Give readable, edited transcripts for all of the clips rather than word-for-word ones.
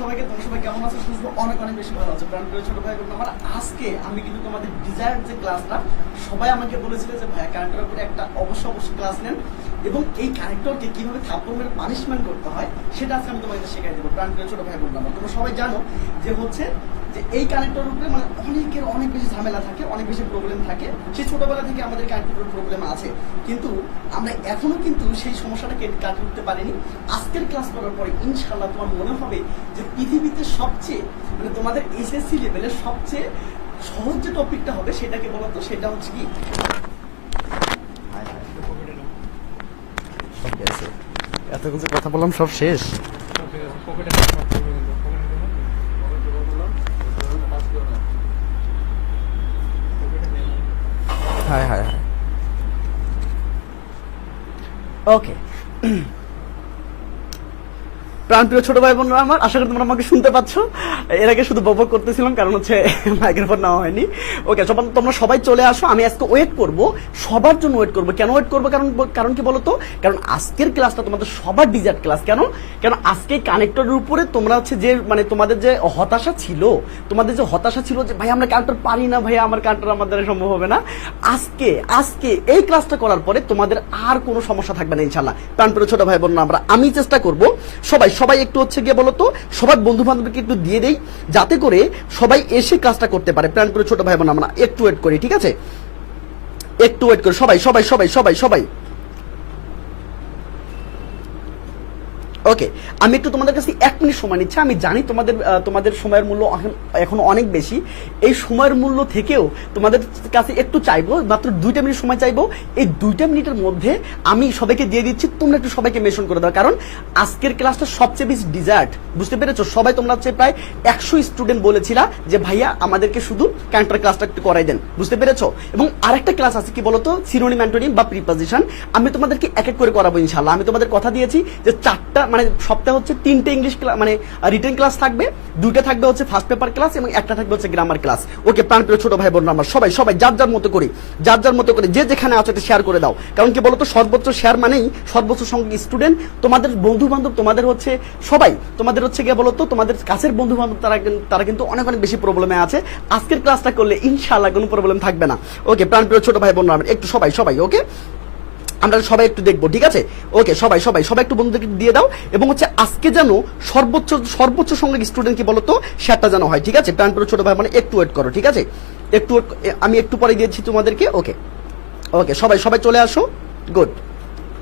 সবাইকে, তোমরা সবাই কেমন আছো? সুস্থ, অনেক অনেক বেশি ভালো আছো। প্রাণপ্রিয় ছোট ভাই বোন আমার, আজকে আমি কিন্তু তোমাদের ডিজায়ার যে ক্লাসটা, সবাই আমাকে বলেছিল যে ভাইয়া কারেক্টরের উপরে একটা অবশ্যই ক্লাস নেন এবং এই কারেক্টরকে কিভাবে থাপ্পড় মেরে পানিশমেন্ট করতে হয় সেটা আজকে আমি তোমাদের শেখাই দেবো। প্রাণপ্রিয় ছোট ভাই বোন আমার, তোমরা সবাই জানো যে হচ্ছে যে এই কানেক্টরের উপরে মানে অনেকের অনেক বেশি ঝামেলা থাকে, অনেক বেশি প্রবলেম থাকে। সেই ছোটবেলা থেকে আমাদের কানেক্টরের প্রবলেম আছে, কিন্তু আমরা এখনো কিন্তু সেই সমস্যাটাকে কাটিয়ে উঠতে পারিনি। আজকের ক্লাস করার পরে ইনশাআল্লাহ তোমার মনে হবে যে পৃথিবীতে সবচেয়ে মানে তোমাদের এসএসসি লেভেলের সবচেয়ে সহজ যে টপিকটা হবে সেটাকে বলো তো, সেটা হচ্ছে কি এত কিছু কথা বললাম, সব শেষ। হায় হায় হায়, ওকে। প্রাণপ্রিয় ছোট ভাই বোনরা আমার, আশা করি তোমরা আমাকে শুনতে পাচ্ছ। এর আগে শুধু বকবক করতেছিলাম কারণ হচ্ছে মাইক্রোফোন নেওয়া হয়নি। ওকে, তোমরা সবাই চলে আসো। আমি আজকে ওয়েট করব, সবার জন্য ওয়েট করব। কেন ওয়েট করবো? কারণ কি বলতো, কারণ আজকের ক্লাসটা তোমাদের সবার ডিজার্ট ক্লাস। কেন আজকে কানেক্টরের উপরে তোমরা হচ্ছে যে মানে তোমাদের যে হতাশা ছিল, যে ভাই আমরা কানেক্টর পারি না, ভাই আমার কানেক্টর আমার দ্বারা সম্ভব হবে না, আজকে এই ক্লাসটা করার পরে তোমাদের আর কোনো সমস্যা থাকবে না ইনশাল্লাহ। প্রাণপ্রিয় ছোট ভাই বোনরা আমরা, আমি চেষ্টা করব সবাই একটু হচ্ছে গিয়ে বলতো সবার বন্ধু বান্ধবকে একটু দিয়ে দেই, যাতে করে সবাই এসে কাজটা করতে পারে। প্ল্যান করে ছোট ভাই বোন আমরা একটু ওয়েট করি, ঠিক আছে? একটু ওয়েট করি সবাই। ওকে, আমি একটু তোমাদের কাছে 1 মিনিট সময় নিচ্ছি। আমি জানি তোমাদের সময়ের মূল্য এখন অনেক বেশি। এই সময়ের মূল্য থেকেও তোমাদের কাছে একটু চাইবো, মাত্র 2টা মিনিট সময় চাইবো। এই 2টা মিনিটের মধ্যে আমি সবাইকে দিয়ে দিচ্ছি, তোমরা একটু সবাইকে মেনশন করে দাও, কারণ আজকের ক্লাসটা সবচেয়ে বেশি ডিজার্ট। বুঝতে পেরেছো? সবাই তোমরা হচ্ছে প্রায় 100 স্টুডেন্ট বলেছিলা যে ভাইয়া আমাদেরকে শুধু কাউন্টার ক্লাসটা একটু করাই দেন। বুঝতে পেরেছো? এবং আরেকটা ক্লাস আছে কি বলতো, সিনোনিম অ্যান্টোনিম বা প্রিপজিশন। আমি তোমাদেরকে এক এক করে করাবো ইনশাআল্লাহ। আমি তোমাদের কথা দিয়েছি যে 4টা মানে সপ্তাহে হচ্ছে 3টে ইংলিশ মানে রিটেন ক্লাস থাকবে, 2টা থাকবে হচ্ছে ফার্স্ট পেপার ক্লাস এবং একটা থাকবে হচ্ছে গ্রামার ক্লাস। ওকে প্রাণপ্রিয় ছোট ভাই বোনরা আমার, সবাই যার যার মতো করে যে যেখানে আছো এটা শেয়ার করে দাও। কারণ কি বলতো, সর্বোচ্চ শেয়ার মানেই সর্বোচ্চ সংখ্যক স্টুডেন্ট, তোমাদের বন্ধু বান্ধব, তোমাদের হচ্ছে সবাই, তোমাদের হচ্ছে গিয়ে বলতো তোমাদের কাছের বন্ধু বান্ধব তারা কিন্তু অনেক বেশি প্রবলেমে আছে। আজকের ক্লাসটা করলে ইনশাআল্লাহ কোনো প্রবলেম থাকবে না। ওকে প্রাণপ্রিয় ছোট ভাই বোনরা একটু সবাই ওকে, আমরা সবাই একটু দেখবো, ঠিক আছে? ওকে সবাই একটু বন্ধুদেরকে দিয়ে দাও। এবং হচ্ছে আজকে যেন সর্বোচ্চ সংখ্যক স্টুডেন্ট কি বলতো শেয়ারটা যেন হয়, ঠিক আছে? প্ল্যান করে ছোট ভাই মানে একটু ওয়েট করো, ঠিক আছে? আমি একটু পরে দিয়েছি তোমাদেরকে। ওকে সবাই চলে আসো। গুড,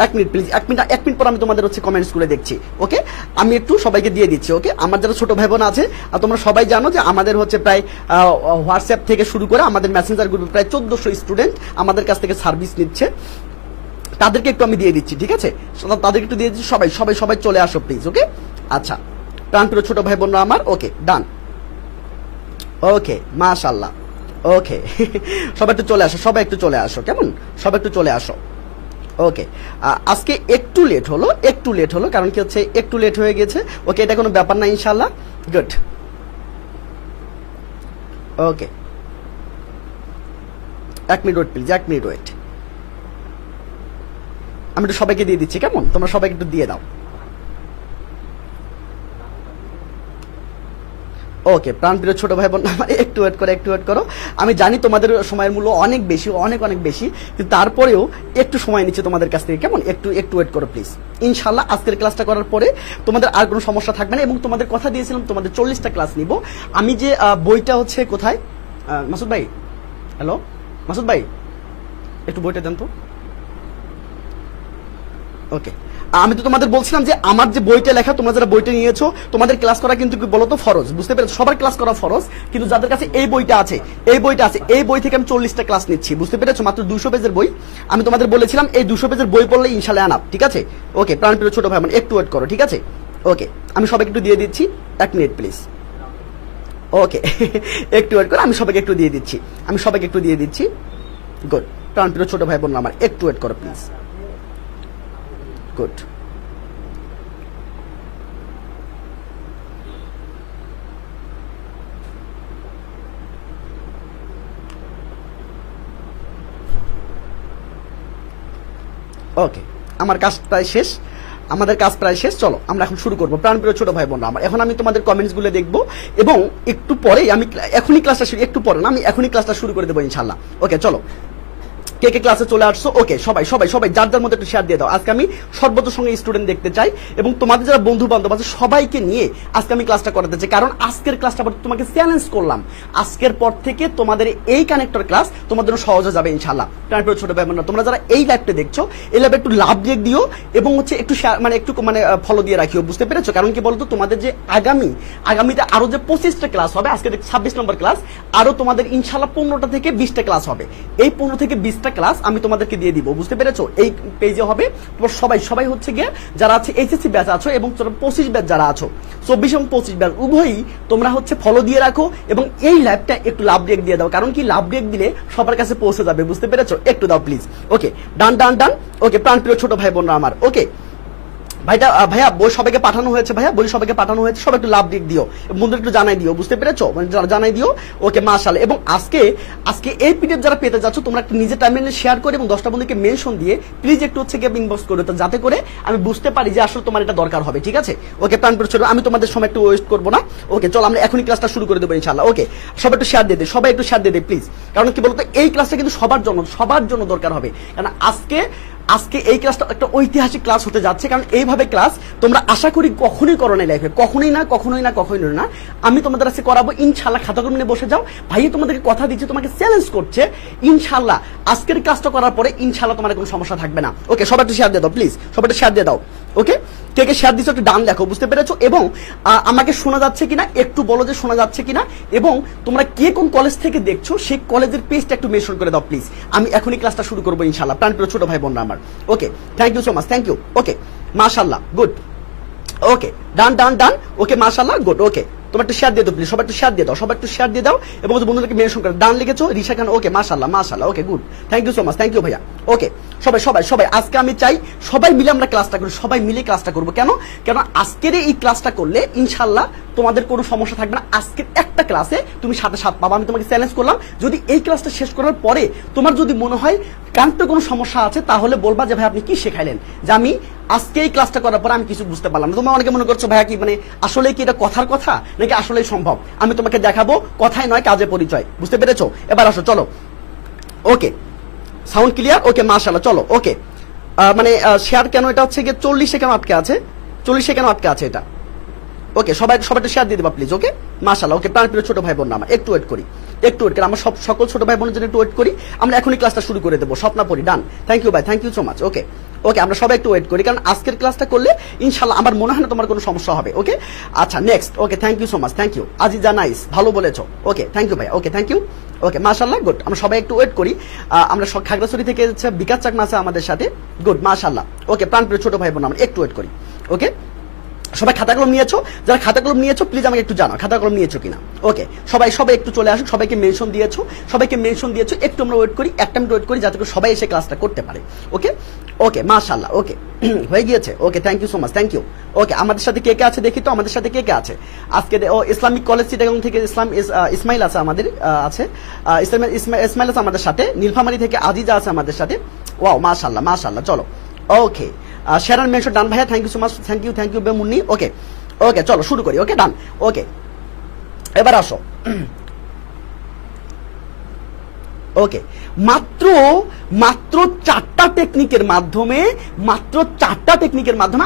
1 মিনিট প্লিজ, 1 মিনিট পর আমি তোমাদের হচ্ছে কমেন্টস করে দেখছি। ওকে, আমি একটু সবাইকে দিয়ে দিচ্ছি। ওকে, আমার যারা ছোট ভাই বোন আছে, আর তোমরা সবাই জানো যে আমাদের হচ্ছে প্রায় হোয়াটসঅ্যাপ থেকে শুরু করে আমাদের মেসেঞ্জার গ্রুপে প্রায় 1400 স্টুডেন্ট আমাদের কাছ থেকে সার্ভিস নিচ্ছে। তাদেরকে একটু আমি দিয়ে দিচ্ছি, ঠিক আছে? তাদেরকে একটু দিয়ে দিচ্ছি। সবাই চলে আসো প্লিজ। ওকে, আচ্ছা প্রাণপ্রিয় ছোট ভাই বোনরা আমার, ওকে ডান। ওকে মাশাআল্লাহ। ওকে সবাই একটু চলে আসো, কেমন? সবাই একটু চলে আসো। ওকে, আজকে একটু লেট হলো কারণ কি হচ্ছে একটু লেট হয়ে গেছে। ওকে, এটা কোনো ব্যাপার না ইনশাআল্লাহ। Good, okay 1 minute wait please, 1 minute wait. আমি একটু সবাইকে দিয়ে দিচ্ছি, কেমন? তোমরা সবাইকে একটু দিয়ে দাও। ওকে প্রাণপ্রিয় ছোট ভাই বোন আমার, একটু ওয়েট করো। আমি জানি তোমাদের সময়ের মূল্য অনেক বেশি, অনেক বেশি, কিন্তু তারপরেও একটু সময় নিচ্ছে তোমাদের কাছ থেকে, কেমন? একটু ওয়েট করো প্লিজ। ইনশাআল্লাহ আজকের ক্লাসটা করার পরে তোমাদের আর কোনো সমস্যা থাকবে না। এবং তোমাদের কথা দিয়েছিলাম তোমাদের 40টা ক্লাস নিব। আমি যে বইটা হচ্ছে কোথায়, মাসুদ ভাই, হ্যালো মাসুদ ভাই, একটু বইটা দেন তো। ওকে, আমি তো তোমাদের বলছিলাম যে আমার যে বইটা লেখা, তোমরা যারা বইটা নিয়েছো তোমাদের ক্লাস করা কিন্তু বলতো ফরজ। বুঝতে পেরেছো? সবার ক্লাস করা ফরজ, কিন্তু যাদের কাছে এই বইটা আছে এই বই থেকে আমি 40টা ক্লাস নিচ্ছি। বুঝতে পেরেছো? মাত্র 200 পেজের বই। আমি তোমাদের বলেছিলাম এই 200 পেজের বই পড়লে ইনশাআল্লাহ আনাপ, ঠিক আছে? ওকে প্রাণপ্রিয় ছোট ভাই মানে একটু ওয়েট করো, ঠিক আছে? ওকে, আমি সবাইকে একটু দিয়ে দিচ্ছি, 1 মিনিট প্লিজ। ওকে একটু ওয়েট করো, আমি সবাইকে একটু দিয়ে দিচ্ছি। গুড, প্রাণপ্রিয় ছোট ভাই বোনরা আমার একটু ওয়েট করো প্লিজ। গুড, ওকে আমার কাজ প্রায় শেষ। আমাদের কাজ প্রায় শেষ, চলো আমরা এখন শুরু করবো। প্রাণপ্রিয় ছোট ভাই বোনরা আমার, এখন আমি তোমাদের কমেন্টস গুলো দেখবো এবং একটু পরেই আমি এখনই ক্লাসটা শুরু, একটু পরে না, আমি এখনই ক্লাসটা শুরু করে দেবো ইনশাল্লাহ। ওকে চলো, কে কে ক্লাসে চলে আসছো? ওকে, সবাই সবাই সবাই যার যার মধ্যে একটু শেয়ার দিয়ে দাও। আজকে আমি সর্বোচ্চ সঙ্গে স্টুডেন্ট দেখতে চাই এবং তোমাদের যারা বন্ধু বান্ধব আছে সবাইকে নিয়ে আজকে আমি ক্লাসটা করাতে চাই, কারণ আজকের ক্লাসটা তোমাকে চ্যালেঞ্জ করলাম। আজকের পর থেকে তোমাদের এই কানেক্টর ক্লাস তোমাদের জন্য সহজ হয়ে যাবে ইনশাআল্লাহ। প্রাণপ্রিয় ছোট ভাই বোনরা, তোমরা যারা এই লাইভটা দেখছো, এই লাইভে একটু লাভ দিয়ে দিও এবং হচ্ছে একটু একটু ফলো দিয়ে রাখিও, বুঝতে পেরেছো? কারণ কি বলতো, তোমাদের যে আগামীতে আরো যে 25টা ক্লাস হবে, আজকে 26 নম্বর ক্লাস, আরো তোমাদের ইনশাআল্লাহ 15টা থেকে 20টা ক্লাস হবে। এই 15 থেকে 20টা ক্লাস আমি তোমাদেরকে দিয়ে দিব, বুঝতে পেরেছো? এই পেজে হবে তোমার সবাই হচ্ছে গিয়ে যারা আছে এইচএসসি ব্যাচ আছো এবং 25 ব্যাচ যারা আছো, 24 এবং 25 ব্যাচ উভয়ই তোমরা হচ্ছে ফলো দিয়ে রাখো এবং এই লাইভটা একটু লাভ ব্রেক দিয়ে দাও, কারণ কি লাভ ব্রেক দিলে সবার কাছে পৌঁছে যাবে, বুঝতে পেরেছো? একটু দাও please. Okay, done done done. ওকে, প্রাণপ্রিয় ছোট ভাই বোনরা আমার, ওকে ভাইয়া বই সবাইকে পাঠানো হয়েছে, ভাইয়া বই সবাইকে পাঠানো হয়েছে, সবাই একটু লাভ দিক দিও, বন্ধুদের একটু জানাই দিও, বুঝতে পেরেছো? জানাই দিও। ওকে, মাশাআল্লাহ। এবং আজকে এই পিডিএফ যারা পেতে যাচ্ছ, তোমরা একটু নিজের টাইমলাইনে শেয়ার করে এবং 10টা বন্ধুকে মেনশন দিয়ে প্লিজ একটু হচ্ছে গিয়ে ইনবক্স করো, তো যাতে করে আমি বুঝতে পারি যে আসলে তোমার এটা দরকার হবে, ঠিক আছে? ওকে প্রাণপ্রিয় ছোট, আমি তোমাদের সময় একটু ওয়েস্ট করবো না। ওকে চলো, আমরা এখনই ক্লাসটা শুরু করে দেবো ইনশাআল্লাহ। ওকে, সবাই একটু শেয়ার দিয়ে দে, সবাই একটু শেয়ার দিয়ে দে প্লিজ, কারণ কি বলতো, এই ক্লাসটা কিন্তু সবার জন্য দরকার হবে, কারণ আজকে এই ক্লাসটা একটা ঐতিহাসিক ক্লাস হতে যাচ্ছে, কারণ এইভাবে ক্লাস তোমরা আশা করি কখনোই করো নাই লাইফে, কখনোই না। আমি তোমাদের কাছে করাবো ইনশাআল্লাহ। খাতাকলম নিয়ে বসে যাও, ভাই তোমাদেরকে কথা দিচ্ছি, তোমাকে চ্যালেঞ্জ করছে ইনশাআল্লাহ। আজকের ক্লাসটা করার পরে ইনশাআল্লাহ তোমার কোনো সমস্যা থাকবে না। ওকে, সবাই একটু শেয়ার দিয়ে দাও প্লিজ, সবাই একটু শেয়ার দিয়ে দাও। ওকে, কে শেয়ার দিচ্ছ একটু ডান দেখো, বুঝতে পেরেছো? এবং আমাকে শোনা যাচ্ছে কিনা একটু বলো যে শোনা যাচ্ছে কিনা, এবং তোমরা কে কোন কলেজ থেকে দেখছো সেই কলেজের পেজটা একটু মেনশন করে দাও প্লিজ। আমি এখনই ক্লাসটা শুরু করবো ইনশাআল্লাহ। প্রাণপ্রিয় ছোট ভাই বোনরা আমার, okay thank you so much, thank you. Okay মাশাআল্লাহ, গুড। ওকে, ডান ডান ডান। ওকে মাশাআল্লাহ, গুড। ওকে, তোমরা একটু শেয়ার দিয়ে দাও প্লিজ, সবাই একটু শেয়ার দিয়ে দাও, সবাই একটু শেয়ার দিয়ে দাও এবং বন্ধুদেরকে মেনশন করে ডান লিখেছো রিশা খান। ওকে মাশাআল্লাহ। Okay, good, thank you so much, thank you ভাইয়া। ওকে, সবাই আজকে আমি চাই সবাই মিলে আমরা ক্লাসটা করি, সবাই মিলে ক্লাসটা করবো। কেন আজকের এই ক্লাসটা করলে ইনশাআল্লাহ তোমাদের কোনো সমস্যা থাকবে না। আজকের একটা ক্লাসে তুমি 7 পাবা, আমি তোমাকে চ্যালেঞ্জ করলাম। যদি এই ক্লাসটা শেষ করার পরে তোমার যদি মনে হয় কানতে কোনো সমস্যা আছে, তাহলে বলবা যে ভাই আপনি কি শেখাইলেন, যে আমি আজকে এই ক্লাসটা করার পরে আমি কিছু বুঝতে পারলাম না। তোমরা অনেকে মনে করছো ভাইয়া কি আসলে কি এটা কথার কথা নাকি আসলেই সম্ভব, আমি তোমাকে দেখাবো কথাই নয় কাজে পরিচয়, বুঝতে পেরেছো? এবার আসো, চলো। ওকে, সাউন্ড ক্লিয়ার? ওকে মাশাআল্লাহ, চলো। ওকে, শেয়ার কেন এটা হচ্ছে গিয়ে 40-এ কেন আটকে আছে এটা? ওকে, সবাই একটু শেয়ার দিয়ে দেবা প্লিজ। ওকে মাশাআল্লাহ। ওকে, প্রাণপ্রিয় ছোট ভাই বোন আমার, একটু ওয়েট করি, আমরা সকল ছোট ভাই বোনের জন্য একটু ওয়েট করি। আমরা এখনই ক্লাসটা শুরু করে দেবো। স্বপ্নাপরি ডান, থ্যাংক ইউ ভাই, থ্যাংক ইউ সো মাচ। ওকে, আমরা সবাই একটু ওয়েট করি, কারণ আজকের ক্লাসটা করলে ইনশাআল্লাহ আমার মনে হয় না তোমার কোনো সমস্যা হবে। ওকে, আচ্ছা next. Okay, thank you so much, thank you Aziza, nice, ভালো বলেছো। ওকে, থ্যাংক ইউ ভাই। ওকে, থ্যাংক ইউ। ওকে মাশাআল্লাহ, গুড। আমরা সবাই একটু ওয়েট করি। আমরা খাগড়াছড়ি থেকে বিকাশ চাকমা আছে আমাদের সাথে, গুড মাশাআল্লাহ। ওকে, প্রাণপ্রিয় ছোট ভাই বোন আমরা একটু ওয়েট করি। ওকে, সবাই খাতা কলম নিয়েছো? যারা খাতা কলম নিয়েছো প্লিজ আমাকে একটু জানাও খাতা কলম নিয়েছো কিনা। ওকে, সবাই একটু চলে আসুক, সবাইকে মেনশন দিয়েছো, একটু আমরা ওয়েট করি, একটা মিনিট ওয়েট করি, যাতে করে সবাই এসে ক্লাসটা করতে পারে। ওকে মাশাআল্লাহ। ওকে, হয়ে গিয়েছে। Okay, thank you so much, thank you. Okay, আমাদের সাথে কে আছে দেখি তো, আমাদের সাথে কে আছে আজকে? ইসলামিক কলেজ চিটাগাং থেকে ইসমাইল আছে আমাদের, ইসমাইল আছে আমাদের সাথে। নীলফামারী থেকে আজিজা আছে আমাদের সাথে। ওয়াও মাশাআল্লাহ। চলো, ওকে, শেয়ার মেনশন ডান ভাইয়া, thank you so much, thank you বেমুন্নি। ওকে, চলো শুরু করি। ওকে, ডান। ওকে, এবার আসো। ওকে, মাত্র 4টা টেকনিকের মাধ্যমে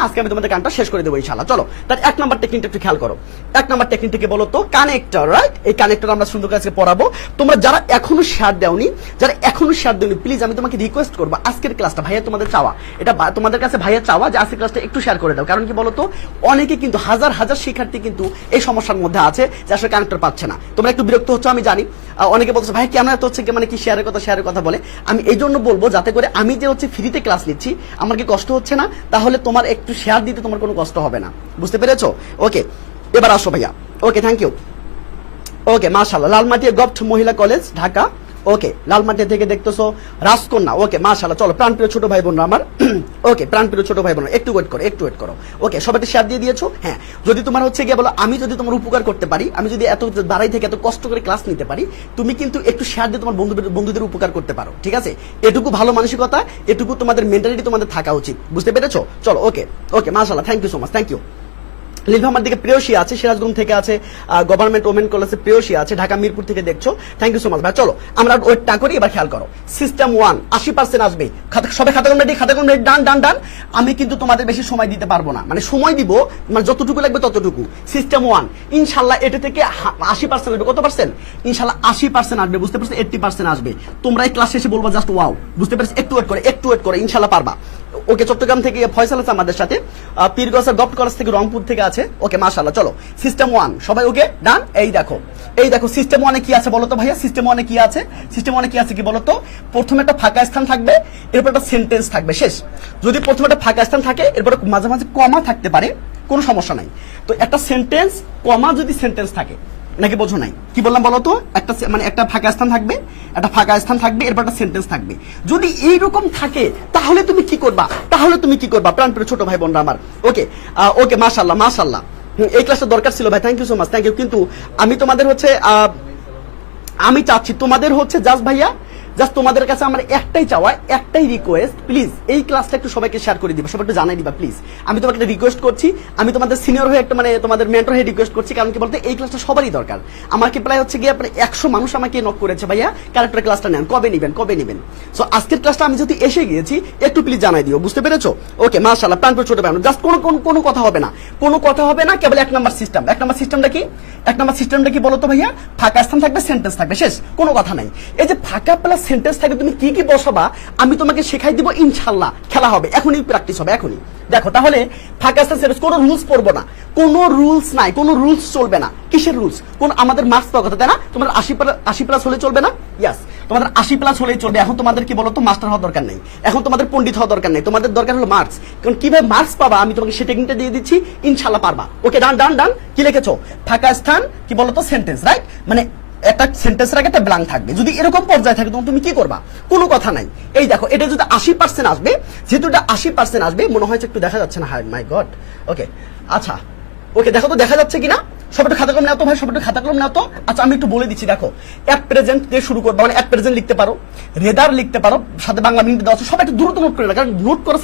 আজকে আমি তোমাদের গানটা শেষ করে দেবো ইনশাআল্লাহ। চলো, তার 1 নাম্বার টেকনিকটা একটু খেয়াল করো। 1 নাম্বার টেকনিকটাকে বলো তো কানেক্টর, রাইট? এই কানেক্টর আমরা সুন্দর করে আজকে পড়াবো। তোমরা যারা এখনো শেয়ার দেওনি প্লিজ আমি তোমাকে রিকোয়েস্ট করবো, আজকের ক্লাসটা ভাইয়া তোমাদের চাওয়া, এটা তোমাদের কাছে ভাইয়া চাওয়া যে আজকের ক্লাসটা একটু শেয়ার করে দাও। কারণ কি বলতো, অনেকে কিন্তু হাজার শিক্ষার্থী কিন্তু এই সমস্যার মধ্যে আছে যে আসলে কানেক্টর পাচ্ছে না। তোমরা একটু বিরক্ত হচ্ছ আমি জানি, অনেকে বলছো ভাই কেন এত হচ্ছে কি শেয়ারের কথা বলে। আমি এই জন্য বলবো, যাতে করে আমি যে ফ্রিতে ক্লাস নিচ্ছি আমার কি কষ্ট হচ্ছে না, তাহলে তোমার একটু শেয়ার দিতে তোমার কোনো কষ্ট হবে না, বুঝতে পেরেছো? ওকে, এবার আসো ভাইয়া। ওকে, থ্যাংক ইউ। ওকে মাশাআল্লাহ, লালমাটিয়া গভট মহিলা কলেজ ঢাকা, ওকে, লালমাটিয়া থেকে দেখতেছো রাজকন্যা, ওকে মাশাআল্লাহ। চলো প্রাণপ্রিয় ছোট ভাই বোনরা আমার, ওকে প্রাণপ্রিয় ছোট ভাই বোনরা একটু ওয়েট করো, একটু ওয়েট করো। ওকে, সবাইকে শেয়ার দিয়ে দিয়েছো? হ্যাঁ, যদি তোমার হচ্ছে গিয়ে বলো আমি যদি তোমার উপকার করতে পারি, আমি যদি এত দাঁড়াই থেকে এত কষ্ট করে ক্লাস নিতে পারি, তুমি কিন্তু একটু শেয়ার দিয়ে তোমার বন্ধুদের উপকার করতে পারো, ঠিক আছে? এটুকু ভালো মানসিকতা, এটুকু তোমাদের মেন্টালিটি তোমাদের থাকা উচিত, বুঝতে পেরেছো? চলো ওকে ওকে মাশাআল্লাহ, thank you so much, thank you. লিলভা আমার দিকে প্রেয়সী আছে, সিরাজগঞ্জ থেকে আছে, গভর্নমেন্ট ওমেন কলেজে প্রেয়সী আছে, ঢাকা মিরপুর থেকে দেখছো, থ্যাংক ইউ সো মাচ ভাই। চলো আমরা ওয়েট না করি, এবার খেয়াল করো। সিস্টেম 1 80% আসবে, সবাই খাতা কলম রেডি, ডান ডান ডান। আমি কিন্তু তোমাদের বেশি সময় দিতে পারবো না, মানে সময় দিব মানে যতটুকু লাগবে ততটুকু। সিস্টেম 1 ইনশাআল্লাহ এটা থেকে 80% আসবে। কত পার্সেন্ট? ইনশাআল্লাহ 80% আসবে, বুঝতে পারছো? 80% আসবে। তোমরা এই ক্লাস শেষে বলবা জাস্ট ওয়াও, বুঝতে পারছো? একটু ওয়েট করে ইনশাআল্লাহ পারবা। ওকে, চট্টগ্রাম থেকে ফয়সাল আছে আমাদের সাথে, পীরগঞ্জের গভর্নমেন্ট কলেজ থেকে রংপুর থেকে আছে, ওকে মাশাআল্লাহ। চলো সিস্টেম 1 সবাই ওকে ডান। এই দেখো সিস্টেম 1 এ কি আছে বলো তো ভাইয়া? সিস্টেম 1 এ কি আছে? সিস্টেম 1 এ কি আছে কি বলো তো? প্রথমে একটা ফাঁকা স্থান থাকবে, এরপর একটা সেন্টেন্স থাকবে, শেষ। যদি প্রথমে একটা ফাঁকা স্থান থাকে, এরপর মাঝে মাঝে কমা থাকতে পারে, কোনো সমস্যা নাই। তো একটা সেন্টেন্স কমা যদি সেন্টেন্স থাকে, নাকি বোঝো নাই কি বললাম বলো তো? একটা মানে একটা ফাঁকা স্থান থাকবে, এরপর একটা সেন্টেন্স থাকবে। যদি এইরকম থাকে তাহলে তুমি কি করবা? প্রাণপ্রিয় ছোট ভাই বোনরা আমার, ওকে ওকে মাশাআল্লাহ। এই ক্লাসটা দরকার ছিল ভাই, thank you so much, thank you. কিন্তু আমি তোমাদের হচ্ছে আমি চাচ্ছি তোমাদের হচ্ছে জাস্ট ভাইয়া, জাস্ট তোমাদের কাছে আমার একটাই চাওয়া, একটাই রিকোয়েস্ট, প্লিজ এই ক্লাসটা একটু সবাইকে শেয়ার করে দিবা, সবাই একটু জানাই দিবা প্লিজ। আমি তোমাকে একটা রিকোয়েস্ট করছি, আমি তোমাদের সিনিয়র হয়ে একটা মানে তোমাদের মেন্টর হয়ে রিকোয়েস্ট করছি। কারণ কি বলতে, এই ক্লাসটা সবারই দরকার। আমাকে প্রায় হচ্ছে গিয়ে 100 মানুষ আমাকে নক করেছে, ভাইয়া ক্যারেক্টার ক্লাসটা নেন, কবে নিবেন। সো আজকের ক্লাসটা আমি যদি এসে গিয়েছি, একটু প্লিজ জানাই দিও, বুঝতে পেরেছো? ওকে মাশাআল্লাহ, প্রাণপ্রিয় ছোট ভাই, জাস্ট কোনো কথা হবে না, কেবল 1 নাম্বার সিস্টেম। 1 নাম্বার সিস্টেমটা কি বলো তো ভাইয়া? ফাঁকা স্থান থাকবে, সেন্টেন্স থাকবে, শেষ, কোনো কথা নাই। এই যে ফাঁকা প্লাস সেন্টেন্স থাকে, তুমি কি কি বসাবা আমি তোমাকে শেখাই দিব ইনশাআল্লাহ। খেলা হবে এখনই, প্র্যাকটিস হবে এখনই। দেখো তাহলে ফাঁকা স্থান সেন্টেন্স, কোনো রুলস পড়বো না, কোনো রুলস নাই, কোনো রুলস চলবে না। কিসের রুলস? কোন আমাদের মার্কস পাওয়ার কথা, তাই না? তোমার 80 প্লাস হলে চলবে না? ইয়াস, তোমাদের 80 প্লাস হলেই চলবে। এখন তোমাদের কি বলতো, মাস্টার হওয়ার দরকার নেই, এখন তোমাদের পণ্ডিত হওয়ার দরকার নেই, তোমাদের দরকার হলো মার্কস। কারণ কিভাবে মার্কস পাবা আমি তোমাকে সেই টেকনিকটা দিয়ে দিচ্ছি, ইনশাআল্লাহ পারবা। ওকে ডান। কি লিখেছো? ফাঁকা স্থান কি বলতো? Sentence, right? মানে একটা সেন্টেন্সের আগে একটা ব্ল্যাঙ্ক থাকবে। যদি এরকম পর্যায়ে থাকে তখন তুমি কি করবা? কোনো কথা নাই। এই দেখো, এটা যদি 80% আসবে, যেহেতু এটা 80% আসবে, মনে হয়েছে একটু দেখা যাচ্ছে না, হাই মাই গড। ওকে আচ্ছা, ওকে দেখো তো দেখা যাচ্ছে কিনা? সবাই একটু খাতা কলম নাও তো ভাই, সবাই একটু খাতা কলম নাও তো। আচ্ছা আমি একটু বলে দিচ্ছি, দেখো অ্যাট প্রেজেন্ট দিয়ে শুরু করবো, মানে অ্যাট প্রেজেন্ট লিখতে পারো, রেদার লিখতে পারো, সাথে বাংলা মিনিট দেওয়া আছে। সবাই একটু দ্রুত নোট করে না, কারণ নোট করা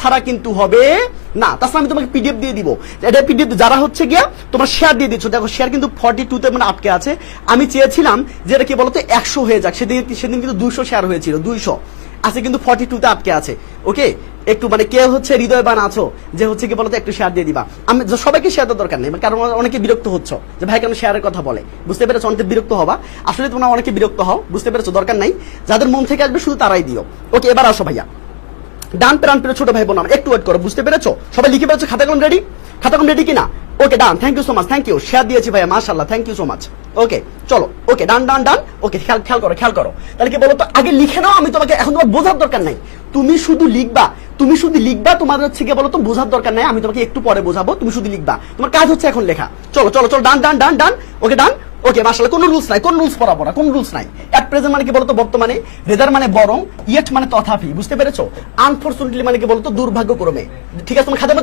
ছাড়া কিন্তু হবে না, তাছাড়া আমি তোমাকে পিডিএফ দিয়ে দিব। এটা পিডিএফ যারা হচ্ছে গিয়া তোমার শেয়ার দিয়ে দিচ্ছ, দেখো শেয়ার কিন্তু 42 মানে আটকে আছে। আমি চেয়েছিলাম যে এটা কি বলতো 100 হয়ে যাক, সেদিন কিন্তু 200 শেয়ার হয়েছিল, 200 আছে কিন্তু 42 আটকে আছে। ওকে, একটু মানে কে হচ্ছে হৃদয়বান আছো যে হচ্ছে কি বলতো একটু শেয়ার দিয়ে দিবা। আমি সবাইকে শেয়ার দেওয়ার দরকার নেই, কারণ অনেকে বিরক্ত হচ্ছে যে ভাই কেন শেয়ারের কথা বলে, বুঝতে পেরেছো? অনেকে বিরক্ত হবা, আসলে তোমরা অনেকে বিরক্ত হও, বুঝতে পেরেছো? দরকার নাই, যাদের মন থেকে আসবে শুধু তারাই দিও। ওকে এবার আসো ভাইয়া, ডান প্রাণপ্রিয় ছোট ভাই বোন আমার, একটু ওয়েট করো, বুঝতে পেরেছো? সবাই লিখে পেরেছো? খাতা কলম রেডি কিনা? Okay done, thank you so much, thank you. Share দিয়েছি ভাইয়া, মাশাআল্লাহ, thank you so much. Okay চলো, ওকে ডান। ওকে খেয়াল করো। তাহলে কি বলো তো, আগে লিখে নাও, আমি তোমাকে এখন তোমার বোঝার দরকার নাই, তুমি শুধু লিখবা, তোমার হচ্ছে কি বলো তো বোঝার দরকার নাই, আমি তোমাকে একটু পরে বোঝাবো, তুমি শুধু লিখবা, তোমার কাজ হচ্ছে এখন লেখা। চলো ডান। Okay done. ওকে মাশাআল্লাহ, কোনো রুলস নাই, কোনো রুলস পড়াবো না, কোনো রুলস নাই। অ্যাট প্রেজেন্ট মানে কি বলতো বর্তমানে, রেদার মানে বরং, ইয়েট মানে তথাপি, বুঝতে পেরেছো? আনফরচুনেটলি মানে কি বলতো দুর্ভাগ্যক্রমে, ঠিক আছে? তুমি খাতার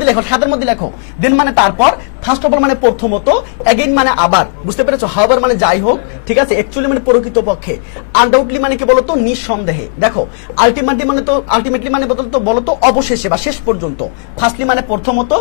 মধ্যে লেখো। দেন মানে তারপর, ফার্স্ট অফ অল মানে প্রথমত, এগেইন মানে আবার, বুঝতে পেরেছো? হাওয়ার মানে যাই হোক, ঠিক আছে? অ্যাকচুয়ালি মানে প্রকৃতপক্ষে, আনডাউটলি মানে কি বলতো নিঃসন্দেহে, দেখো আলটিমেটলি মানে বলতো অবশেষে বা শেষ পর্যন্ত, ফার্স্টলি মানে প্রথমত,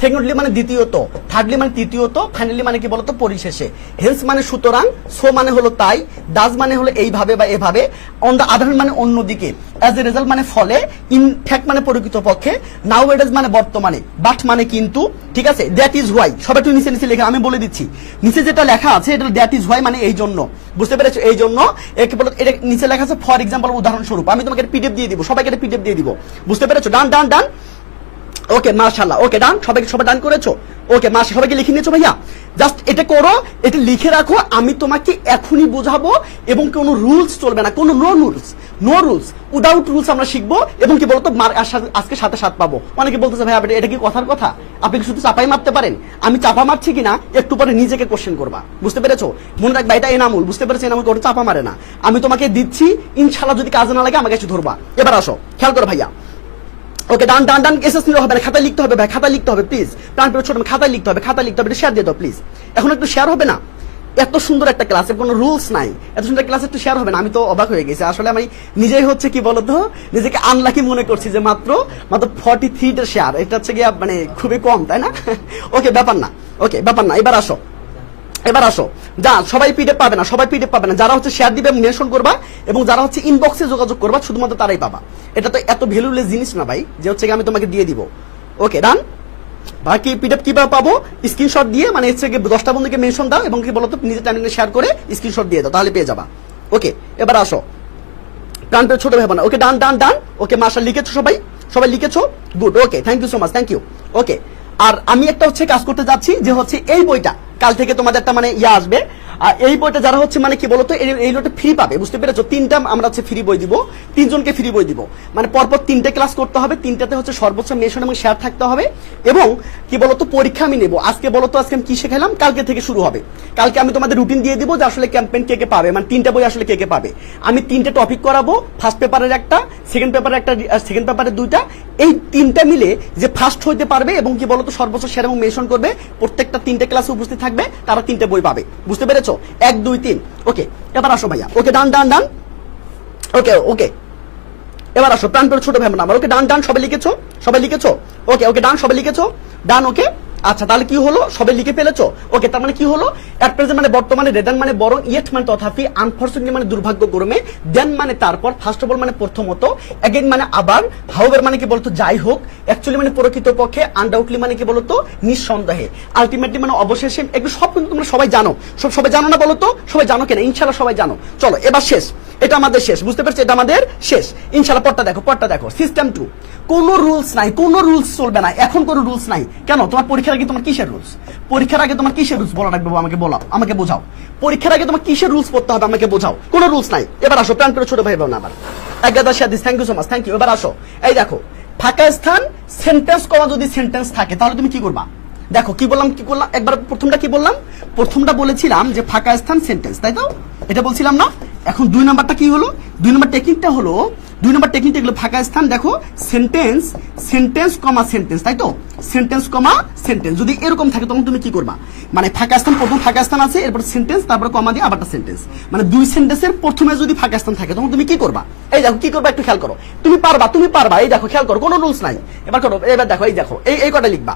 সেকেন্ডলি মানে দ্বিতীয়ত, থার্ডলি মানে তৃতীয়ত, ফাইনালি মানে কি বলতো পরিশেষে। হেন্স মানে সুতরাং, সো মানে হলো তাই, ডাজ মানে হলো এইভাবে বা এভাবে, অন দা আদার মানে অন্যদিকে, অ্যাজ এ রেজাল্ট মানে ফলে, ইন ফ্যাক্ট মানে প্রকৃতপক্ষে, নাও এডেজ মানে বর্তমানে, বাট মানে কিন্তু, ঠিক আছে? দ্যাট ইজ হোয়াই, সবাই একটু নিচে লেখা, আমি বলে দিচ্ছি নিচে যেটা লেখা আছে এটা দ্যাট ইজ হোয়াই মানে এই জন্য, বুঝতে পেরেছো? এই জন্য একে বলো, এটা নিচে লেখা আছে ফর এক্সাম্পল, উদাহরণস্বরূপ। আমি তোমাকে পিডিএফ দিয়ে দিব, সবাইকে পিডিএফ দিয়ে দিব, বুঝতে পেরেছো? ডান। ওকে মাশাআল্লাহ, ওকে ডান, সবাই ডান করেছো? ওকে মাশাআল্লাহ, সবাইকে লিখে নিয়েছো ভাইয়া? জাস্ট এটা করো, এটা লিখে রাখো, আমি তোমাকে এখনই বোঝাবো এবং কোনো রুলস চলবে না, কোনো নো রুলস উইদাউট রুলস আমরা শিখবো এবং কি বলতো আজকে 7 পাবো। অনেকে বলতেছে ভাই এটা কি কথার কথা, আপনি কি শুধু চাপাই মারতে পারেন? আমি চাপা মারছি কিনা একটু পরে নিজেকে কোশ্চেন করবা, বুঝতে পেরেছো? মনে রাখবা এটা এনামুল, বুঝতে পেরেছো? এনামুল কোনো চাপা মারে না, আমি তোমাকে দিচ্ছি, ইনশাআল্লাহ যদি কাজে না লাগে আমাকে এসে ধরবা। এবার আসো, খেয়াল করো ভাইয়া। ওকে ডান ডান ডান, এসএস নিলে হবে না, খাতায় লিখতে হবে ভাই, খাতায় লিখতে হবে প্লিজ। প্রাণ পেয়ে ছোট খাতায় লিখতে হবে, এটা শেয়ার দিয়ে দাও প্লিজ। এখন একটু শেয়ার হবে না? এত সুন্দর একটা ক্লাসের কোনো রুলস নাই, এত সুন্দর ক্লাসে একটু শেয়ার হবে না? আমি তো অবাক হয়ে গেছি আসলে, আমি নিজেই হচ্ছে কি বলতো নিজেকে আনলাকি মনে করছি যে মাত্র 43টা শেয়ার, এটা হচ্ছে গিয়ে মানে খুবই কম, তাই না? ওকে ব্যাপার না, ওকে ব্যাপার না। এবার আসো যা, সবাই পিডিএফ পাবে না, যারা হচ্ছে শেয়ার দিবে মেনশন করবা এবং যারা হচ্ছে ইনবক্সে যোগাযোগ করবা শুধুমাত্র তারাই পাবা। এটা তো এত ভ্যালুলেস জিনিস না ভাই যে হচ্ছে আমি তোমাকে দিয়ে দিব। ওকে ডান। বাকি পিডিএফ কিভাবে পাবো? স্ক্রিনশট দিয়ে, মানে হচ্ছে 10টা বন্ধুকে মেনশন দাও এবং কি বলতো নিজের টাইমিংয়ে শেয়ার করে স্ক্রিনশট দিয়ে দাও, তাহলে পেয়ে যাবা। ওকে এবার আসো, প্রাণ পেয়ে ছোট ভাই না। ওকে ডান ডান ডান, ওকে মাশাআল্লাহ লিখেছো সবাই লিখেছো, good. Okay thank you so much, thank you. Okay আর আমি একটা হচ্ছে কাজ করতে যাচ্ছি যে হচ্ছে এই বইটা কাল থেকে তোমাদের একটা মানে আসবে, আর এই বইটা যারা হচ্ছে মানে কি বলতো এই বইটা ফ্রি পাবে, বুঝতে পেরেছো? 3টা আমরা হচ্ছে ফ্রি বই দিব, 3 জনকে ফ্রি বই দিব, মানে পরপর 3টে ক্লাস করতে হবে, 3টাতে হচ্ছে সর্বোচ্চ মেনশন এবং শেয়ার থাকতে হবে। এবং কি বলতো পরীক্ষা আমি নেব আজকে, বলতো আজকে আমি কি শেখালাম, কালকে থেকে শুরু হবে। কালকে আমি তোমাদের রুটিন দিয়ে দিব যে আসলে ক্যাম্পেইন কে পাবে, মানে 3টা বই আসলে কে পাবে। আমি 3টে টপিক করাবো, ফার্স্ট পেপারের একটা, সেকেন্ড পেপারের একটা, সেকেন্ড পেপারের 2টা, এই 3টা মিলে যে ফার্স্ট হইতে পারবে এবং কি বলতো সর্বোচ্চ শেয়ার এবং মেনশন করবে, প্রত্যেকটা 3টে ক্লাসে উপস্থিত থাকবে, তারা 3টে বই পাবে, বুঝতে পেরেছো? 1 2 3। ওকে এবার আসো ভাইয়া। ওকে ডান ডান ডান, ওকে এবার আসো, প্রাণ পেয়ে ছোট ভাই আমার। ওকে ডান ডান, সবাই লিখেছো? ওকে ডান, সবাই লিখেছো? ডান। ওকে আচ্ছা, তাহলে কি হলো, সবাই লিখে ফেলেছো? ওকে তার মানে কি হলো, এট প্রেজেন্ট মানে বর্তমানে, রেদান মানে বরং, ইয়েট মানে তথাপি, আনফরচুনেটলি মানে দুর্ভাগ্যক্রমে, দেন মানে তারপর, ফার্স্ট অফ অল মানে প্রথমত, এগেইন মানে আবার, হাউএভার মানে কি বলতো যাই হোক, অ্যাকচুয়ালি মানে প্রকৃতপক্ষে, আনডাউটলি মানে কি বলতো নিঃসন্দেহে, আলটিমেটলি মানে অবশেষে, একটু সব কিন্তু তোমরা সবাই জানো, সবাই জানো না বলতো? সবাই জানো কেন? ইনশাআল্লাহ সবাই জানো। চলো এবার শেষ, এটা আমাদের শেষ, বুঝতে পারছো? এটা আমাদের শেষ ইনশাআল্লাহ। পড়টা দেখো, সিস্টেম 2, কোনো রুলস নাই, কোনো রুলস চলবে না, এখন কোনো রুলস নাই। কেন? তোমার পরীক্ষার আগে তোমার কিসের রুলস? পরীক্ষার আগে তোমার কিসের রুলস বলা রাখবে? আমাকে বোঝাও। পরীক্ষার আগে তোমার কিসের রুলস পড়তে হবে আমাকে বোঝাও। কোনো রুলস নাই। এবার আসো, প্ল্যান করে ছোট ভাই বোন আমার একগাদা শাদিস, thank you so much, thank you. এবার আসো, এই দেখো ফাঁকা স্থান, সেন্টেন্স কমা যদি সেন্টেন্স থাকে তাহলে তুমি কি করবা? দেখো কি বললাম, একবার প্রথমটা কি বললাম? প্রথমটা বলেছিলাম যে ফাঁকা স্থান সেন্টেন্স, তাই তো? এটা বলছিলাম না? এখন 2 নাম্বারটা কি হলো? 2 নাম্বার টেকনিকটা হলো, ফাঁকা স্থান, দেখো সেন্টেন্স কমা সেন্টেন্স, তাই তো? সেন্টেন্স কমা সেন্টেন্স যদি এরকম থাকে তখন তুমি কি করবা? মানে ফাঁকা স্থান, প্রথম ফাঁকা স্থান আছে, এরপর সেন্টেন্স, তারপর কমা দিয়ে আবারটা সেন্টেন্স, মানে 2 সেন্টেন্সের প্রথমে যদি ফাঁকা স্থান থাকে তখন তুমি কি করবা? এই দেখো কি করবা, একটু খেয়াল করো। তুমি পারবা, এই দেখো খেয়াল করো, কোনো রুলস নাই। এবার করো, এবার দেখো, এই কটা লিখবা,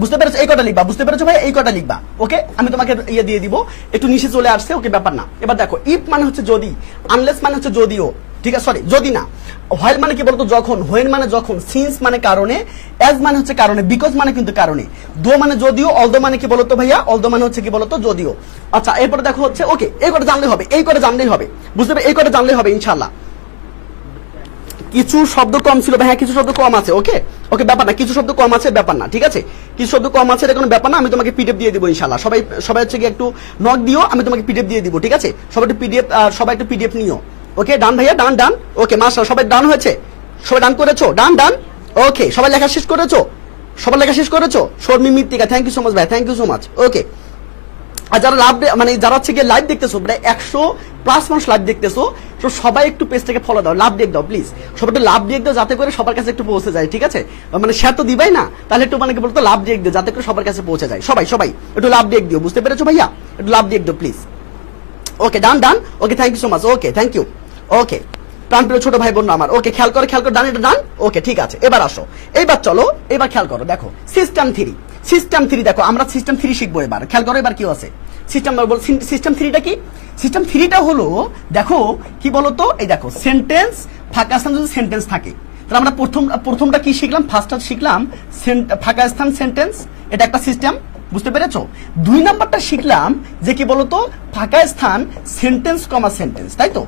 বুঝতে পেরেছো? এই কটা লিখবা, বুঝতে পেরেছো ভাই? এই কটা লিখবা। ওকে আমি তোমাকে ইয়ে দিয়ে দিব, একটু নিচে চলে আসছে, ওকে ব্যাপার না। এবার দেখো, ইফ মানে হচ্ছে যদি, আনলেস মানে হচ্ছে যদিও, ঠিক আছে? সরি যদি না, হোয়াইল মানে কি বলতো যখন, হোয়েন মানে যখন, সিন্স মানে কারণে, অ্যাজ মানে হচ্ছে কারণে, বিকজ মানে কিন্তু কারণে, দো মানে যদিও, অলদো মানে কি বলতো ভাইয়া, অলদো মানে হচ্ছে কি বলতো যদিও। আচ্ছা এরপরে দেখো হচ্ছে, ওকে এই কটা জানলেই হবে, বুঝতে পারবে? এই কটা জানলেই হবে ইনশাআল্লাহ। কিছু শব্দ কম ছিল ভাই, হ্যাঁ কিছু শব্দ কম আছে, ওকে ব্যাপার না, কিছু শব্দ কম আছে ব্যাপার না, ঠিক আছে? কিছু শব্দ কম আছে, এটা কোনো ব্যাপার না, আমি তোমাকে পিডিএফ দিয়ে দিব ইনশাআল্লাহ। সবাই হচ্ছে কি একটু নক দিও, আমি তোমাকে পিডিএফ দিয়ে দিব, ঠিক আছে? সবাই একটু পিডিএফ নিও। ওকে ডান ভাইয়া, ডান। ওকে মাশাআল্লাহ, সবাই ডান হয়েছে, সবাই ডান করেছো, ডান। ওকে সবাই লেখা শেষ করেছো? শর্মি মৃত্তিকা, থ্যাংক ইউ সো মাচ ভাই, থ্যাংক ইউ সো মাচ। ওকে আর যারা যারা হচ্ছে গিয়ে লাইভ দেখতেছো, প্রায় 100+ মানুষ লাইভ দেখতেছো, তো সবাই একটু পেজটাকে ফলো দাও, লাভ দিয়ে দাও প্লিজ, সবাই একটু লাভ দিয়ে দাও যাতে করে সবার কাছে একটু পৌঁছে যায়, ঠিক আছে? মানে শেয়ার তো দিবাই না, তাহলে একটু মানে কি বলতো লাভ দিয়ে দিও যাতে করে সবার কাছে পৌঁছে যায়। সবাই একটু লাভ দিয়ে দিও, বুঝতে পেরেছো ভাইয়া? একটু লাভ দিয়ে দিও please. Okay done. Okay thank you so much, okay thank you. Okay প্রাণ প্রিয় ছোট ভাই বোন আমার, ওকে খেয়াল করো ডান, এটা ডান। ওকে ঠিক আছে, এবার আসো, এবার চলো, এবার খেয়াল করো, দেখো সিস্টেম 3, দেখো আমরা সিস্টেম 3 শিখবো এবার। খেয়াল করো এবার কি আছে সিস্টেম 3টা কি? সিস্টেম 3টা হলো, দেখো কি বলতো, এই দেখো সেন্টেন্স, ফাঁকা স্থান যদি সেন্টেন্স থাকে, তাহলে আমরা প্রথমটা কি শিখলাম? ফার্স্টটা শিখলাম ফাঁকা স্থান সেন্টেন্স, এটা একটা সিস্টেম, বুঝতে পেরেছো? 2 নাম্বারটা শিখলাম যে কি বলতো ফাঁকা স্থান সেন্টেন্স কমা সেন্টেন্স, তাই তো?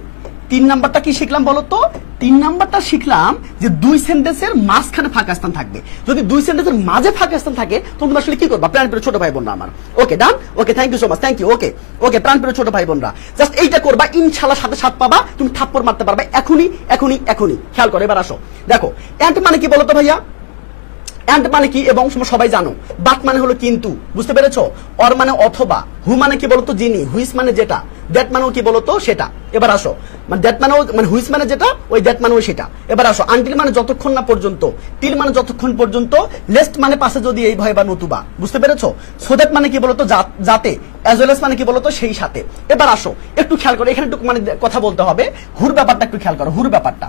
3 নাম্বারটা কি শিখলাম বলতো? 3 নাম্বারটা শিখলাম যে দুই সেন্টেন্সের মাঝখানে ফাঁকা স্থান থাকবে। যদি দুই সেন্টেন্সের মাঝে ফাঁকা স্থান থাকে তখন তুমি আসলে কি করবা প্রাণপ্রিয় ছোট ভাই বোনরা আমার। Okay done, okay thank you so much, thank you. Okay okay প্রাণপ্রিয় ছোট ভাই বোনরা জাস্ট এইটা করবা, ইনশাআল্লাহ সাথে সাথ পাবা, তুমি থাপ্পড় মারতে পারবে এখনই এখনই এখনই। খেয়াল করো, এবার আসো দেখো অ্যান্ড মানে কি বলো তো ভাইয়া, অ্যান্ড মানে কি এবং সবাই জানো, বাট মানে হলো কিন্তু, বুঝতে পেরেছো, অর মানে অথবা, হু মানে কি বলতো যিনি, হুইস মানে যেটা, দ্যাট মানেও কি বলতো সেটা। এবার আসো মানে দ্যাট মানেও মানে হুইস মানে যেটা, ওই দ্যাট মানেও সেটা। এবার আসো আনটিল মানে যতক্ষণ না পর্যন্ত, টিল মানে যতক্ষণ পর্যন্ত, লেস্ট মানে পাশে যদি এই ভয় বা নতুবা, বুঝতে পেরেছো, সো দ্যাট মানে কি বলতো যাতে, অ্যাজ ওয়েল এস মানে কি বলতো সেই সাথে। এবার আসো একটু খেয়াল করো, এখানে একটু মানে কথা বলতে হবে, হুর ব্যাপারটা একটু খেয়াল করো, হুর ব্যাপারটা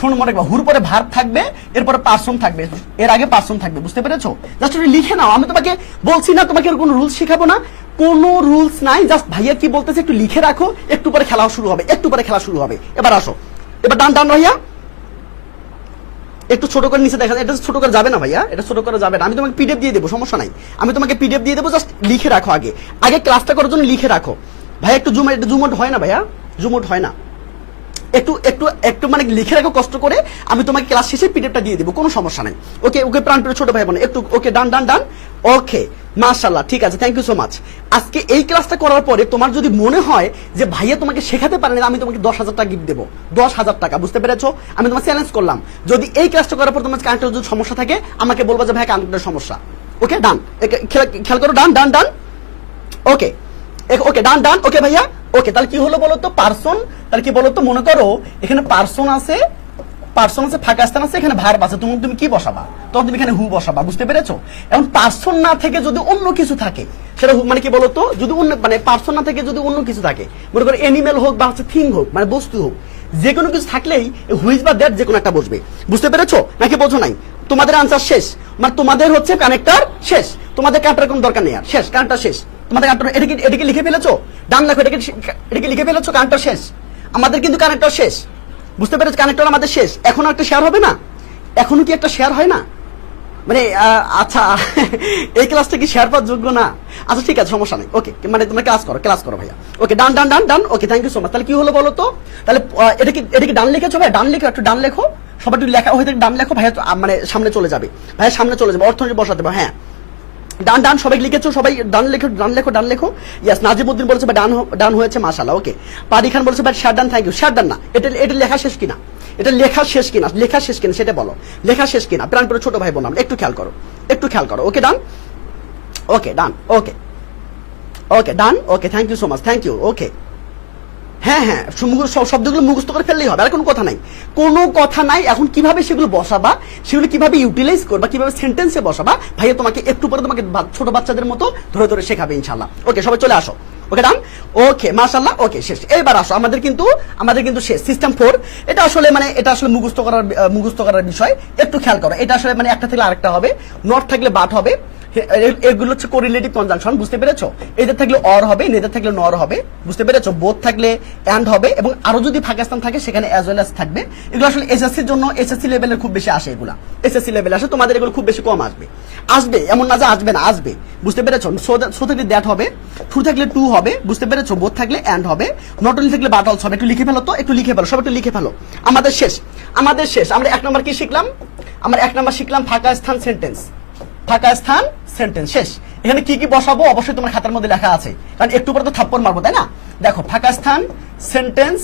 শোনো মনে রাখবা, হুর পরে ভার্ব থাকবে, এরপরে পার্সন থাকবে, এর আগে পার্সন থাকবে, বুঝতে পেরেছো? জাস্ট লিখে নাও, আমি তোমাকে বলছি না তোমাকে কোনো রুলস শেখাবো না, কোনো রুলস নাই, জাস্ট ভাইয়া কি বলতেছে একটু লিখে রাখো, একটু পরে খেলা শুরু হবে, একটু পরে খেলা শুরু হবে। এবার আসো, এবার ডান ডান ভাইয়া একটু ছোট করে নিচে দেখা যায়, এটা ছোট করে যাবে না ভাইয়া, এটা ছোট করে যাবে না, আমি তোমাকে পিডিএফ দিয়ে দেবো, সমস্যা নাই, আমি তোমাকে পিডিএফ দিয়ে দেবো, জাস্ট লিখে রাখো, আগে আগে ক্লাসটা করার জন্য লিখে রাখো ভাইয়া। একটু জুমট হয় না ভাইয়া, জুমট হয় না, একটু একটু একটু মানে লিখে রাখো কষ্ট করে, আমি তোমাকে ক্লাস শেষে পিডিএফটা দিয়ে দেবো, কোনো সমস্যা নাই। ওকে ওকে প্রাণপ্রিয় ছোট ভাই বোন একটু ওকে ডান ডান ডান। ওকে মাশাআল্লাহ, ঠিক আছে, থ্যাংক ইউ সো মাচ। আজকে এই ক্লাসটা করার পরে তোমার যদি মনে হয় যে ভাইয়া তোমাকে শেখাতে পারে না, আমি তোমাকে 10,000 টাকা গিফট দেবো, 10,000 টাকা, বুঝতে পেরেছো? আমি তোমাকে চ্যালেঞ্জ করলাম, যদি এই ক্লাসটা করার পর তোমার কারেন্টের যদি সমস্যা থাকে আমাকে বলবো যে ভাই কারেন্টের সমস্যা। ওকে ডান, খেয়াল করো, ডান done done. Okay okay done done. ওকে ভাইয়া ওকে, তাহলে কি হলো বলো তো, পার্সন, তাহলে কি বলো তো, মনে করো এখানে পার্সন আছে, পার্সন আছে, ফাঁকা স্থান আছে, এখানে ভার্ব আছে, তুমি কি বসাবা, তখন তুমি এখানে হু বসাবা, বুঝতে পেরেছো? এখন পার্সন না থেকে যদি অন্য কিছু থাকে, সেটা মানে কি বলতো, যদি অন্য মানে পার্সন না থেকে যদি অন্য কিছু থাকে, মনে করো এনিমেল হোক বা হচ্ছে থিং হোক, মানে বস্তু হোক, যে কোনো কিছু থাকলেই হুইজ বা দ্যাট যে কোনো একটা বসবে, বুঝতে পেরেছো নাকি বোঝো নাই? তোমাদের আনসার শেষ, মানে তোমাদের হচ্ছে কানেক্টর শেষ, তোমাদের কানেক্টর কোনো দরকার নেই আর, শেষ, কানেক্টর শেষ, তোমাদের কানেক্টর এটাকে লিখে ফেলেছো, ডান লেখো, এটাকে লিখে ফেলেছো, কানেক্টর শেষ, আমাদের কিন্তু কানেক্টর শেষ, বুঝতে পেরেছো? কানেক্টর আমাদের শেষ, এখনো একটা শেয়ার হবে না, এখনো কি একটা শেয়ার হয় না, মানে আচ্ছা এই ক্লাসটা কি শেয়ার পাওয়ার যোগ্য না? আচ্ছা ঠিক আছে, সমস্যা নেই, ওকে, মানে তোমরা ক্লাস করো ভাইয়া। Okay done done done done. Okay thank you so much. তাহলে কি হলো বলো তো, তাহলে এটাকে ডান লিখেছো ভাই, ডান লিখো, একটু ডান লেখো, সবাই একটু লেখা হয়ে ডান লেখো ভাইয়া, মানে সামনে চলে যাবে, ভাইয়া সামনে চলে যাবে, অর্থনীতি বসাতে হবে। হ্যাঁ ডান ডান, সবাই লিখেছো, সবাই ডান লেখো, ডান লেখো, ডান লেখো। ইয়াস, নাজিমউদ্দিন বলেছে ভাই ডান হয়েছে, মাশাআল্লাহ। ওকে পারি খান বলেছে ভাই share done, thank you. Share done না, এটা লেখা শেষ কিনা, এটা লেখা শেষ কিনা, লেখা শেষ কিনা সেটা বলো, লেখা শেষ কিনা প্রাণপ্রিয় ছোট ভাই বোন, একটু খেয়াল করো, একটু খেয়াল করো। Okay done, okay done, okay okay done, okay thank you so much, thank you. Okay হ্যাঁ হ্যাঁ, শব্দগুলো মুখস্থ করে ফেললেই হবে, আর কোনো কথা নাই, কোনো কথা নাই। এখন কিভাবে সেগুলো বসাবা, সেগুলো কিভাবে ইউটিলাইজ করবা, কিভাবে সেন্টেন্সে বসাবা, ভাইয়া তোমাকে একটু পরে তোমাকে ছোট বাচ্চাদের মতো ধরে ধরে শেখাবে ইনশাআল্লাহ। ওকে সবাই চলে আসো। ওকে ডান, ওকে মাশাআল্লাহ। ওকে শেষ, এবার আসো, আমাদের কিন্তু শেষ সিস্টেম 4। এটা আসলে মানে এটা আসলে মুখস্থ করার বিষয়, একটু খেয়াল করো, এটা আসলে মানে একটা থাকলে আরেকটা হবে, নট থাকলে বাট হবে, এগুলো হচ্ছে কোরিলেটিভ কনজাংশন, বুঝতে পেরেছো? এদের থাকলে অর হবে, নেদের থাকলে নর হবে, বুঝতে পেরেছো? বোথ থাকলে অ্যান্ড হবে, এবং আরো যদি পাকিস্তান থাকে সেখানে অ্যাজ ওয়েল অ্যাজ থাকবে। এগুলো আসলে এসএসসির জন্য, এসএসসি লেভেলের খুব বেশি আসে, এগুলা এসএসসি লেভেলে আসে, তোমাদের এগুলো খুব বেশি কম আসবে, এমন না যে আসবে না, আসবে, বুঝতে পেরেছো? সো থাকলে দ্যাট হবে, ট্রু থাকলে টু হবে, বুঝতে পেরেছো? বোথ থাকলে অ্যান্ড হবে, নট অনলি থাকলে বাট অলসো হবে। একটু লিখে ফেলো তো, একটু লিখে ফেলো, সব একটু লিখে ফেলো। আমাদের শেষ। আমরা 1 নম্বর কি শিখলাম? আমরা 1 নম্বর শিখলাম ফাঁকা স্থান সেন্টেন্স, ফাঁকা স্থান সেন্টেন্স শেষ। এখানে কি কি বসাবো অবশ্যই তোমার খাতার মধ্যে লেখা আছে, কারণ একটু পরে তো থাপ্পড় মারবো, তাই না? দেখো ফাঁকা স্থান সেন্টেন্স,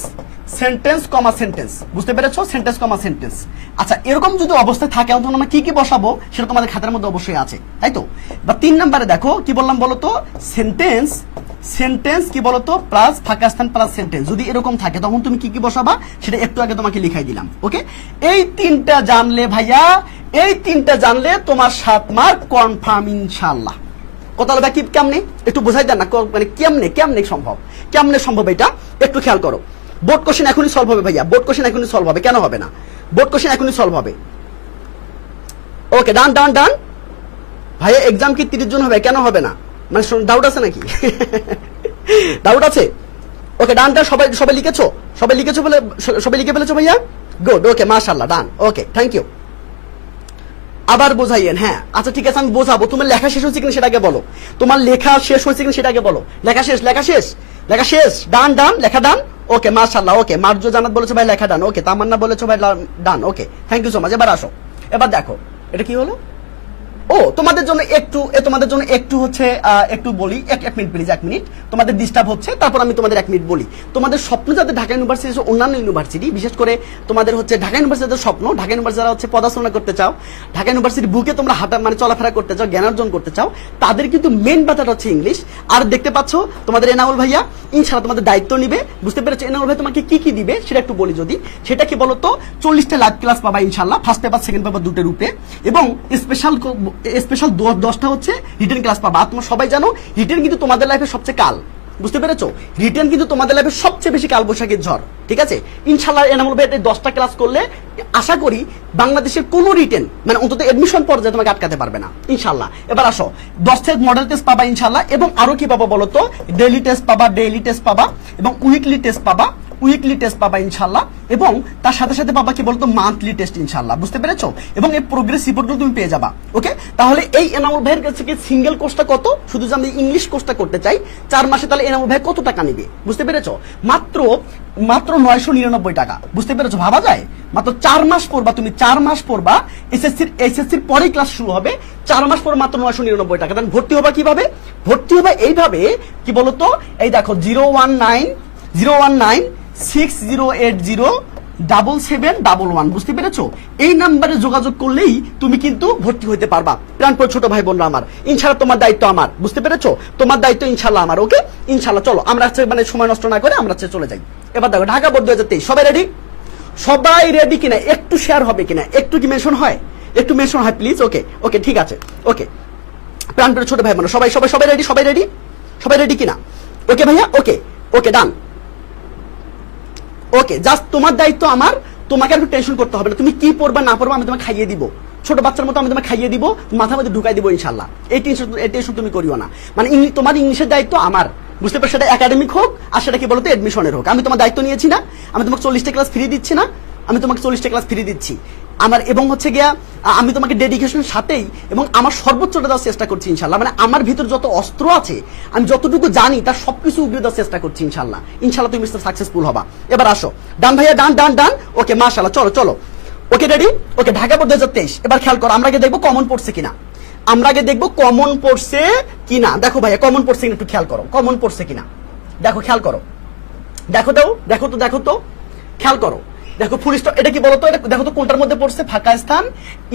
সেন্টেন্স কমা সেন্টেন্স, বুঝতে পেরেছো? সেন্টেন্স কমা সেন্টেন্স। আচ্ছা এরকম যদি অবস্থায় থাকে তখন আমরা কি কি বসাবো সেটা তোমাদের খাতার মধ্যে অবশ্যই আছে, তাই তো? বা 3 নম্বরে দেখো কি বললাম বলো তো, সেন্টেন্স কি বলতো প্লাস ফাঁকা স্থান প্লাস সেন্টেন্স, যদি এরকম থাকে তখন তুমি কি কি বসাবা সেটা একটু আগে তোমাকে লিখাই দিলাম। ওকে, এই 3টা জানলে ভাইয়া, এই 3টা জানলে তোমার 7 মার্ক কনফার্ম ইনশাআল্লাহ। কথা বলবে কি কেমনে একটু বোঝাই দেন না, মানে কেমনে সম্ভব এটা একটু খেয়াল করো। বোর্ড কোশ্চেন এখনই সলভ হবে ভাইয়া, বোর্ড কোশ্চেন এখনই সলভ হবে, কেন হবে না? বোর্ড কোশ্চেন এখনই সলভ হবে। ওকে ডান ডান ডান ভাইয়া, এক্সাম কি 30 জন হবে, কেন হবে না? মানে ডাউট আছে নাকি? ডাউট আছে? ওকে ডান ডান, সবাই লিখেছো, সবাই লিখে ফেলেছো ভাইয়া, গুড। ওকে মাশাআল্লাহ, ডান। Okay thank you. আবার বোঝাইয়েন, হ্যাঁ আচ্ছা ঠিক আছে আমি বোঝাবো। তোমার লেখা শেষ হয়েছে কিনা সেটা আগে বলো, তোমার লেখা শেষ হয়েছে কিনা সেটা আগে বলো। লেখা শেষ, ডান ডান, লেখা ডান। ওকে মাশাআল্লাহ, ওকে মার্জো জান্নাত বলেছো ভাই লেখা ডান, ওকে তামান্না বলেছো ভাই done, okay thank you so much. এবার আসো, এবার দেখো এটা কি হলো। ও তোমাদের জন্য একটু হচ্ছে একটু বলি, এক মিনিট প্লিজ, 1 মিনিট তোমাদের ডিস্টার্ব হচ্ছে, তারপর আমি তোমাদের 1 মিনিট বলি। তোমাদের স্বপ্ন যাতে ঢাকা ইউনিভার্সিটি, অন্যান্য ইউনিভার্সিটি, বিশেষ করে তোমাদের হচ্ছে ঢাকা ইউনিভার্সিটির স্বপ্ন, ঢাকা ইউনিভার্সিটি যারা হচ্ছে পড়াশোনা করতে চাও, ঢাকা ইউনিভার্সিটির বুকে তোমরা হাঁটা মানে চলাফেরা করতে চাও, জ্ঞান অর্জন করতে চাও, তাদের কিন্তু মেন ব্যাপারটা হচ্ছে ইংলিশ। আর দেখতে পাচ্ছ তোমাদের এনামুল ভাইয়া ইনশাআল্লাহ তোমাদের দায়িত্ব নিবে, বুঝতে পেরেছো? এনামুল ভাই তোমাকে কি কি দিবে সেটা একটু বলি যদি, সেটা কি বলতো, 40টা লাইভ ক্লাস পাবা ইনশাআল্লাহ, ফার্স্ট পেপার সেকেন্ড পেপার দুটো রূপে, এবং স্পেশাল 10টা হচ্ছে রিটেন ক্লাস পাবা। তোমরা সবাই জানো রিটেন কিন্তু তোমাদের লাইফে সবচেয়ে কাল, বুঝতে পেরেছো? রিটেন কিন্তু তোমাদের লাইফে সবচেয়ে বেশি কাল বৈশাখীর ঝড়, ঠিক আছে? ইনশাআল্লাহ এনামুল ভাই 10টা ক্লাস করলে আশা করি বাংলাদেশের কোন রিটেন মানে অন্তত এডমিশন পর্যায়ে তোমাকে আটকাতে পারবে না ইনশাআল্লাহ। এবার আসো, 10 থেকে মডেল টেস্ট পাবা ইনশাআল্লাহ, এবং আরো কি পাবা বলো তো, ডেইলি টেস্ট পাবা এবং উইকলি টেস্ট পাবা ইনশাআল্লাহ, এবং তার সাথে সাথে পাবা কি বলতো মান্থলি টেস্ট ইনশাআল্লাহ, বুঝতে পেরেছো? এবং এই প্রোগ্রেস রিপোর্টগুলো তুমি পেয়ে যাবা। ওকে, তাহলে এই এনামুল ভাইয়ের কাছে কি সিঙ্গেল কোর্সটা কত, শুধু যে আমি ইংলিশ কোর্সটা করতে চাই 4 মাসে, তাহলে এনামুল ভাই কত টাকা নেবে, বুঝতে পেরেছো? মাত্র 999 টাকা, বুঝতে পেরেছো? ভাবা যায়, মাত্র 4 মাস পড়বা তুমি, 4 মাস পড়বা, এসএসসির পরেই ক্লাস শুরু হবে, 4 মাস পর মাত্র 999 টাকা। তাহলে ভর্তি হবা কিভাবে? ভর্তি হবা এইভাবে, কি বলতো, এই দেখো 01960807711, বুঝতে পেরেছো? এই নাম্বারে যোগাযোগ করলেই তুমি কিন্তু ভর্তি হতে পারবা। প্রাণপ্রিয় ছোট ভাই বোনরা আমার, ইনশাআল্লাহ তোমার দায়িত্ব আমার, বুঝতে পেরেছো? তোমার দায়িত্ব ইনশাআল্লাহ আমার। ওকে ইনশাআল্লাহ, চলো আমরা মানে সময় নষ্ট না করে আমরা চলে যাই। এবার দেখো ঢাকা বোর্ড 2023 সবাই রেডি? সবাই রেডি কিনা একটু শেয়ার হবে কিনা, একটু কি মেনশন হয়, একটু মেনশন হয় প্লিজ। ওকে ঠিক আছে, ওকে প্রাণপ্রিয় ছোট ভাই বোনরা সবাই রেডি কিনা? ওকে ভাইয়া, ওকে ডান। ওকে, জাস্ট তোমার দায়িত্ব আমার, তোমাকে আর টেনশন করতে হবে না, তুমি কি পড়বা না পড়বা আমি তোমাকে খাইয়ে দিব, ছোট বাচ্চার মতো আমি তোমাকে খাইয়ে দিব, মাথার মধ্যে ঢুকাই দিব ইনশাআল্লাহ। এই টেনশন তুমি করিও না, মানে তোমার ইংলিশের দায়িত্ব আমার, বুঝতে পারছো? সেটা একাডেমিক হোক আর সেটা কি বলতো এডমিশনের হোক, আমি তোমার দায়িত্ব নিয়েছি না, আমি তোমাকে 40টা ক্লাস ফ্রি দিচ্ছি না, আমি তোমাকে 40টা ক্লাস ফ্রি দিচ্ছি আমার, এবং হচ্ছে গিয়া আমি তোমাকে ডেডিকেশনের সাথেই এবং আমার সর্বোচ্চটা দেওয়ার চেষ্টা করছি ইনশাআল্লাহ। মানে আমার ভিতর যত অস্ত্র আছে, আমি যতটুকু জানি তার সবকিছু উগড়ে দেওয়ার চেষ্টা করছি ইনশাআল্লাহ। তুমি সাকসেসফুল হবা। এবার আসো, ডান ভাইয়া ডান, ওকে মাশাআল্লাহ, চলো ওকে রেডি? ওকে ঢাকা বোর্ড 2023 এবার খেয়াল করো, আমরা আগে দেখবো কমন পড়ছে কিনা, দেখো ভাইয়া কমন পড়ছে কিনা একটু খেয়াল করো, কমন পড়ছে কিনা দেখো, খেয়াল করো, দেখো তো খেয়াল করো, দেখো ফুল স্টপ, এটা কি বলতো, এটা দেখো তো কোনটার মধ্যে পড়ছে, ফাঁকা স্থান,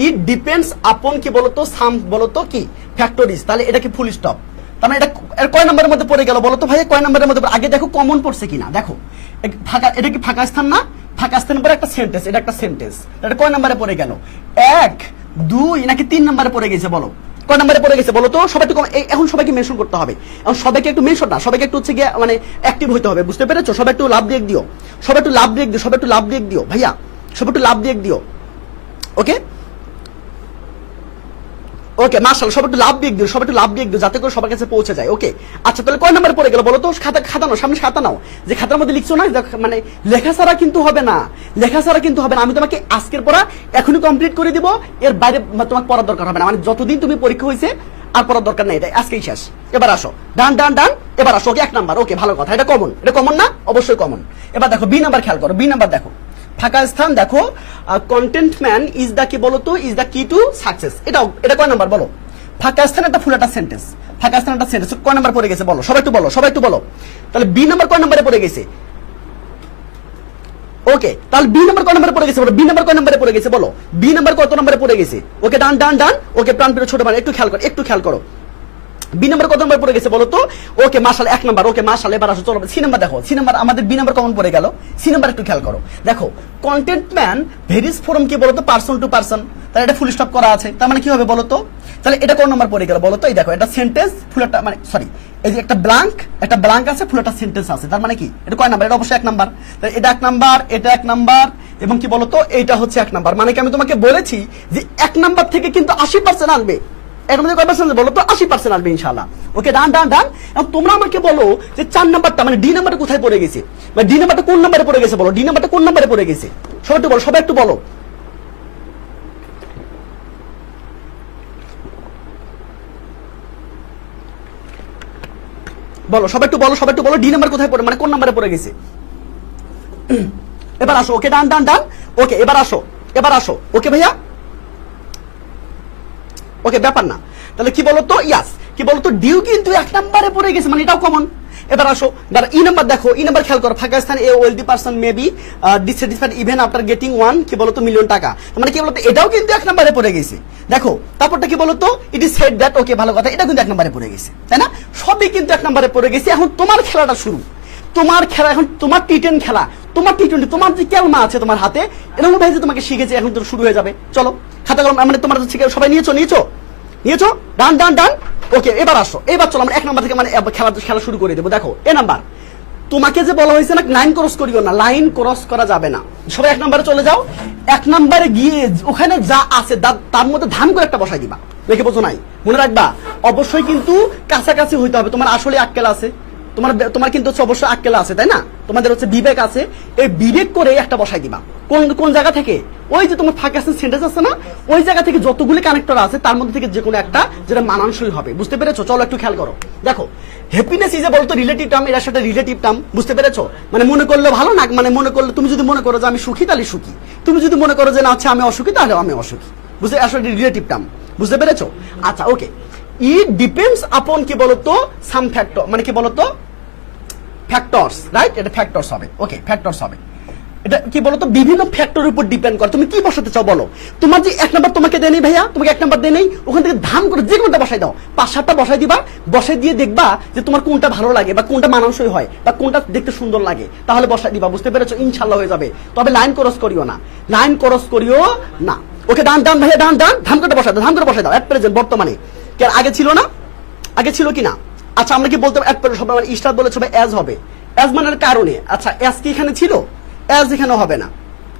ইট ডিপেন্ডস আপন কি বলতো সাম বলতো কি ফ্যাক্টরিজ, তাহলে এটা কি ফুল স্টপ, তার মানে এটা কয় নম্বরের মধ্যে পড়ে গেল বলতো ভাই, কয় নম্বরের মধ্যে? আগে দেখো কমন পড়ছে কিনা, দেখো ফাঁকা, এটা কি ফাঁকা স্থান না, ফাঁকা স্থানের পরে একটা সেন্টেন্স, এটা একটা সেন্টেন্স, এটা কয় নম্বরে পড়ে গেল, 1 2 নাকি 3 নম্বরে পড়ে গেছে, বলো কয় নম্বরে পড়ে গেছে বলো তো? সবাই একটু এখন সবাইকে মেনশন করতে হবে, এখন সবাইকে একটু মেনশন না, সবাইকে একটু হচ্ছে গিয়ে মানে অ্যাক্টিভ হতে হবে, বুঝতে পেরেছো? সবাই একটু লাভ ব্রেক দিও, ভাইয়া সবাই একটু লাভ ব্রেক দিও। ওকে মাশাআল্লাহ, সবাই একটু লাভ দিও, যাতে করে সবার কাছে পৌঁছে যায়। ওকে আচ্ছা, তাহলে কয় নম্বরে পড়ে গেল বলো তো? খাতা নাও, সামনে খাতা নাও, যে খাতার মধ্যে লিখছো না, মানে লেখা ছাড়া কিন্তু হবে না, আমি তোমাকে আজকের পড়া এখনই কমপ্লিট করে দিব, এর বাইরে তোমার পড়ার দরকার হবে না, মানে যতদিন তুমি পরীক্ষা হয়েছে আর পড়ার দরকার নেই, এটা আজকেই শেষ। এবার আসো ডান, এবার আসো, ওকে 1 নাম্বার, ওকে ভালো কথা, এটা কমন না, অবশ্যই কমন। এবার দেখো বি নাম্বার, খেয়াল করো বি নাম্বার, দেখো ফাঁকা স্থান, দেখো কন্টেন্টম্যান ইজ দা কি বলতো, ইজ দা কি টু সাকসেস, এটা কয় নাম্বার বলো? ফাঁকা স্থান একটা ফুল একটা সেন্টেন্স, কয় নাম্বার পড়ে গেছে বলো? সবাই একটু বলো, তাহলে বি নাম্বার কয় নাম্বারে পড়ে গেছে? ওকে, তাহলে বি নাম্বার কয় নম্বরে পড়ে গেছে বলো? বি নাম্বার কয় নম্বরে পড়ে গেছে বলো? বি নাম্বার কত নম্বরে পড়ে গেছে? ওকে ডান। ওকে প্রাণপ্রিয় ছোট ভাই একটু খেয়াল করো, বি নাম্বার কত নম্বর পড়ে গেছে বলো তো? ওকে মাশাআল্লাহ 1 নাম্বার, ওকে মাশাআল্লাহ। এবার আসো, চলো সি নাম্বার দেখো, সি নাম্বার আমাদের বি নাম্বার কমন পড়ে গেল, সি নাম্বার একটু খেয়াল করো, দেখো কন্টেন্টম্যান ভেরিজ ফ্রম কি বলতো পারসন টু পারসন, তাহলে এটা ফুল স্টপ করা আছে, তার মানে কি হবে বলো তো? তাহলে এটা কোন নাম্বার পড়ে গেল বলো তো? এই দেখো এটা সেন্টেন্স ফুল একটা, মানে সরি এই যে একটা ব্ল্যাঙ্ক আছে, ফুল একটা সেন্টেন্স আছে, তার মানে কি এটা কয় নাম্বার? এটা অবশ্যই 1 নাম্বার, তাহলে এটা 1 নাম্বার, এটা 1 নাম্বার, এবং কি বলতো এইটা হচ্ছে 1 নাম্বার, মানে কি আমি তোমাকে বলেছি যে 1 নাম্বার থেকে কিন্তু 80% আসবে, এর মধ্যে কয় পার্সেন্ট বলো তো? 80% আসবে ইনশাআল্লাহ। ওকে ডান। এখন তোমরা আমাকে বলো যে 4 নাম্বারটা মানে ডি নাম্বারটা কোথায় পড়ে গেছে, মানে ডি নাম্বারটা কোন নাম্বারে পড়ে গেছে বলো? ডি নাম্বারটা কোন নাম্বারে পড়ে গেছে? সবাই একটু বলো, সবাই একটু বলো ডি নাম্বার কোথায় পড়ে, মানে কোন নাম্বারে পড়ে গেছে? এবার আসো, ওকে ডান ডান ডান, ওকে এবার আসো, এবার আসো, ওকে ভাইয়া, ওকে ব্যাপার না। তাহলে কি বলতো, ইয়াস কি বলতো, ডিউ কিন্তু 1 নম্বরে পড়ে গেছে, মানে এটাও কমন। এবার আসো, ই নাম্বার দেখো, ই নাম্বার খেয়াল করো, Pakistan a wealthy person may be dissatisfied even after getting 1 কি বলতো মিলিয়ন টাকা, মানে কি বলতো এটাও কিন্তু 1 নম্বরে পড়ে গেছে। দেখো তারপরটা কি বলতো, ইট ইজ সেড দ্যাট, ওকে ভালো কথা, এটা কিন্তু 1 নম্বরে পড়ে গেছে, তাই না? সবই কিন্তু 1 নম্বরে পড়ে গেছে। এখন তোমার খেলাটা শুরু, তোমার খেলা এখন, তোমার টি10 খেলা, তোমার টি20, তোমার যে ক্যালমা আছে তোমার হাতে, এরকম ভাই যে তোমাকে শিখেছে, এখন তো শুরু হয়ে যাবে। চলো খাতা কলম, মানে তোমার সবাই নিয়েছো নিয়েছো নিয়েছো, ডান ডান ডান, ওকে এবার আসো, এবার চলো আমরা 1 নাম্বার থেকে মানে খেলা শুরু করে দেবো। দেখো এ নাম্বার, তোমাকে যে বলা হয়েছে না লাইন ক্রস করিও না, লাইন ক্রস করা যাবে না, সবাই 1 নম্বরে চলে যাও। 1 নম্বরে গিয়ে ওখানে যা আছে তার মধ্যে ধান করে একটা বসাই দিবা, দেখে বোঝো নাই, মনে রাখবা অবশ্যই কিন্তু কাছাকাছি হইতে হবে। তোমার আসলে আক্কেল আছে, তোমার কিন্তু অবশ্যই আক্কেল আছে, তাই না? তোমাদের হচ্ছে বিবেক আছে, এই বিবেক করে একটা বসাই দিবা। কোন কোন জায়গা থেকে, ওই যে তোমার ফাঁকা সেন্টেন্স আছে না, ওই জায়গা থেকে যতগুলি কানেক্টর আছে তার মধ্যে থেকে যে কোনো একটা যেটা মানানসই হবে, বুঝতে পেরেছো? চলো একটু খেয়াল করো। দেখো হ্যাপিনেস ইজ এ বলতো রিলেটিভ টার্ম, এর সাথে রিলেটিভ টার্ম, বুঝতে পেরেছো? মানে মনে করলে ভালো না, মানে মনে করলে, তুমি যদি মনে করো যে আমি সুখী তাহলে সুখী, তুমি যদি মনে করো যে না আচ্ছা আমি অসুখী তাহলে আমি অসুখী, বুঝতে, আসলে রিলেটিভ টার্ম, বুঝতে পেরেছো? আচ্ছা ওকে, ইট ডিপেন্ডস আপন কি বলতো সাম ফ্যাক্টর, মানে কি বলতো ফ্যাক্টরস, রাইট? এটা ফ্যাক্টরস হবে, ওকে ফ্যাক্টরস হবে। এটা কি বলতো বিভিন্ন ফ্যাক্টরের উপর ডিপেন্ড করে, তুমি কি বসাতে চাও বলো। তোমার যে 1 নাম্বার তোমাকে দেয় নেই ভাইয়া, তোমাকে 1 নাম্বার দেয় নেই, ওখান থেকে ধান করে যে কোনটা বসাই দাও, 5-7টা বসাই দিবা, বসাই দিয়ে দেখবা যে তোমার কোনটা ভালো লাগে বা কোনটা মানানসই হয় বা কোনটা দেখতে সুন্দর লাগে, তাহলে বসাই দিবা, বুঝতে পেরেছো? ইনশাআল্লাহ হয়ে যাবে। তবে লাইন ক্রস করিও না, লাইন ক্রস করিও না, ওকে ডান ডান ভাইয়া ডান ডান, ধান করে বসাই দাও, ধান করে বসাই দাও। এট প্রেজেন্ট বর্তমানে, কি আগে ছিল না, আগে ছিল কিনা? আচ্ছা আমরা কি বলতে সবাই মানে ইস্টার বলে সবাই অ্যাজ হবে, অ্যাজ মানের কারণে। আচ্ছা অ্যাজ কি এখানে ছিল? অ্যাজ এখানে হবে না,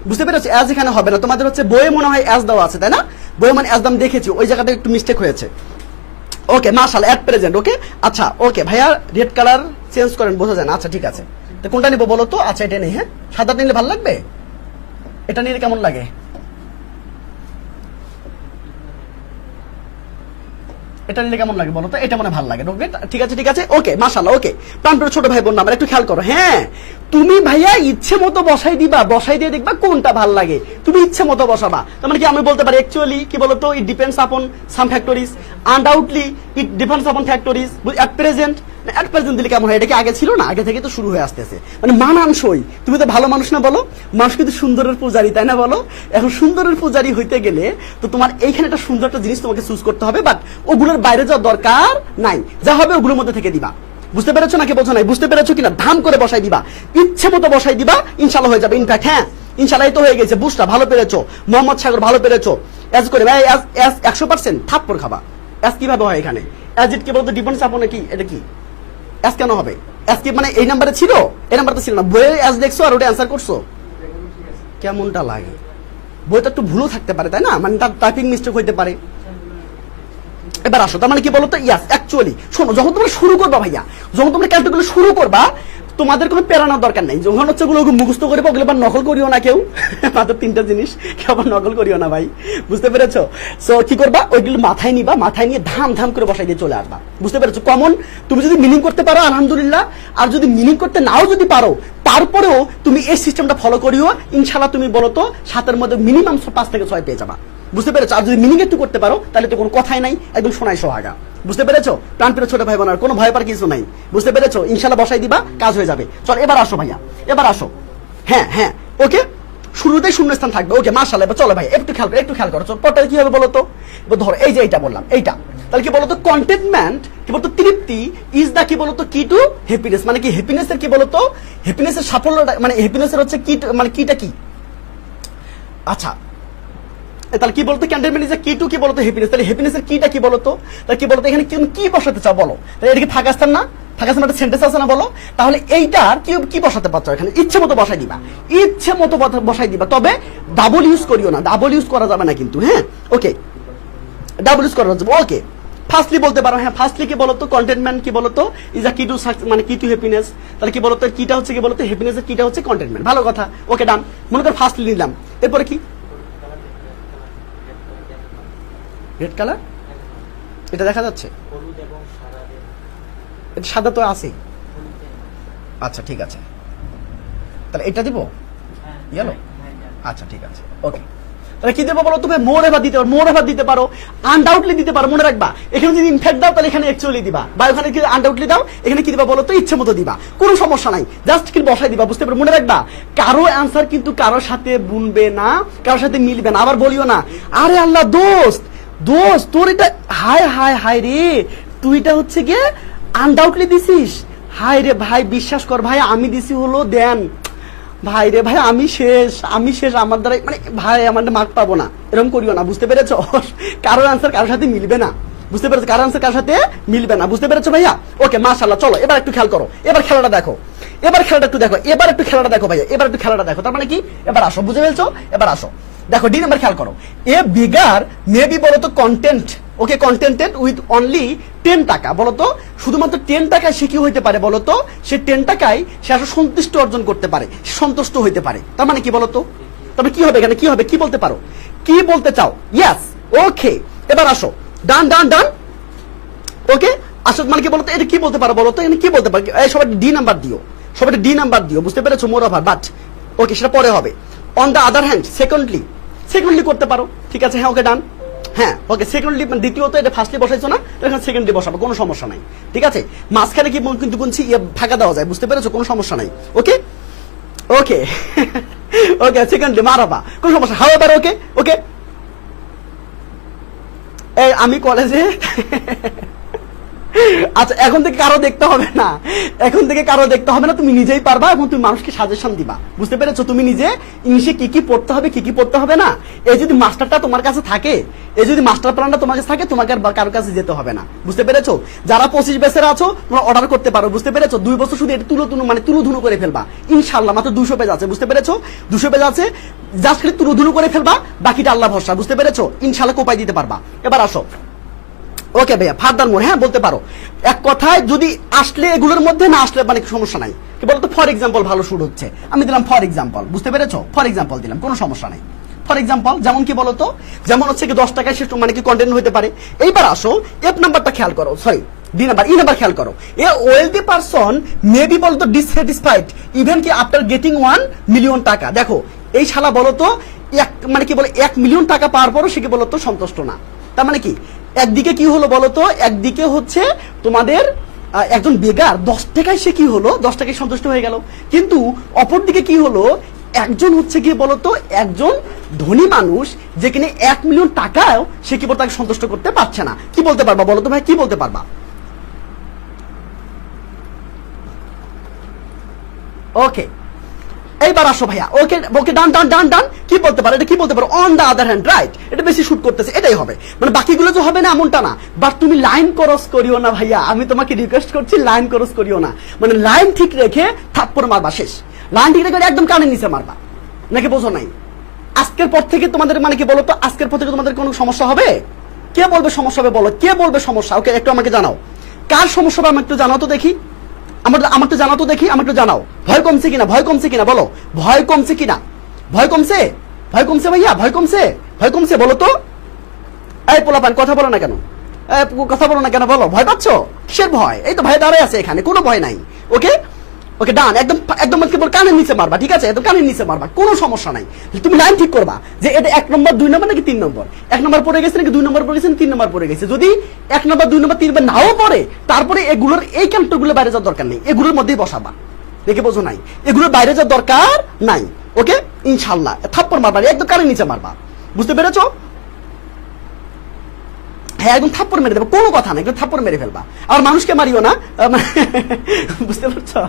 বুঝতে পেরেছো? অ্যাজ এখানে হবে না, তোমাদের হচ্ছে বইয়ে মনে হয় অ্যাজ দেওয়া আছে, তাই না? বইয়ে মানে অ্যাজ দাম দেখেছি, ওই জায়গাটা একটু মিস্টেক হয়েছে। ওকে মাশাআল্লাহ, এট প্রেজেন্ট, ওকে। আচ্ছা ওকে ভাইয়া, রেড কালার চেঞ্জ করেন, বোঝা যায় না। আচ্ছা ঠিক আছে, তো কোনটা নিবো বলো তো? আচ্ছা এটা নেই, হ্যাঁ সাদা নিলে ভালো লাগবে, এটা নিলে কেমন লাগে? এটা নিলে কেমন লাগে বলো তো? এটা মনে ভালো লাগে, ওকে ঠিক আছে ঠিক আছে, ওকে মাশাআল্লাহ, ওকে। প্রাণপ্রিয় ছোট ভাই বোন আমার একটু খেয়াল করো, হ্যাঁ তুমি ভাইয়া ইচ্ছে মতো বসাই দিবা, বসাই দিয়ে দেখবা কোনটা ভালো লাগে, তুমি ইচ্ছে মতো বসাবা। তার মানে কি আমি বলতে পারি অ্যাকচুয়ালি কি বলতো, it depends upon some factories, undoubtedly it depends upon factories, at present. At present দিলে কেমন হয়? এটা কি আগে ছিল না? আগে থেকে তো শুরু হয়ে আসতেছে, মানে মানানসই। তুমি তো ভালো মানুষ না বলো, মানুষ কিন্তু সুন্দরের পূজারী, তাই না বলো? এখন সুন্দরের পূজারী হইতে গেলে তো তোমার এইখানে একটা সুন্দর একটা জিনিস তোমাকে চুজ করতে হবে, বাট ওগুলোর বাইরে যাওয়ার দরকার নাই, যা হবে ওগুলোর মধ্যে থেকে দিবা, বুঝতে পেরেছো নাকি বোঝো নাই? বুঝতে পেরেছো কিনা? ধাম করে বসাই দিবা, ইচ্ছে মতো বসাই দিবা, ইনশাআল্লাহ হয়ে যাবে। ইনফ্যাক্ট হ্যাঁ ইনশাআল্লাহ এই তো হয়ে গেছে, বুঝটা ভালো পেরেছো, মোহাম্মদ সাগর ভালো পেরেছো। অ্যাজ করে ভাই, অ্যাজ 100% থাপ্পড় খাবা। অ্যাজ কিভাবে হয় এখানে? অ্যাজ ইট কি বলতো ডিপেন্ডস আপন, কি এটা কি অ্যাজ কেন হবে? অ্যাজ কি মানে এই নাম্বারে ছিল? এই নাম্বারটা ছিল না, বইয়ে অ্যাজ দেখছো আর ওটা অ্যান্সার করছো, কেমনটা লাগে? বইটা একটু ভুলও থাকতে পারে, তাই না? মানে তার টাইপিং মিস্টেক হইতে পারে। এবার আসো, তার মানে কি বলতো, ইয়াস অ্যাকচুয়ালি শোনো, যখন তোমরা শুরু করবা ভাইয়া, যখন তোমরা ক্যালকুলেট শুরু করবা, তোমাদের কোনো প্রেরণার দরকার নেই। যখন হচ্ছে ওগুলো মুখস্থ করে ওগুলো আবার নকল করিও না কেউ, মাত্র 3টা জিনিস, কেউ আবার নকল করিও না ভাই, বুঝতে পেরেছো? সো কি করবা, ওইগুলো মাথায় নিবা, মাথায় নিয়ে ধাম ধাম করে বসাই দিয়ে চলে আসবা, বুঝতে পেরেছো? কমন তুমি যদি মিনিং করতে পারো আলহামদুলিল্লাহ, আর যদি মিনিং করতে নাও যদি পারো, তারপরেও তুমি এই সিস্টেমটা ফলো করিও, ইনশাআল্লাহ তুমি বলো তো 7-এর মধ্যে মিনিমাম 5 থেকে 6 পেয়ে যাবা, বুঝতে পেরেছো? আর যদি মিনিং একটু করতে পারো তাহলে তো কোনো কথাই নাই, একদম শোনাই সোহাগা, বুঝতে পেরেছো? প্রাণপ্রিয় ছোট ভাই বোনার কোনো ভয় পার কিছু নাই, বুঝতে পেরেছো? ইনশাআল্লাহ বসাই দিবা, কাজ হয়ে যাবে। চল এবার আসো ভাইয়া, এবার আসো, হ্যাঁ হ্যাঁ ওকে, শুরুতেই শূন্যস্থান থাকবে, ওকে মাশাআল্লাহ। এবার চলো ভাই একটু খেয়াল করো, পরটা কি হবে বলো তো? এবার ধরো এই যে এইটা বললাম, এইটা তাহলে কি বলতো, কন্টেন্টমেন্ট কি বলতো, তৃপ্তি ইজ দা কি বলতো কি টু হ্যাপিনেস, মানে কি হ্যাপিনেসের কি বলতো, হ্যাপিনেসের সাফল্য, মানে হ্যাপিনেসের হচ্ছে কি, মানে কিটা কি? আচ্ছা তাহলে কি বলতো, কন্টেন্টমেন্ট ইজ কি টু কি বলতো হ্যাপিনেস, তাহলে হ্যাপিনেসের কিটা কি বলতো? তাহলে কি বলতো এখানে কি বসাতে চাও বলো? তাহলে এটা কি ফাঁকাস্থান না? ফাঁকাস্থান একটা সেন্টেন্স আছে না বলো? তাহলে এইটার কি বসাতে পারছো এখানে? ইচ্ছে মতো বসাই দিবা, ইচ্ছে মতো বসাই দিবা, তবে ডাবল ইউজ করিও না, ডাবল ইউজ করা যাবে না কিন্তু, হ্যাঁ ওকে ডাবল ইউজ করা যাবে, ওকে। ফার্স্টলি বলতে পারো, হ্যাঁ ফার্স্টলি কি বলতো, কন্টেন্টমেন্ট কি বলতো ইজ আ কি টু, মানে কি টু হ্যাপিনেস, তাহলে কি বলতো কিটা হচ্ছে কি বলতো হ্যাপিনেসের কিটা হচ্ছে কন্টেন্টমেন্ট, ভালো কথা, ওকে ডান। মনে কর ফার্স্টলি নিলাম, এরপরে কি রেড কালার, এটা দেখা যাচ্ছে, এটা সাদা তো আছে, আচ্ছা ঠিক আছে তাহলে এটা দিব ইয়েলো, আচ্ছা ঠিক আছে ওকে। তাহলে কি দেবো বলো তুমি? মোর এভার দিতে পারো, মোর এভার দিতে পারো, আনডাউটলি দিতে পারো, মনে রাখবা। এখানে যদি ইনফ্যাক্ট দাও তাহলে এখানে অ্যাকচুয়ালি দিবা, বা ওখানে কি আনডাউটলি দাও এখানে কি দিবা বলো তো? ইচ্ছে মতো দিবা, কোনো সমস্যা নাই, জাস্ট কি বসাই দিবা, বুঝতে পারো? মনে রাখবা কারো অ্যান্সার কিন্তু কারোর সাথে বুনবে না, কারোর সাথে মিলবে না। আবার বলিও না আরে আল্লাহ দোস্ত দোস্ত তোর এটা হায় হায় হায় রে, তুই এটা হচ্ছে গিয়ে আনডাউটলি দিছিস, হায় রে ভাই বিশ্বাস কর ভাই আমি দিছি হলো দেন ভাই রে ভাই আমি শেষ আমার দ্বারা মানে ভাই আমার মার্ক পাবো না, এরকম করিও না, বুঝতে পেরেছো? কারোর আনসার কারোর সাথে মিলবে না, বুঝতে পেরেছো? কারোর আনসার কারোর সাথে মিলবে না, বুঝতে পেরেছো ভাইয়া? ওকে মাশাআল্লাহ। চলো এবার একটু খেয়াল করো, এবার খেলাটা দেখো, এবার খেলাটা একটু দেখো, এবার একটু খেলাটা দেখো ভাইয়া, এবার একটু খেলাটা দেখো। তার মানে কি? এবার আসো, বুঝে ফেলছো? এবার আসো দেখো ডি নাম্বার খেয়াল করো। এ বিগার মেবি বলতো content, okay contented with only 10 টাকা, বলতো শুধুমাত্র 10 টাকায় সে কি হইতে পারে বলতো? সে 10 টাকায় সে আসলে সন্তুষ্ট অর্জন করতে পারে, সন্তুষ্ট হইতে পারে। তার মানে কি বলতো? তবে কি হবে এখানে? কি হবে? কি বলতে পারো? কি বলতে চাও? Yes okay. এবার আসো ডান ডান ডান ওকে আসো, মানে কি বলতো? এটা কি বলতে পারো বলতো? এখানে কি বলতে পারো? এই সবাই ডি নাম্বার দিও, সবাই ডি নাম্বার দিও, বুঝতে পেরেছো? মোর ওভার বাট ওকে সেটা পরে হবে। On the other hand secondly করতে পারো, ঠিক আছে? হ্যাঁ ওকে ডান, হ্যাঁ ওকে সেকেন্ডলি, মানে দ্বিতীয়ত এটা ফার্স্টলি বসাইছো না, এখানে সেকেন্ডলি বসাবো, কোনো সমস্যা নাই, ঠিক আছে? মাঝখানে কি কিন্তু কোনছি ফাঁকা দেওয়া যায়, বুঝতে পেরেছো? কোনো সমস্যা নাই, ওকে ওকে ওকে সেকেন্ডলি মারাবা, কোনো সমস্যা। হাও এবার ওকে ওকে। এই আমি কলেজে আচ্ছা এখন থেকে কারো দেখতে হবে না, এখন থেকে কারো দেখতে হবে না, তুমি নিজেই পারবা এবং তুমি মানুষকে সাজেশন দিবা, বুঝতে পেরেছো? তুমি নিজে ইংলিশে কি কি পড়তে হবে কি কি পড়তে হবে না, এই যদি মাস্টারটা তোমার কাছে থাকে, এই যদি মাস্টার প্ল্যানটা তোমার কাছে থাকে, তোমাকে আর কারোর কাছে যেতে হবে না, বুঝতে পেরেছো? যারা 25 বেসের আছো তোমরা অর্ডার করতে পারো, বুঝতে পেরেছো? 2 বছর শুধু এটা তুলো করে ফেলবা ইনশাআল্লাহ। মাত্র 200 পেজ আছে, বুঝতে পেরেছো? 200 পেজ আছে, জাস্ট খালি তুলো করে ফেলবা, বাকিটা আল্লাহ ভরসা, বুঝতে পেরেছো? ইনশাআল্লাহ কোপাই দিতে পারবা। এবার আসো ওকে ভাইয়া ফার্দার মোর, হ্যাঁ বলতে পারো। এক কথায় যদি আসলে এগুলোর মধ্যে না আসলে মানে সমস্যা নাই, কি বলতো? ফর এক্সাম্পল ভালো শুট হচ্ছে, আমি দিলাম ফর এক্সাম্পল, বুঝতে পেরেছো? ফর এক্সাম্পল দিলাম, কোনো সমস্যা নাই। ফর এক্সাম্পল যেমন কি বলতো? যেমন হচ্ছে কি 10 টাকায় সে মানে কি কন্টেন্ট হতে পারে। এইবার আসো এফ নাম্বারটা খেয়াল করো, সরি ডি নাম্বার, ই নাম্বার খেয়াল করো। এ ওয়েলথি পারসন মেবি বলতো ডিসস্যাটিসফাইড ইভেন কি আফটার গেটিং 1 মিলিয়ন টাকা। দেখো এই শালা বলতো মানে কি বলে 1 মিলিয়ন টাকা পাওয়ার পরও সে কি বলতো সন্তুষ্ট না। তার মানে কি? একদিকে কি হলো বলতো? একদিকে হচ্ছে তোমাদের একজন বেগার 10 টাকায় সে কি হলো 10 টাকায় সন্তুষ্ট হয়ে গেল, কিন্তু অপরদিকে কি হলো? একজন হচ্ছে গিয়ে বলতো একজন ধনী মানুষ যেখানে 1 মিলিয়ন টাকাও সে কি বলতো তাকে সন্তুষ্ট করতে পারছে না। কি বলতে পারবা বলতো ভাই? কি বলতে পারবা? ওকে এইবার আসো ভাইয়া, ওকে ওকে ডান ডান ডান ডান। কি বলতে পারো? এটা কি বলতে পারো? On the other hand, right? এটা বেশি শুট করতেছে, এটাই হবে, মানে বাকিগুলো যে হবে না এমনটা না, বাট তুমি লাইন ক্রস করিও না ভাইয়া, আমি তোমাকে রিকোয়েস্ট করছি লাইন ক্রস করিও না, মানে লাইন ঠিক রেখে থাপ্পড় মারবা, শেষ। লাইন ঠিক রেখে একদম কানের নিচে মারবা, নাকি বোঝো নাই? আজকের পর থেকে তোমাদের মানে কি বলো তো, আজকের পর থেকে তোমাদের কোনো সমস্যা হবে? কে বলবে সমস্যা হবে বলো? কে বলবে সমস্যা? ওকে একটু আমাকে জানাও, কার সমস্যা হবে? আমি একটু জানাও তো দেখি, আমার তো জানাও তো দেখি, আমার একটু জানাও। ভয় কমছে কিনা? ভয় কমছে কিনা বলো? ভয় কমছে কিনা? ভয় কমছে? ভয় কমছে ভাইয়া? ভয় কমছে? ভয় কমছে বলো তো? এই পোলাপান কথা বলো না কেন? কথা বলো না কেন? বলো ভয় পাচ্ছ? কিসের ভয়? এই তো ভয় দাঁড়ায় আছে এখানে, কোনো ভয় নাই। ওকে ওকে ডান, একদম একদম কানের নিচে মারবা, ঠিক আছে? একদম কানের নিচে মারবা, কোনো সমস্যা নাই। তুমি লাইন ঠিক করবা যে এটা 1 নম্বর 2 নম্বর নাকি 3 নম্বর, 1 নম্বর পড়ে গেছে নাকি 2 নম্বর পড়ে গেছে 3 নম্বর পড়ে গেছে। যদি 1 নম্বর 2 নম্বর 3 নম্বর নাও পড়ে, তারপরে এগুলোর এই ক্যাম্পগুলো বাইরে যাওয়ার দরকার নেই, এগুলোর মধ্যেই বসাবা, দেখে বোঝো নাই? এগুলোর বাইরে যাওয়ার দরকার নাই। ওকে ইনশাআল্লাহ থাপ্পড় মারবা, একদম কানের নিচে মারবা, বুঝতে পেরেছো? হ্যাঁ একদম থাপ্পড় মেরে দেবো, কোনো কথা নাই, একদম থাপ্পড় মেরে ফেলবা। আর মানুষকে মারিও না, বুঝতে পারছো?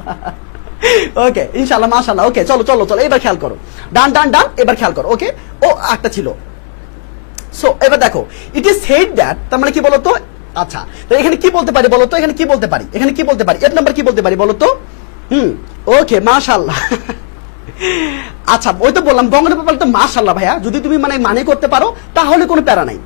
ওকে ইনশাআল্লাহ মাশাআল্লাহ। ওকে চলো চলো চলো এবার খেয়াল করো, ডান ডান ডান, এবার খেয়াল করো। ওকে ও একটা ছিল, সো এবার দেখো ইট ইজ সেড দ্যাট, তার মানে কি বলতো? আচ্ছা তো এখানে কি বলতে পারি বলতো? এখানে কি বলতে পারি? এখানে কি বলতে পারি? এক নাম্বার কি বলতে পারি বলতো? ওকে মাশাআল্লাহ। আচ্ছা ওই তো বললাম বঙ্গবন্ধু তো মাশাআল্লাহ ভাইয়া, যদি তুমি মানে করতে পারো তাহলে কোনো প্যারা নাই,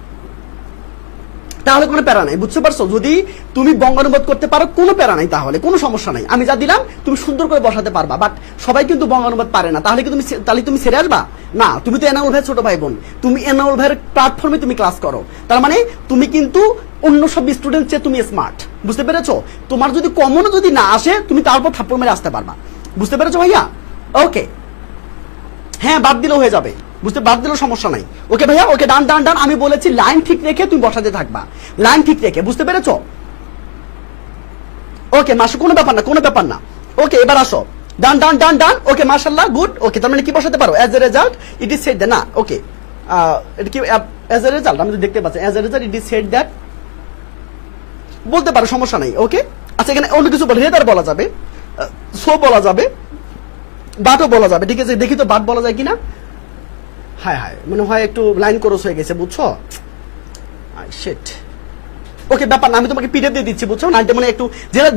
তাহলে কোনো প্যারা নাই, বুঝতে পারছো? যদি তুমি বঙ্গানুবাদ করতে পারো কোনো প্যারা নাই, তাহলে কোনো সমস্যা নাই। আমি যা দিলাম তুমি সুন্দর করে বসাতে পারবা, বাট সবাই কিন্তু বঙ্গানুবাদ পারে না। তাহলে কি তুমি ছেড়ে আসবা? না, তুমি তো এনাউল ভাইয়ের ছোট ভাই বোন, তুমি এনাউল ভাইয়ের প্ল্যাটফর্মে তুমি ক্লাস করো, তার মানে তুমি কিন্তু অন্য সব স্টুডেন্ট চেয়ে তুমি স্মার্ট, বুঝতে পেরেছো? তোমার যদি কমনও যদি না আসে তুমি তারপর থাপ্পড় মেরে আসতে পারবা, বুঝতে পেরেছো ভাইয়া? ওকে, হ্যাঁ বাদ দিলেও হয়ে যাবে, বুঝতে, বাদ দিলেও সমস্যা নাই। ওকে ভাইয়া, ওকে ডান ডান ডান। আমি বলেছি লাইন ঠিক রেখে তুমি বসাতে থাকবা, লাইন ঠিক রেখে, বুঝতে পেরেছো? ওকে মাসে, কোনো ব্যাপার না, কোনো ব্যাপার না। ওকে এবার আসো, ডান ডান ডান ডান। ওকে মাশাআল্লাহ, গুড। ওকে তার মানে কি বসাতে পারো? As a result it is said না। ওকে এটা কি অ্যাজ এ রেজাল্ট? আমি তো দেখতে পাচ্ছি as a result it is said that, বলতে পারো, সমস্যা নাই। ওকে আচ্ছা, এখানে অন্য কিছু বলে, হেদার বলা যাবে, সো বলা যাবে, বাটও বলা যাবে, ঠিক আছে? দেখি তো বাট বলা যায় কিনা। হায় হায়, মনে হয় একটু লাইন ক্রস হয়ে গেছে, বুঝছো? শিট। ওকে ব্যাপার না, আমি তোমাকে পিডিএফ দিয়ে দিচ্ছি, বুঝছো? নাইনটা মানে একটু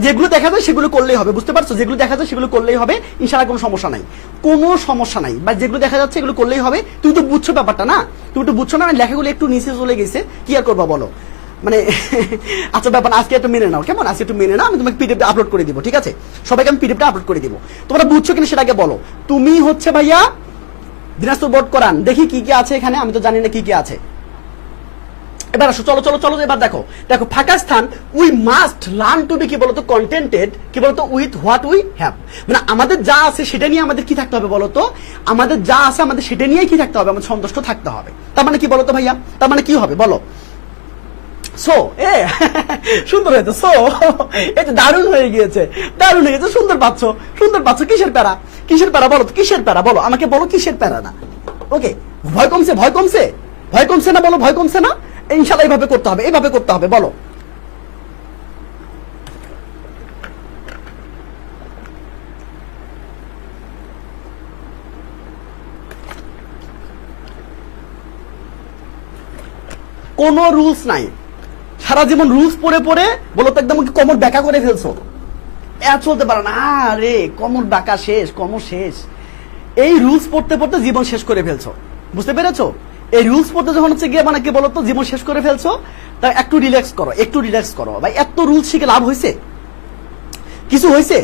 যেগুলো দেখা যায় সেগুলো করলেই হবে, বুঝতে পারছো? যেগুলো দেখা যায় সেগুলো করলেই হবে, ইনশাআল্লাহ কোনো সমস্যা নাই, কোনো সমস্যা নাই। বা যেগুলো দেখা যাচ্ছে এগুলো করলেই হবে। তুমি তো বুঝছো ব্যাপারটা না, তুমি তো বুঝছো না, লেখাগুলো একটু নিচে চলে গেছে, কি আর করবা বলো? মানে আচ্ছা ব্যাপার, আজকে একটু মেনে নাও, কেমন? আজকে একটু মেনে নাও, আমি তোমাকে পিডিএফ আপলোড করে দিব, ঠিক আছে? সবাইকে আমি পিডিএফটা আপলোড করে দিব। তোমরা বুঝছো কিনা সেটাকে বলো। তুমি হচ্ছে ভাইয়া দিনাজপুর বোর্ড করান, দেখি কি কি আছে এখানে, আমি তো জানি না কি কি আছে। এবার আসো, চলো চলো চলো, এবার দেখো দেখো, ফাঁকা স্থান। We must learn to be কি বলতো কন্টেন্টেড, কি বলতো, উইথ হোয়াট উই হ্যাভ। মানে আমাদের যা আছে সেটা নিয়ে আমাদের কি থাকতে হবে বলতো? আমাদের যা আছে আমাদের সেটা নিয়েই কি থাকতে হবে? আমাদের সন্তুষ্ট থাকতে হবে। তার মানে কি বলতো ভাইয়া? তার মানে কি হবে বলো? সো এ সুন্দর হয়েছে, সো এটা দারুণ হয়ে গিয়েছে, দারুণ হয়ে গেছে, সুন্দর পাচ্ছ, সুন্দর পাচ্ছ। কিসের প্যারা, কিসের প্যারা বলো, কিসের প্যারা বলো আমাকে, বলো কিসের প্যারা না? ওকে, ভয় কমছে, ভয় কমছে, ভয় কমছে না বলো, ভয় কমছে না? ইনশাআল্লাহ এইভাবে করতে হবে, এইভাবে করতে হবে, বলো। কোনো রুলস নাই, সারা জীবন রুলস পড়ে পড়ে বলো তো একদম কোমর ব্যাকা করে ফেলছো, চলতে পারো না রে, কোমর ব্যাকা শেষ, কোমর শেষ। এই রুলস পড়তে পড়তে জীবন শেষ করে ফেলছো, বুঝতে পেরেছো? এই রুলস পড়তে যখন হচ্ছে গিয়ে মানে কি বলতো জীবন শেষ করে ফেলছো, তা একটু রিল্যাক্স করো, একটু রিল্যাক্স করো ভাই। এত রুলস শিখে লাভ হয়েছে? কিছু হয়েছে?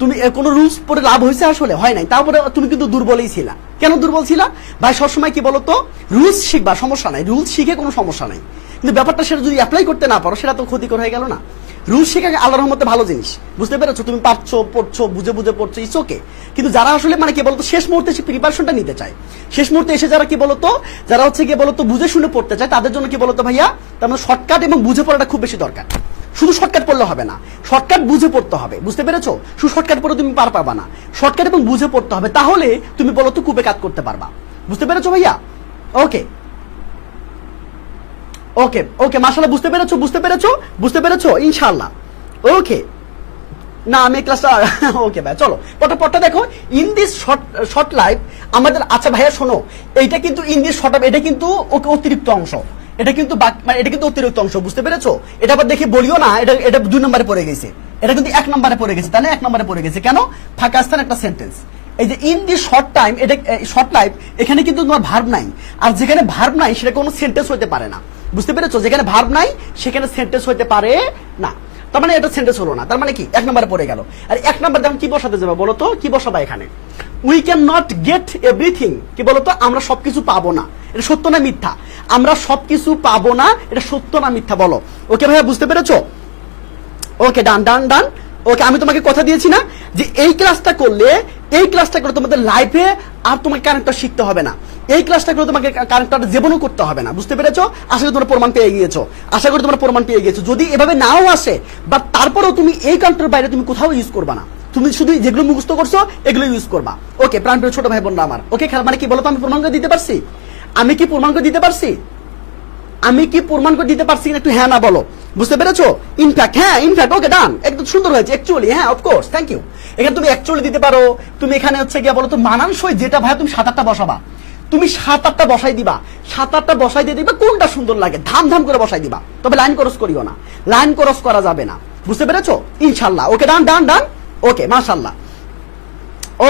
তুমি কোনো রুলস পড়ে লাভ হয়েছে? আসলে হয় নাই। তারপরে তুমি কিন্তু দুর্বলই ছিলা। কেন দুর্বল ছিলা ভাই? সবসময় কি বলতো, রুলস শিখবা, সমস্যা নাই, রুলস শিখে কোনো সমস্যা নাই, কিন্তু ব্যাপারটা সেটা যদি অ্যাপ্লাই করতে না পারো সেটা তো ক্ষতিকর হয়ে গেল না? রুলস শেখা আল্লাহর রহমতে ভালো জিনিস, বুঝতে পেরেছো? তুমি পারছো, পড়ছো, বুঝে বুঝে পড়ছো, ইটস ওকে। কিন্তু যারা আসলে মানে কি বলতো শেষ মুহূর্তে সে প্রিপারেশনটা নিতে চায়, শেষ মুহূর্তে এসে যারা কি বলতো, যারা হচ্ছে কি বলতো বুঝে শুনে পড়তে চায়, তাদের জন্য কি বলতো ভাইয়া, তার মানে শর্টকাট এবং বুঝে পড়াটা খুব বেশি দরকার। শুধু শর্টকাট পড়লে হবে না, শর্টকাট বুঝে পড়তে হবে, বুঝতে পেরেছো? শুধু শর্টকাট পড়ে তুমি পার পাবা না, শর্টকাট এবং বুঝে পড়তে হবে, তাহলে তুমি বলতো কূপে কাজ করতে পারবা, বুঝতে পেরেছো ভাইয়া? ওকে ওকে ওকে মাশাআল্লাহ, বুঝতে পেরেছো, বুঝতে পেরেছো, বুঝতে পেরেছো ইনশাআল্লাহ। ওকে না আমি ক্লাসটা ওকে ভাই, চলো পটা দেখো। ইন দিস শর্ট লাইফ আমাদের, আচ্ছা ভাইয়া শোনো, এইটা কিন্তু ইন দিস শর্ট লাইফ, এটা কিন্তু অতিরিক্ত অংশ, এটা কিন্তু মানে এটা কিন্তু অতিরিক্ত অংশ, বুঝতে পেরেছো? এটা আবার দেখে বলিও না এটা এটা 2 নম্বরে পড়ে গেছে, এটা কিন্তু 1 নম্বরে পড়ে গেছে, তাই না? 1 নম্বরে পড়ে গেছে কেন? ফাঁকা স্থান একটা সেন্টেন্স। এই যে ইন দি শর্ট টাইম, এটা শর্ট লাইফ, এখানে কিন্তু তোমার ভার্ব নাই, আর যেখানে ভার্ব নাই সেটা কোনো সেন্টেন্স হতে পারে না, বুঝতে পেরেছো? যেখানে ভার্ব নাই সেখানে সেন্টেন্স হতে পারে না, তার মানে এটা সেন্টেন্স হলো না, তার মানে কি 1 নম্বরে পড়ে গেল। আর 1 নম্বর যখন কি বসাতে যাবে বলো তো, কি বসাবা এখানে? We can not get everything, কি বলতো, আমরা সবকিছু পাবো না, এটা সত্য না মিথ্যা? আমরা সবকিছু পাবো না, এটা সত্য না মিথ্যা বলো? ওকে ভাইয়া, বুঝতে পেরেছো? ওকে ডান ডান ডান। ওকে আমি তোমাকে কথা দিয়েছি না যে এই ক্লাসটা করলে, এই ক্লাসটা করে তোমাদের লাইফে আর তোমাকে কারেন্টটা শিখতে হবে না, এই ক্লাসটা করে তোমাকে কারেন্টটা জীবনও করতে হবে না, বুঝতে পেরেছো? আশা করি তোমরা প্রমাণ পেয়ে গিয়েছো, আশা করি তোমরা প্রমাণ পেয়ে গিয়েছো। যদি এভাবে নাও আসে বা তারপরেও তুমি এই কারেন্টের বাইরে তুমি কোথাও ইউজ করবা না, তুমি শুধু যেগুলো মুখস্থ করছো এগুলো ইউজ করবা। ওকে প্রাণপ্রিয় ছোট ভাই বোনরা আমার, ওকে মানে কি বলতো, আমি প্রমাণ করে দিতে পারছি? আমি কি প্রমাণ করে দিতে পারছি? আমি কি প্রমাণ করে দিতে পারছি? একটু হ্যাঁ না বলো, বুঝতে পেরেছো? ইনফ্যাক্ট, হ্যাঁ ইনফ্যাক্ট, ওকে ডান, একদম সুন্দর হয়েছে। অ্যাকচুয়ালি, হ্যাঁ অফকোর্স, থ্যাংক ইউ। এখানে তুমি অ্যাকচুয়ালি দিতে পারো, তুমি এখানে হচ্ছে গিয়ে বলো তো মানানসই যেটা ভাই, তুমি 7-8টা বসাবা, তুমি 7-8টা বসাই দিবা, 7-8টা বসাই দিয়ে দিবা, কোনটা সুন্দর লাগে ধাম ধাম করে বসাই দিবা, তবে লাইন ক্রস করিও না, লাইন ক্রস করা যাবে না, বুঝতে পেরেছো? ইনশাআল্লাহ। ওকে ডান ডান ডান। ওকে মাশাআল্লাহ।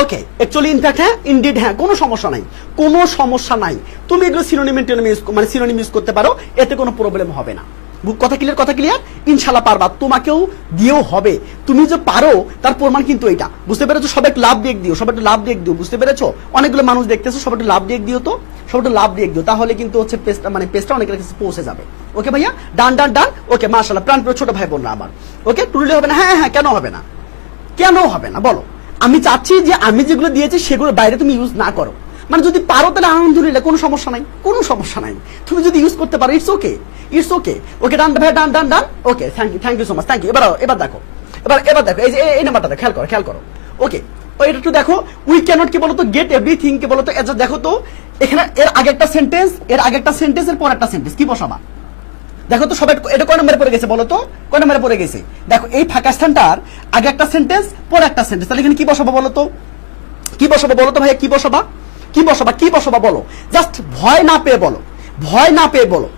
ওকে অ্যাকচুয়ালি, ইনফ্যাক্ট, হ্যাঁ ইনডিড, হ্যাঁ কোনো সমস্যা নাই, কোনো সমস্যা নাই। তুমি এগুলো সিনোনিম ইউজ মানে সিনোনিম ইউজ করতে পারো, এতে কোনো প্রবলেম হবে না। কথা ক্লিয়ার, কথা ক্লিয়ার, ইনশাআল্লাহ পারবা, তোমাকেও দিয়েও হবে। তুমি যে পারো তার প্রমাণ কিন্তু এটা, বুঝতে পেরেছো? সবাই একটু লাভ দিয়ে দিও, সবাই একটু লাভ দিয়ে দিও, বুঝতে পেরেছো? অনেকগুলো মানুষ দেখতেছো, সবাই একটু লাভ দিয়ে দিও, তো সবাই একটু লাভ দিয়ে দিও, তাহলে কিন্তু হচ্ছে পেজটা মানে পেজটা অনেকের কাছে পৌঁছে যাবে। ওকে ভাইয়া ডান ডান ডান। ওকে মাশাআল্লাহ, প্রাণপ্রিয় ছোট ভাই বোনরা আমার, ওকে টুরলে হবে না? হ্যাঁ হ্যাঁ, কেন হবে না, কেন হবে না বলো? আমি চাচ্ছি যে আমি যেগুলো দিয়েছি সেগুলো বাইরে তুমি ইউজ না করো। মানে যদি পারো তাহলে আলহামদুলিল্লাহ, কোনো সমস্যা নাই, কোনো সমস্যা নাই। তুমি যদি ইউজ করতে পারো it's okay, it's okay. Okay done ভাই, done done done. Okay, thank you so much, thank you. এবার দেখো, এবার দেখো এই যে এই নাম্বারটা খেয়াল করো, খেয়াল করো। ওকে, এটা একটু দেখো। উই ক্যানট কি বলতো, গেট এভরিথিং কি বলতো। এটা দেখো তো, এখানে এর আগে একটা সেন্টেন্স, এর আগে একটা সেন্টেন্স, এর পর একটা সেন্টেন্স, কি বসাবা দেখো তো সবাই। এটা কয় নম্বরে পড়ে গেছে বলো তো, কয় নম্বরে পড়ে গেছে? দেখো এই ফাঁকা স্থানটার আগে একটা সেন্টেন্স, পর একটা সেন্টেন্স, তাহলে এখানে কি বসাবো বলো তো, কি বসাবো বলো তো ভাইয়া, কি বসাবা, কি বসাবা, কি বসাবা বলো? জাস্ট ভয় না পেয়ে বলো, ভয় না পেয়ে বলো।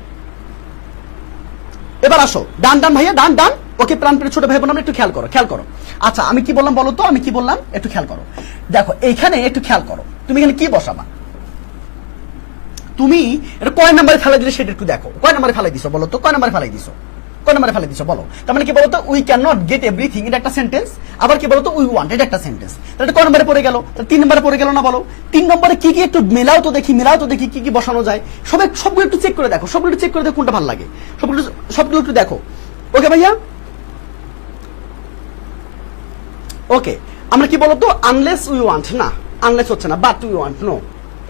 এবার আসো, ডান ডান ভাইয়া, ডান ডান। ওকে প্রাণ পেয়ে ছোট ভাই বোন, একটু খেয়াল করো, খেয়াল করো। আচ্ছা আমি কি বললাম বলো তো, আমি কি বললাম একটু খেয়াল করো। দেখো এইখানে একটু খেয়াল করো, তুমি এখানে কি বসাবা? তুমি এটা কয় নাম্বারে ফেলাই দিলে সেটা একটু দেখো। কয় নাম্বারে ফেলাই দিছো বলো তো, কয় নাম্বারে ফেলাই দিছো, কয় নাম্বারে ফেলাই দিছো বলো? তার মানে কি বলতো, we can not get everything, এটা একটা সেন্টেন্স। আবার কি বলতো, উই ওয়ান্ট, এটা একটা সেন্টেন্স। তাহলে কয় নম্বরে পড়ে গেল? তাহলে 3 নম্বরে পড়ে গেল না বলো? 3 নম্বরে কি কি একটু মেলাও তো দেখি, মেলাও তো দেখি কি কি বসানো যায়। সবগুলো একটু চেক করে দেখো, সবগুলো একটু চেক করে দেখো কোনটা ভালো লাগে, সবগুলো একটু দেখো। ওকে ভাইয়া, ওকে। আমরা কি বলতো, আনলেস উই ওয়ান্ট, না আনলেস হচ্ছে না, বাট উই ওয়ান্ট, নো।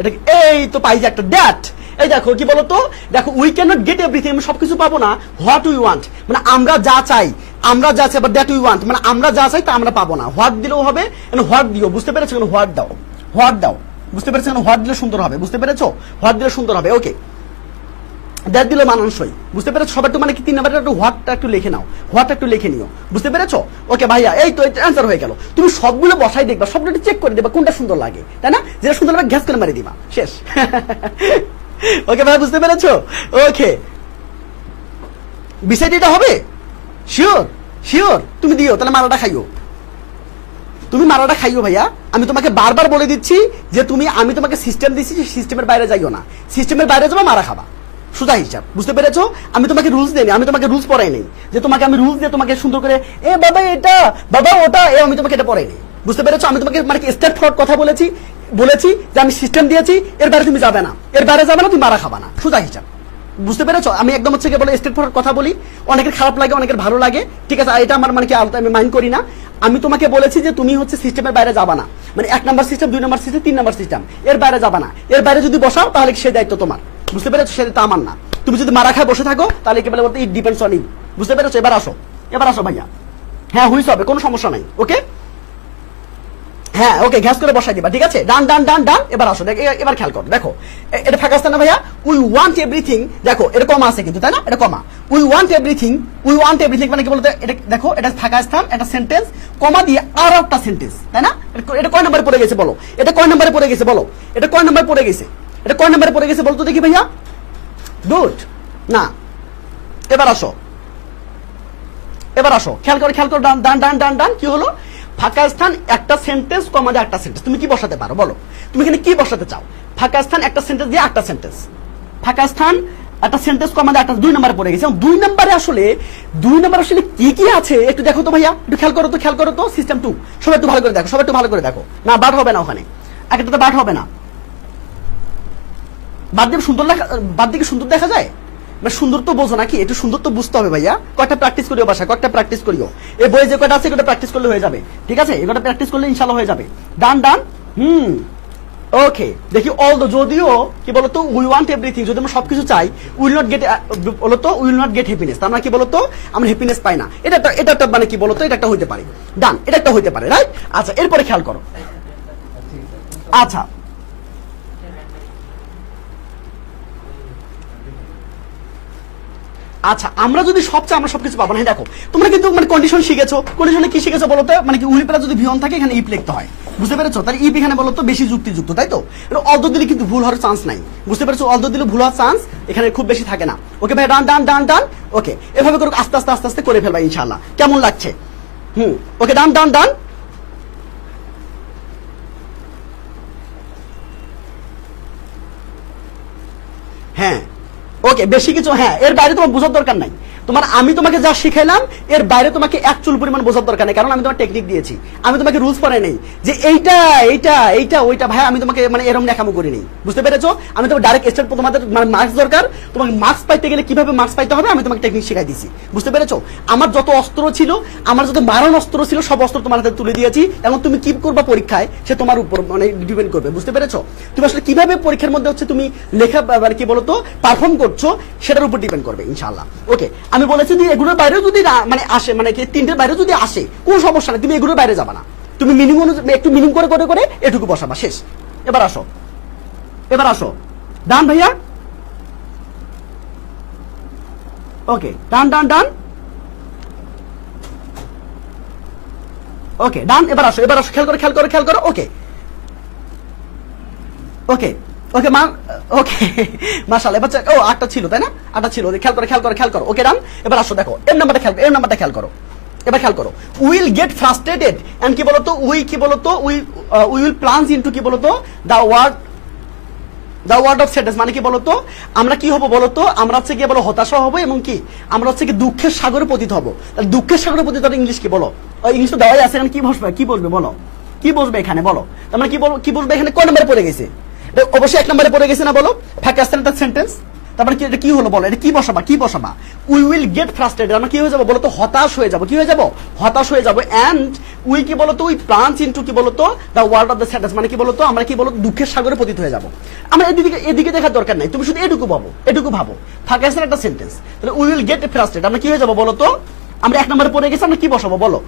এটা এই তো পাই যে একটা দ্যাট। এই দেখো কি বলতো, দেখো we can not get everything, আমি সবকিছু পাবো না। হোয়াট উই ওয়ান্ট, মানে আমরা যা চাই, আমরা যা চাই। দ্যাট উই ওয়ান্ট, মানে আমরা যা চাই তা আমরা পাবো না। হোয়াট দিলেও হবে, হোয়াট দিও, বুঝতে পেরেছো? হোয়াট দাও, হোয়াট দাও, বুঝতে পেরেছো? হোয়াট দিলে সুন্দর হবে, বুঝতে পেরেছো? হোয়াট দিলে সুন্দর হবে। ওকে, দ্যাট দিলে মানানসই, বুঝতে পেরেছো? সবাই একটু মানে কি 3 নাম্বারটা একটু হোয়াটটা একটু লিখে নাও, হোয়াটটা একটু লিখে নিও, বুঝতে পেরেছো? ওকে ভাইয়া, এই তো অ্যান্সার হয়ে গেল। তুমি সবগুলো বসাই দেখবা, সবগুলো একটু চেক করে দেবা কোনটা সুন্দর লাগে, তাই না? যেটা সুন্দর লাগে গ্যাস করে মারি দিবা, শেষ। ওকে ভাই, বুঝতে পেরেছো? ওকে, বিষয়টা এটা হবে, শিওর শিওর। তুমি দিও, তাহলে মারাটা খাইও, তুমি মারাটা খাইও ভাইয়া। আমি তোমাকে বারবার বলে দিচ্ছি যে আমি তোমাকে সিস্টেম দিচ্ছি, সিস্টেমের বাইরে যাইও না। সিস্টেমের বাইরে যাবো মারা খাবা, সোজা হিসাব, বুঝতে পেরেছো? আমি তোমাকে রুলস দেইনি, আমি তোমাকে রুলস পড়াই নেই যে তোমাকে আমি রুলস দিয়ে তোমাকে সুন্দর করে বাবা এটা বাবা ওটা, আমি তোমাকে এটা পড়াই নেই, বুঝতে পেরেছো? আমি তোমাকে মানে স্টেট ফরওয়ার্ড কথা বলেছি যে আমি সিস্টেম দিয়েছি, এর বাইরে তুমি যাবে না, এর বাইরে যাবে না, তুমি মারা খাবা না, সোজা হিসাব, বুঝতে পেরেছো? আমি একদম হচ্ছে বলে স্টেট ফরওয়ার্ড কথা বলি, অনেকের খারাপ লাগে, অনেকের ভালো লাগে, ঠিক আছে? এটা আমার মানে কি আলাদা, আমি মাইন্ড করি না। আমি তোমাকে বলেছি যে তুমি হচ্ছে সিস্টেমের বাইরে যাবা না, মানে 1 number system, 2 number system, 3 number system, এর বাইরে যাবা না। এর বাইরে যদি বসাও তাহলে সে দায়িত্ব তোমার, বুঝতে পেরেছো? সেটা আমার না। তুমি যদি মারা খায় বসে থাকো তাহলে একেবারে বলতে ইট ডিপেন্ডস অন ইউ, বুঝতে পেরেছো? এবার আসো, এবার আসো ভাইয়া। হ্যাঁ হুইস হবে, কোনো সমস্যা নাই। ওকে, হ্যাঁ ওকে, গ্যাস করে বসাই দিবা, ঠিক আছে? ডান ডান ডান ডান। এবার আসো, এবার খেয়াল করো, দেখো এটা ফাঁকা আছে না ভাইয়া? উই ওয়ান্ট এভরিথিং, দেখো এটা কমা আছে কিন্তু, তাই না? এটা comma. We want everything, we want everything মানে কি বলতে, এটা দেখো, এটা ফাঁকা স্থান, একটা সেন্টেন্স, কমা দিয়ে আর একটা সেন্টেন্স, তাই না? এটা কয় নম্বরে পড়ে গেছে বলো? এটা কয় নম্বরে পড়ে গেছে বলো? এটা কয় নম্বরে পড়ে গেছে? এটা কয় নম্বরে পড়ে গেছে বলতো দেখি ভাইয়া? গুড না। এবার আসো, এবার আসো, খেয়াল করো, খেয়াল করো, ডান ডান ডান ডান ডান। কি হলো? ফাঁকা স্থান, একটা সেন্টেন্স, কমা দিয়ে একটা সেন্টেন্স। তুমি কি বসাতে পারো বলো? তুমি এখানে কি বসাতে চাও? ফাঁকা স্থান, একটা সেন্টেন্স দিয়ে একটা সেন্টেন্স, ফাঁকা স্থান, একটা সেন্টেন্স, কমা দিয়ে একটা। 2 নম্বরে পড়ে গেছে। 2 নম্বরে আসলে কি কি আছে একটু দেখো তো ভাইয়া, একটু খেয়াল করো তো, খেয়াল করো তো। সিস্টেম 2 সবাই একটু ভালো করে দেখো, সবাই একটু ভালো করে দেখো। না বাদ হবে না, ওখানে একটা বাদ হবে না। বাদ দিয়ে সুন্দর বাদ দিকে সুন্দর দেখা যায়, মানে সুন্দর তো বোঝো নাকি? একটু সুন্দর তো বুঝতে হবে ভাইয়া। কয়েকটা প্র্যাকটিস করিও বাসা, কয়েকটা প্র্যাকটিস করিও। এই বই যে কয়টা আছে কয়টা প্র্যাকটিস করলে হয়ে যাবে, ঠিক আছে? এগুলো প্র্যাকটিস করলে ইনশাআল্লাহ হয়ে যাবে। ডান ডান। ওকে, দেখি অল দ্য, যদিও কি বলতো উই ওয়ান্ট এভরিথিং, যদি আমরা সবকিছু চাই, উইল নট গেট, বলতো উইল নট গেট হ্যাপিনেস, তার মানে কি বলতো আমরা হ্যাপিনেস পাই না। এটা একটা মানে কি বলতো, এটা একটা হইতে পারে। ডান, এটা একটা হইতে পারে, রাইট? আচ্ছা এরপরে খেয়াল করো। আচ্ছা আচ্ছা, আমরা যদি সব চাই আমরা সবকিছু পাবো না। দেখো তোমরা কিন্তু মানে কন্ডিশন শিখেছো, কন্ডিশনে কি শিখেছো বলতো? মানে কি উইল প্লাস যদি ভিয়ন থাকে এখানে ইপ লিখতে হয়, বুঝতে পেরেছো? তাহলে ইপ এখানে বলতো বেশি যুক্তিযুক্ত, তাই তো? এটা অল্প দিলে কিন্তু ভুল হওয়ার চান্স নাই, বুঝতে পেরেছো? অল্প দিলে ভুল হওয়ার চান্স এখানে খুব বেশি থাকে না। ওকে ভাই, ডান ডান ডান ডান। ওকে, এভাবে করে আস্তে আস্তে আস্তে আস্তে করে ফেলবা ইনশাআল্লাহ। কেমন লাগছে? ওকে, ডান ডান ডান। হ্যাঁ ওকে, বেশি কিছু, হ্যাঁ এর বাইরে তোমার বোঝার দরকার নাই। আমি তোমাকে যা শিখাইলাম এর বাইরে তোমাকে এক চুল পরিমাণ বোঝার দরকার নেই, কারণ আমি তোমার টেকনিক দিয়েছি। আমি তোমাকে রুলস পড়াই নেই যে এইটা এইটা এইটা ওইটা, ভাই আমি তোমাকে মানে এরকম দেখামো করি নেই, বুঝতে পেরেছো? আমি তোমাকে ডাইরেক্ট স্টেট, তোমাদের মানে মার্কস দরকার, তোমাকে মার্কস পাইতে গেলে কিভাবে মার্কস পাইতে হবে আমি তোমাকে টেকনিক শিখাই দিয়েছি, বুঝতে পেরেছো? আমার যত অস্ত্র ছিল, আমার যত মারণ অস্ত্র ছিল, সব অস্ত্র তোমার হাতে তুলে দিয়েছি। এবং তুমি কি করবা পরীক্ষায় সে তোমার উপর মানে ডিপেন্ড করবে, বুঝতে পেরেছো? তুমি আসলে কিভাবে পরীক্ষার মধ্যে হচ্ছে তুমি লেখা মানে কি বলতো পারফর্ম করছো সেটার উপর ডিপেন্ড করবে ইনশাআল্লাহ। ওকে, আমি বলেছি যে এগুলোর বাইরে যদি মানে আসে, মানে কি তিনটের বাইরে যদি আসে কোনো সমস্যা নেই, তুমি এগুলোর বাইরে যাবা না, তুমি মিনিং একটু মিনিং করে করে করে এটুকু বসাবা, শেষ। এবার আসো, এবার আসো ডান ভাইয়া। Okay, done done done. Okay ডান, এবার আসো, এবার আসো, খেয়াল করো খেয়াল করো খেয়াল করো। ওকে ওকে ওকে মা, ওকে মাশাআল্লাহ। এবার ও 8টা ছিল তাই না? 8টা ছিল, খেয়াল করো খেয়াল করো খেয়াল করো। ওকে ডান, এবার আসো দেখো এর নাম্বারটা খেয়াল, এর নাম্বারটা খেয়াল করো। এবার খেয়াল করো, উইল গেট ফ্রাস্ট্রেটেড এন্ড কি বলতো উই কি বলতো উই উইল প্লান্স ইনটু কি বলতো দ্য ওয়ার্ড অফ স্যাডনেস, মানে কি বলতো আমরা কি হবো বলতো, আমরা হচ্ছে কি বলো হতাশা হবো এবং কি আমরা হচ্ছে কি দুঃখের সাগরে পতিত হবো। তাহলে দুঃখের সাগরে পতিত ইংলিশ কি বলো? ইংলিশ তো দেওয়াই আছে, এখানে কি বসবে, কি বসবে বলো, কি বসবে এখানে বলো? তার মানে কি বসবে এখানে? কয় নম্বরে পড়ে গেছে? অবশ্যই 1 নম্বরে পড়ে গেছে না, বলো ফাঁকা স্থানটা সেন্টেন্স। তারপরে কি এটা কি হলো বলো, এটা কি বসাবা, কি বসাবা? উই উইল গেট ফ্রাস্ট্রেটেড, আমরা কি হয়ে যাবো বলতো হতাশ হয়ে যাবো, কি হয়ে যাবো হতাশ হয়ে যাবো। এন্ড উই কি বলতো উই প্লান্স ইনটু কি বলতো the world of the sadness, মানে কি বলতো আমরা কি বলতো দুঃখের সাগরে পতিত হয়ে যাবো। আমরা এদিকে দেখার দরকার নাই, তুমি শুধু এটুকু ভাবো, এটুকু ভাবো ফাঁকা স্থান একটা সেন্টেন্স। তাহলে উই উইল গেট ফ্রাস্ট্রেটেড, আমরা কি হয়ে যাবো বলতো, আমরা 1 নম্বরে পড়ে গেছি, আমরা কি বসাবো বলো?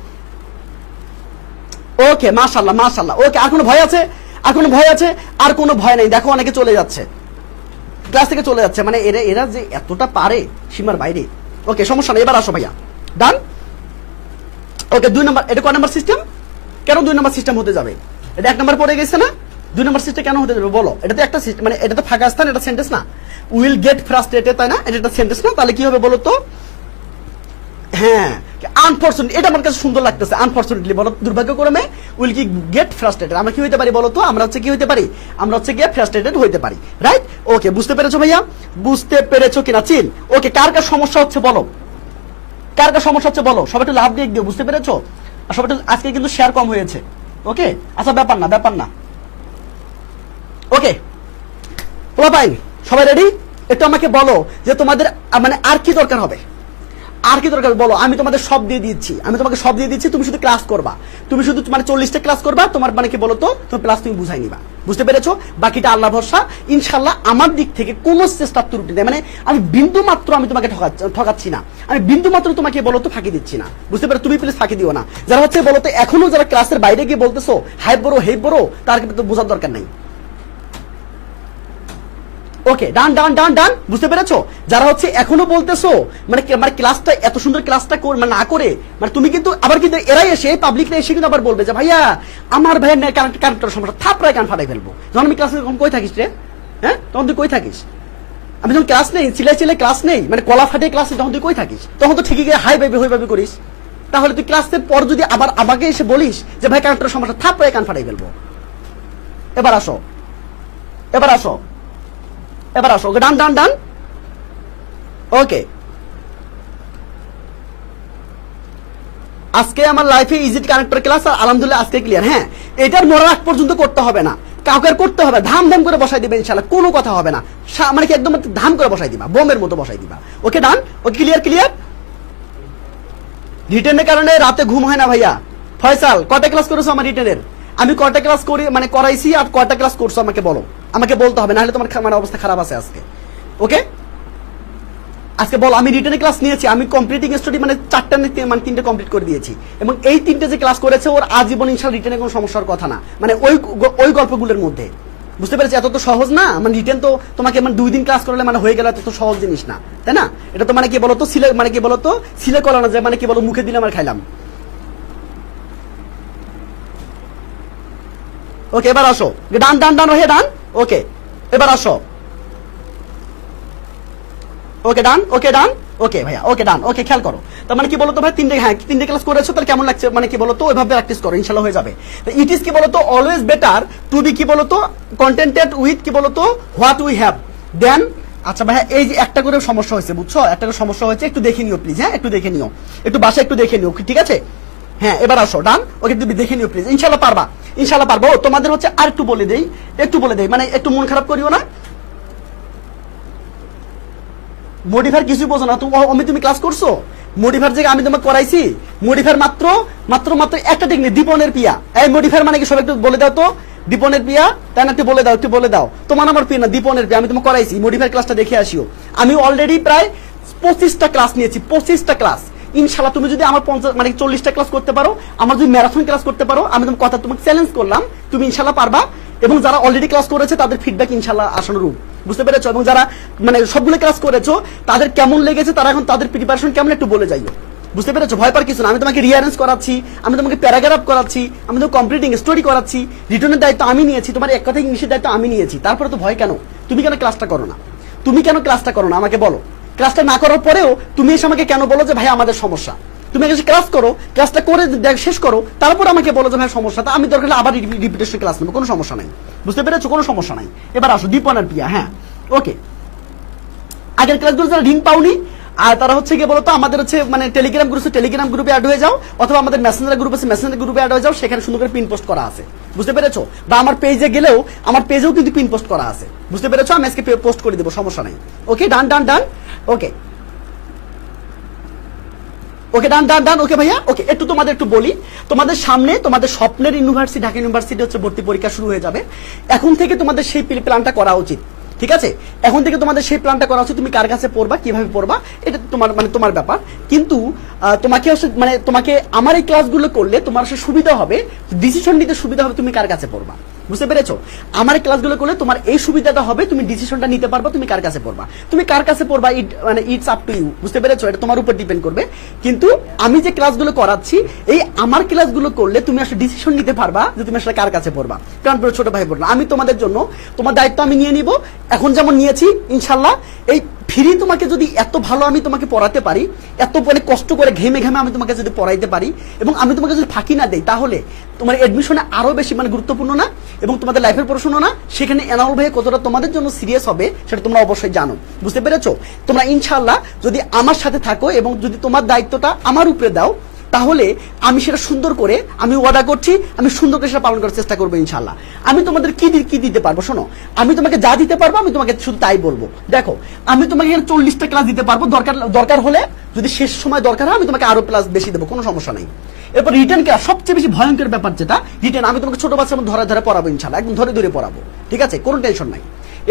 ওকে মাশাআল্লাহ মাশাআল্লাহ। ওকে, আর কোনো ভয় আছে? আর কোনো ভয় আছে? আর কোনো ভয় নাই। দেখো অনেকে চলে যাচ্ছে, ক্লাস থেকে চলে যাচ্ছে, মানে এরা যে এতটা পারে সীমার বাইরে। ওকে সমস্যা নেই, এবার আসো ভাইয়া ডান। ওকে 2 নম্বর, এটা কয় নম্বর সিস্টেম? কেন 2 নম্বর সিস্টেম হতে যাবে? এটা 1 নম্বর পড়ে গেছে না, 2 নম্বর সিস্টেম কেন হতে যাবে বলো? এটা তো একটা মানে এটা তো ফাঁকা স্থান, এটা সেন্টেন্স না। উইল গেট ফ্রাস্ট্রেটেড তাই না, এটা একটা সেন্টেন্স না? তাহলে কি হবে বলো তো? হ্যাঁ আনফরচুনেটলি, এটা আমার কাছে সুন্দর লাগতেছে। আনফরচুনেটলি বলো, দুর্ভাগ্যক্রমে উইল কি গেট ফ্রাস্ট্রেটেড, আমরা কি হইতে পারি বলো তো? আমরা হচ্ছে কি হইতে পারি? আমরা হচ্ছে গিয়ে ফ্রাস্ট্রেটেড হইতে পারি, রাইট? ওকে বুঝতে পেরেছো ভাইয়া, বুঝতে পেরেছো কিনা চিন? ওকে, কার কার সমস্যা হচ্ছে বলো, কার কার সমস্যা হচ্ছে বলো? সবাই একটু লাভ দিয়ে দিও, বুঝতে পেরেছো? আর সবাই একটু, আজকে কিন্তু শেয়ার কম হয়েছে। ওকে আচ্ছা, ব্যাপার না ব্যাপার না। ওকে পোলাপাইন সবাই রেডি? একটু আমাকে বলো যে তোমাদের মানে আর কি দরকার হবে, আর কি দরকার বলো? আমি তোমাদের সব দিয়ে দিচ্ছি, আমি তোমাকে সব দিয়ে দিচ্ছি, তুমি শুধু ক্লাস করবা, তুমি শুধু মানে 40টা ক্লাস করবা, তোমার মানে কি বলতো তোমার ক্লাস তুমি বুঝাই নিবা, বুঝতে পেরেছো? বাকিটা আল্লাহ ভরসা, ইনশাআল্লাহ আমার দিক থেকে কোনো চেষ্টা ত্রুটি নেই, মানে আমি বিন্দু মাত্র আমি তোমাকে ঠকাচ্ছি না, আমি বিন্দু মাত্র তোমাকে বলতো ফাঁকি দিচ্ছি না, বুঝতে পারো? তুমি প্লিজ ফাঁকি দিও না। যারা হচ্ছে বলতো এখনো যারা ক্লাসের বাইরে গিয়ে বলতেছো হাই বড় হেই বড়, তার কিন্তু বোঝার দরকার নেই। ওকে ডান ডান ডান ডান, বুঝতে পেরেছো? যারা হচ্ছে এখনো বলতেছো মানে ক্লাসটা এত সুন্দর ক্লাসটা মানে না করে, মানে তুমি কিন্তু আবার কিন্তু এরাই এসে পাবলিকরা এসে কিন্তু আবার বলবে যে ভাইয়া আমার ভাইয়ের কারেক্টার সমস্যা, থাপড়ায় কান ফাটাই ফেলবো। যখন আমি ক্লাসে কই থাকিস রে, হ্যাঁ তখন তুই কই থাকিস? আমি যখন ক্লাস নেই, চিলাই চিলাই ক্লাস নেই, মানে কলা ফাটিয়ে ক্লাস নেই, তখন তুই কই থাকিস? তখন তো ঠিকই গিয়ে হাই ভাইবে হই ভাবে করিস। তাহলে তুই ক্লাসের পর যদি আবার আমাকে এসে বলিস যে ভাই কারেক্টার সমস্যা, থাপড়ায় কান ফাটাই ফেলবো। এবার আসো, এবার আসো, এবার আসো। ওকে ডান ডান ডান। ওকে আজকে আমার লাইফে ইজিট কানেক্টর ক্লাস, আর আলহামদুলিল্লাহ আজকে ক্লিয়ার। হ্যাঁ এটার মরার আগ পর্যন্ত করতে হবে না, কাউকে করতে হবে, ধাম ধাম করে বসাই দিবে ইনশাআল্লাহ, কোনো কথা হবে না, মানে কি একদম ধাম করে বসাই দিবা, বোমের মতো বসাই দিবা। ওকে ডান। Okay clear clear. রিটেনের কারণে রাতে ঘুম হয় না ভাইয়া। ফয়সাল কয়টা ক্লাস করেছো আমার রিটেনের? আমি কয়টা ক্লাস করি মানে করাইছি, আর কয়টা ক্লাস করছো আমাকে বলো, আমাকে বলতে হবে, নাহলে তোমার মানে অবস্থা খারাপ আছে আজকে। ওকে আজকে বল, আমি রিটেনে ক্লাস নিয়েছি, আমি কমপ্লিটিং স্টাডি মানে 4টা মানে 3টে কমপ্লিট করে দিয়েছি, এবং এই 3টে যে ক্লাস করেছে ওর আজীবন ইনশাআল্লাহ রিটেনে কোনো সমস্যার কথা না, মানে ওই গল্পগুলোর মধ্যে, বুঝতে পেরেছি? এত তো সহজ না, মানে রিটেন তো তোমাকে মানে 2 দিন ক্লাস করলে মানে হয়ে গেল, এত তো সহজ জিনিস না, তাই না? এটা তো মানে কি বলতো সিলে, মানে কি বলতো সিলে করানো যায়, মানে কি বলো মুখে দিলাম আর খাইলাম। ওকে এবার আসো, ডান ডান ডান হয়ে ডান। ওকে এবার আসো। ওকে ডান, ওকে ডান, ওকে ভাইয়া, ওকে ডান। ওকে খেয়াল করো, তার মানে কি বলতো ভাই 3টে ক্লাস করেছো, তাহলে কেমন লাগছে? মানে কি বলতো ওইভাবে প্র্যাকটিস করো, ইনশাআল্লাহ হয়ে যাবে। ইট ইজ কি বলতো অলওয়েজ বেটার টু বি কি বলতো কন্টেন্টেড উইথ কি বলতো হোয়াট উই হ্যাভ দেন আচ্ছা ভাইয়া, এই যে একটা করে সমস্যা হয়েছে, বুঝছো, একটা করে সমস্যা হয়েছে, একটু দেখে নিও প্লিজ। হ্যাঁ, একটু দেখে নিও, একটু বাসা একটু দেখে নিও, ঠিক আছে? হ্যাঁ, এবার আসো, ডান। ওকে, তুমি দেখে নিও প্লিজ। ইনশাল্লাহ পারবা, ইনশাল্লাহ পারবো। তোমাদের হচ্ছে আর একটু বলে দেই, একটু বলে দেই, মানে একটু মন খারাপ করিও না। মডিফায়ার কিছুই বোঝো না তুমি ক্লাস করছো? মডিফায়ার জায়গায় আমি তোমাকে করাইছি। মডিফায়ার মাত্র মাত্র মাত্র একটা টেকনিক, দীপনের পিয়া। এই মডিফায়ার মানে কি, সব একটু বলে দাও তো। দীপনের পিয়া, তাই না? একটু বলে দাও, একটু বলে দাও। তোমার আমার পিয়া না, দীপনের পিয়া। আমি তোমাকে করাইছি মডিফায়ার ক্লাসটা, দেখে আসিও। আমি অলরেডি প্রায় 25টা ক্লাস নিয়েছি, 25টা ক্লাস। ইনশাল্লাহ তুমি যদি আমার 50 মানে 40টা ক্লাস করতে পারো, আমার যদি ম্যারাথন ক্লাস করতে পারো, আমি তোমার কথা তোমাকে চ্যালেঞ্জ করলাম, তুমি ইনশাল্লাহ পারবা। এবং যারা অলরেডি ক্লাস করেছে তাদের ফিডব্যাক ইনশাল্লাহ আশানুরূপ, বুঝতে পেরেছো? এবং যারা মানে সবগুলো ক্লাস করেছো তাদের কেমন লেগেছে, তারা এখন তাদের প্রিপারেশন কেমন একটু বলে যাইও, বুঝতে পেরেছো? ভয় পাওয়ার কিছু না। আমি তোমাকে রিয়ারেঞ্জ করাচ্ছি, আমি তোমাকে প্যারাগ্রাফ করাচ্ছি, আমি তোমাকে কমপ্লিটিং স্টোরি করাচ্ছি। রিটার্নের দায়িত্ব আমি নিয়েছি, তোমার এক কথা ইংলিশের দায়িত্ব আমি নিয়েছি। তারপরে তো ভয় কেন? তুমি কেন ক্লাসটা করো না? তুমি কেন ক্লাসটা করো না আমাকে বলো। ক্লাসটা না করার পরেও তুমি এসে আমাকে কেন বলো যে ভাই আমাদের সমস্যা? তুমি এসে ক্লাস করো, ক্লাসটা করে শেষ করো, তারপর আমাকে বলো যে ভাই সমস্যা। তা আমি দরকার হলে আবার রিপিটেশন ক্লাস নেবো, কোনো সমস্যা নাই, বুঝতে পেরেছো? কোনো সমস্যা নাই। এবার আসো দীপনার পিয়া। হ্যাঁ, ওকে। আগের ক্লাসগুলো যারা রিং পাওনি, আর তারা হচ্ছে গিয়ে বলতো আমাদের হচ্ছে মানে টেলিগ্রাম গ্রুপে অ্যাড হয়ে যাও, অথবা আমাদের মেসেঞ্জার গ্রুপ আছে, মেসেঞ্জার গ্রুপে অ্যাড হয়ে যাও। সেখানে সুন্দর করে পিন পোস্ট করা আছে, বুঝতে পেরেছো? বা আমার পেজে গেলেও আমার পেজেও কিন্তু পিন পোস্ট করা আছে, বুঝতে পেরেছো? আমি আজকে পোস্ট করে দেবো, সমস্যা নাই। ওকে, done done done. Okay okay, done done done. ওকে ভাইয়া, ওকে। একটু তোমাদের একটু বলি, তোমাদের সামনে তোমাদের স্বপ্নের ইউনিভার্সিটি, ঢাকা ইউনিভার্সিটি হচ্ছে ভর্তি পরীক্ষা শুরু হয়ে যাবে। এখন থেকে তোমাদের সেই প্ল্যানটা করা উচিত, ঠিক আছে? এখন থেকে তোমাদের সেই প্ল্যানটা করা উচিত। তুমি কার কাছে পড়বা, কিভাবে পড়বা, এটা তোমার মানে তোমার ব্যাপার। কিন্তু তোমাকে মানে তোমাকে আমার এই ক্লাসগুলো করলে তোমার সে সুবিধা হবে, ডিসিশন নিতে সুবিধা হবে, তুমি কার কাছে পড়বা, বুঝতে পেরেছো? আমার এই ক্লাসগুলো করলে তোমার এই সুবিধাটা হবে, তুমি ডিসিশনটা নিতে পারবা তুমি কার কাছে পড়বা। তুমি কার কাছে পড়বা মানে ইটস আপ টু ইউ, বুঝতে পেরেছো? এটা তোমার উপর ডিপেন্ড করবে। কিন্তু আমি যে ক্লাসগুলো করাচ্ছি, এই আমার ক্লাসগুলো করলে তুমি আসলে ডিসিশন নিতে পারবা যে তুমি আসলে কার কাছে পড়বা। কারণ ছোট ভাই বোন, আমি তোমাদের জন্য তোমার দায়িত্ব আমি নিয়ে নিব, এখন যেমন নিয়েছি। ইনশাল্লাহ এই ফ্রি তোমাকে যদি এত ভালো আমি তোমাকে পড়াতে পারি, এত মানে কষ্ট করে ঘেমে ঘেমে আমি তোমাকে যদি পড়াইতে পারি, এবং আমি তোমাকে যদি ফাঁকি না দেই, তাহলে তোমার এডমিশনে আরো বেশি মানে গুরুত্বপূর্ণ না, এবং তোমাদের লাইফের পড়াশোনা না, সেখানে এনাউল ভাই কতটা তোমাদের জন্য সিরিয়াস হবে সেটা তোমরা অবশ্যই জানো, বুঝতে পেরেছো? তোমরা ইনশাল্লাহ যদি আমার সাথে থাকো এবং যদি তোমার দায়িত্বটা আমার উপরে দাও, তাহলে আমি সেটা সুন্দর করে, আমি ওয়াদা করছি, আমি সুন্দর করে সেটা পালন করার চেষ্টা করবো ইনশাল্লাহ। আমি তোমাদের কি দিতে পারবো, শোনো, আমি তোমাকে যা দিতে পারবো আমি তোমাকে শুধু তাই বলবো। দেখো, আমি তোমাকে এখানে 40টা ক্লাস দিতে পারবো, দরকার হলে যদি শেষ সময় দরকার হয় আমি তোমাকে আরো ক্লাস বেশি দেবো, কোনো সমস্যা নাই। এরপর রিটার্ন ক্লাস, সবচেয়ে বেশি ভয়ঙ্কর ব্যাপার যেটা রিটার্ন, আমি তোমাকে ছোট বাচ্চার মধ্যে ধরে পড়াবো ইনশাল্লাহ, একদম ধরে পড়াবো, ঠিক আছে? কোনো টেনশন নাই।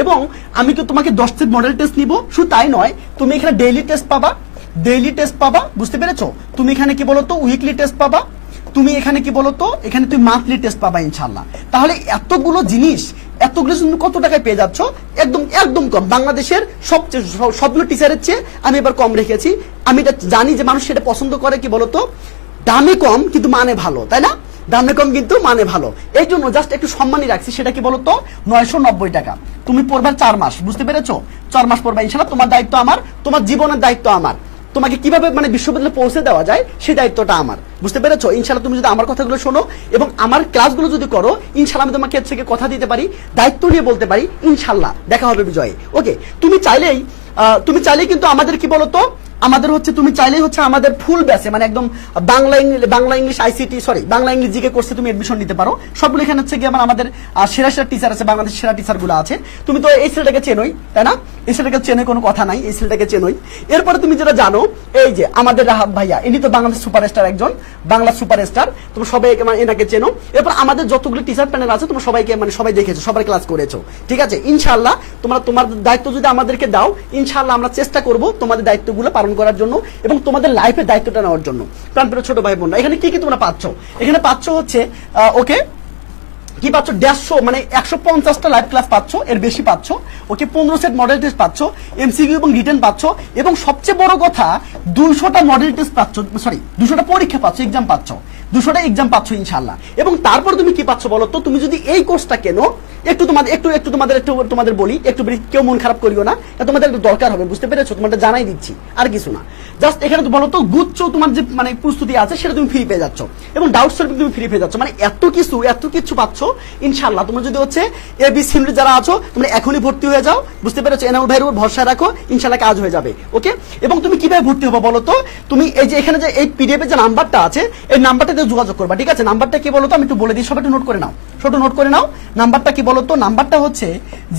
এবং আমি তো তোমাকে 10 সেট মডেল টেস্ট নিবো, শুধু তাই নয়, তুমি এখানে ডেইলি টেস্ট পাবা, বুঝতে পেরেছো? তুমি এখানে কি বলতো উইকলি টেস্ট পাবা, তুমি এখানে কি বলতো এখানে তুমি মান্থলি টেস্ট পাবা ইনশাল্লাহ। তাহলে এতগুলো জিনিস তুমি কত টাকায় পেয়ে যাচ্ছ? একদম কম। বাংলাদেশের সবগুলো টিচারের চেয়ে আমি এবার কম রেখেছি। আমি এটা জানি যে মানুষ সেটা পছন্দ করে, কি বলতো, দামে কম কিন্তু মানে ভালো, তাই না? দামে কম কিন্তু মানে ভালো, এই জন্য জাস্ট একটু সম্মানই রাখছি। সেটা কি বলতো 990 টাকা। তুমি পড়বা 4 মাস, বুঝতে পেরেছো? 4 মাস পড়বা ইনশাল্লাহ। তোমার দায়িত্ব আমার, তোমার জীবনের দায়িত্ব আমার। তোমাকে কিভাবে মানে বিশ্ববিদ্যালয়ে পৌঁছে দেওয়া যায় সেই দায়িত্বটা আমার, বুঝতে পেরেছো? ইনশাল্লাহ তুমি যদি আমার কথাগুলো শোনো এবং আমার ক্লাসগুলো যদি করো, ইনশাল্লাহ আমি তোমাকে থেকে কথা দিতে পারি, দায়িত্ব নিয়ে বলতে পারি, ইনশাল্লাহ দেখা হবে বিজয়ে। ওকে, তুমি চাইলেই কিন্তু আমাদের কি বলতো, আমাদের হচ্ছে তুমি চাইলেই হচ্ছে আমাদের ফুল ব্যাচে মানে একদম Bangla English ICT Bangla English GK কোর্সে তুমি এডমিশন নিতে পারো। সবগুলো এখানে হচ্ছে গিয়ে আমাদের সেরা টিচার আছে, বাংলাদেশের সেরা টিচার গুলো আছে। তুমি তো এই ছেলেটাকে চেনোই, তাই না? এই ছেলেটাকে চেনে কোনো কথা নাই, এই ছেলেটাকে চেনোই। এরপরে তুমি যেটা জানো, এই যে আমাদের রাহাত ভাইয়া, ইনি তো বাংলাদেশ সুপারস্টার, একজন বাংলা সুপারস্টার, তুমি সবাই মানে এনাকে চেনো। এরপর আমাদের যতগুলো টিচার প্যানেল আছে তোমরা সবাইকে মানে সবাই দেখেছো, সবাই ক্লাস করেছো, ঠিক আছে? ইনশাআল্লাহ তোমার দায়িত্ব যদি আমাদেরকে দাও, ইনশাআল্লাহ আমরা চেষ্টা করব তোমাদের দায়িত্বগুলো পালন করার জন্য এবং তোমাদের লাইফের দায়িত্বটা নেওয়ার জন্য। প্রাণপ্রিয় ছোট ভাই বোনরা, এখানে কি তোমরা পাচ্ছ? এখানে পাচ্ছ হচ্ছে ওকে কি পাচ্ছ, 150 মানে 150টা লাইভ ক্লাস পাচ্ছ, এর বেশি পাচ্ছ। ওকে, 15 সেট মডেল টেস্ট পাচ্ছ, এমসিকিউ এবং রিটেন পাচ্ছ, এবং সবচেয়ে বড় কথা 200টা মডেল টেস্ট পাচ্ছ, 200টা পরীক্ষা পাচ্ছ, এক্সাম পাচ্ছ, 200টা এক্সাম পাচ্ছ ইনশাআল্লাহ। এবং তারপর তুমি কি পাচ্ছ বলো তো? তুমি যদি এই কোর্সটা কেনো, তোমাদের বলি, একটু কেউ মন খারাপ করিও না, তোমাদের একটু দরকার হবে, বুঝতে পেরেছো? তোমাদের জানাই দিচ্ছি, আর কিছু না। জাস্ট এখানে তো বলো তো গুচ্ছ তোমার যে মানে প্রস্তুতি আছে সেটা তুমি ফ্রি পেয়ে যাচ্ছ, এবং ডাউট সলভিং তুমি ফ্রি পেয়ে যাচ্ছ, মানে এত কিছু পাচ্ছ। আছো, ইনশাআল্লাহ তোমরা যদি হচ্ছে ABC ইউনিট যারা আছো তোমরা এখনই ভর্তি হয়ে যাও, বুঝতে পেরেছো? এনামুল ভাইয়ের উপর ভরসা রাখো, ইনশাআল্লাহ কাজ হয়ে যাবে। ওকে, এবং তুমি কিভাবে ভর্তি হবে বলো তো? তুমি এই যে এখানে যে এই PDF এর যে নাম্বারটা আছে এই নাম্বারটাতে যোগাযোগ করবা, ঠিক আছে? নাম্বারটা কি বলো তো, আমি একটু বলে দিই, সবাই একটু নোট করে নাও, ছোট নোট করে নাও। নাম্বারটা কি বলো তো? নাম্বারটা হচ্ছে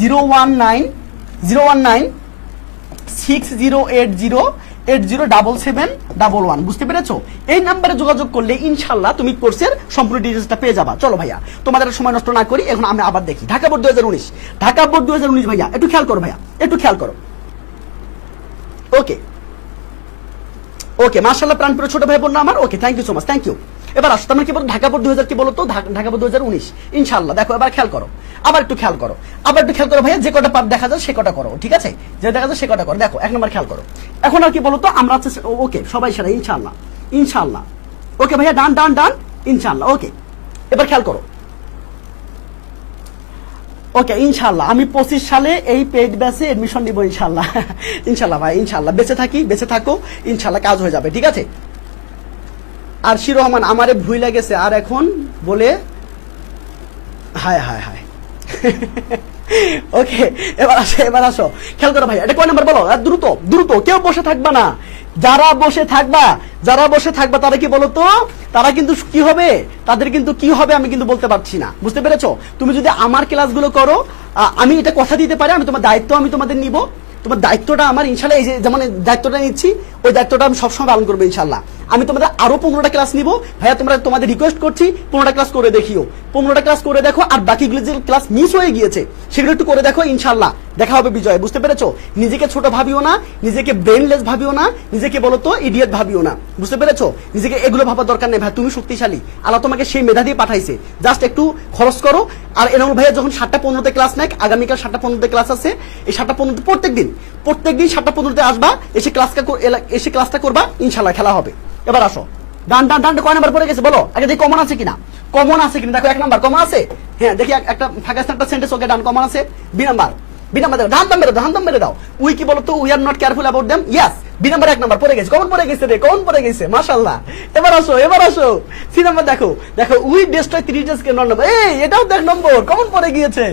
01960807711, বুঝতে পেরেছো? এই নাম্বারে যোগাযোগ করলে ইনশাআল্লাহ তুমি কোর্সের সম্পূর্ণ ডিটেইলসটা পেয়ে যাবা। চলো ভাইয়া, তোমাদের সময় নষ্ট না করি, এখন আমি আবার দেখি ঢাকা বোর্ড 2019, ঢাকা বোর্ড 2019 ভাইয়া একটু খেয়াল করো, ভাইয়া একটু খেয়াল করো। ওকে ওকে, মাশাআল্লাহ প্রাণপ্রিয় ছোট ভাই বোন আমার, okay thank you so much, thank you. এবার আসো, তোমরা কি বলো ঢাকা বোর্ড 2000 কি বলো তো? ঢাকা বোর্ড 2019 ইনশাআল্লাহ। দেখো এবার খেয়াল করো, আবার একটু খেয়াল করো, আবার একটু খেয়াল করো ভাইয়া, যে কটা পার্ট দেখা যায় সে কটা করো, ঠিক আছে? যে দেখা যায় সে কটা করো। দেখো 1 নম্বর খেয়াল করো, এখন আর কি বলো তো, আমরা হচ্ছে ওকে সবাই সেরা ইনশাআল্লাহ, ইনশাআল্লাহ। ওকে ভাইয়া, ডান ডান ডান, ইনশাআল্লাহ। ওকে, এবার খেয়াল করো। ওকে, ইনশাআল্লাহ আমি 25 সালে এই পেইড ব্যাচে এডমিশন নিব ইনশাআল্লাহ। ইনশাআল্লাহ ভাই, ইনশাআল্লাহ বেঁচে থাকি, বেঁচে থাকো, ইনশাআল্লাহ কাজ হয়ে যাবে, ঠিক আছে? আরশি রহমান, আমারে ভুল লাগেছে আর এখন বলে হায় হায় হায়। ওকে, এবার আসো খেয়াল করো ভাই, এটা কয় নাম্বার বলো? দ্রুত দ্রুত, কেউ বসে থাকবা না। যারা বসে থাকবা তারা কি বলো তো, তারা কিন্তু কি হবে, তাদের কিন্তু কি হবে আমি কিন্তু বলতে পারছি না, বুঝতে পেরেছো? তুমি যদি আমার ক্লাসগুলো করো, আমি এটা কথা দিতে পারি, আমি তোমার দায়িত্ব আমি তোমাদের নিব, তোমার দায়িত্বটা আমার ইনশাআল্লাহ, এই যে যেমন দায়িত্বটা নিচ্ছি ওই দায়িত্বটা আমি সবসময় পালন করবো ইনশাআল্লাহ। আমি তোমাদের আরো 15টা ক্লাস নিব ভাইয়া, তোমরা তোমাদের রিকোয়েস্ট করছি 15টা ক্লাস করে দেখিও, 15টা ক্লাস করে দেখো, আর বাকিগুলো যে ক্লাস মিস হয়ে গিয়েছে সেগুলো একটু করে দেখো, ইনশাআল্লাহ দেখা হবে বিজয়, বুঝতে পেরেছো? নিজেকে ছোট ভাবিও না, নিজেকে ব্রেনলেস ভাবিও না, নিজেকে বলো তো ইডিয়েট ভাবিও না, বুঝতে পেরেছো? নিজেকে এগুলো ভাবার দরকার নেই ভাই, তুমি শক্তিশালী, আল্লাহ তোমাকে সেই মেধা দিয়ে পাঠাইছে, জাস্ট একটু খরচ করো। আর এনামুল ভাইয়া যখন 7টা 15তে ক্লাস নেয়, আগামীকাল 7টা 15তে ক্লাস আছে, এই 7টা 15 প্রত্যেকদিন 7টা 15তে আসবা, এসে ক্লাসটা করবা, ইনশাআল্লাহ খেলা হবে। এবার আসো, ডান ডান ডান, কয় নাম্বার পড়ে গেছে বলো আগে, দেখি কমন আছে কিনা, কমন আছে কিনা। দেখো 1 নাম্বার কমন আছে, হ্যাঁ দেখি একটা ফাঁকা একটা সেন্টেন্স, ওকে ডান কমন আছে। বি নাম্বার দেখো, ধান দাম মেরে দাও। উই কি বলতো, we are not careful about them, yes. B number 1 number পড়ে গেছে, কমন পড়ে গেছে রে, কমন পড়ে গেছে, মাশাআল্লাহ। এবার আসো সি নাম্বার দেখো, we destroy 3 days K not number, এই এটাও দেখ নম্বর, কমন পড়ে গিয়েছে।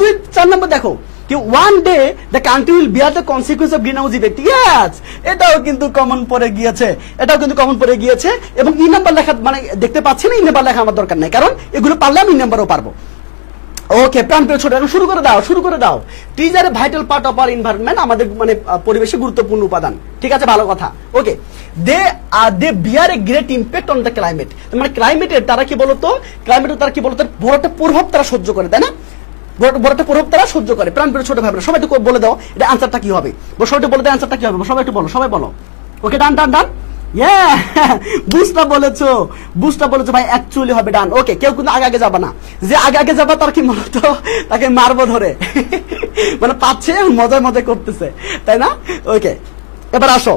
2 4 নাম্বার দেখো, কি one day the country will bear the consequence of green house effect, yes এটাও কিন্তু কমন পড়ে গিয়েছে, এবং ই নাম্বার লেখা মানে দেখতে পাচ্ছি না, ই নাম্বার লেখা আমার দরকার নাই, কারণ এগুলো পারলে আমি ই নাম্বারও পারবো। ওকে, প্রাণপ্রিয় ছোট, এখন শুরু করে দাও। Trees are vital part of our environment, আমাদের মানে পরিবেশে গুরুত্বপূর্ণ উপাদান, ঠিক আছে, ভালো কথা। Okay, they bear a great impact on the climate, মানে ক্লাইমেটের তারা কি বলতো, বড় একটা প্রভাব তারা সহ্য করে, তাই না? বড় একটা প্রভাব তারা সহ্য করে। প্রাণপ্রিয় ছোট ভাই, সবাই একটু বলে দাও এটা আনসারটা কি হবে, সবাই একটু বলে দাও আনসারটা কি হবে, সবাই একটু বলো, সবাই বলো। ওকে, ডান ডান ডান, বুঝটা বলেছো ভাই, অ্যাকচুয়ালি হবে ডান। ওকে, কেউ কিন্তু আগে যাবা না, যে আগে যাবা তার কি মূলত তাকে মারবো ধরে, মানে পাচ্ছে মজায় করতেছে, তাই না? ওকে, এবার আসো,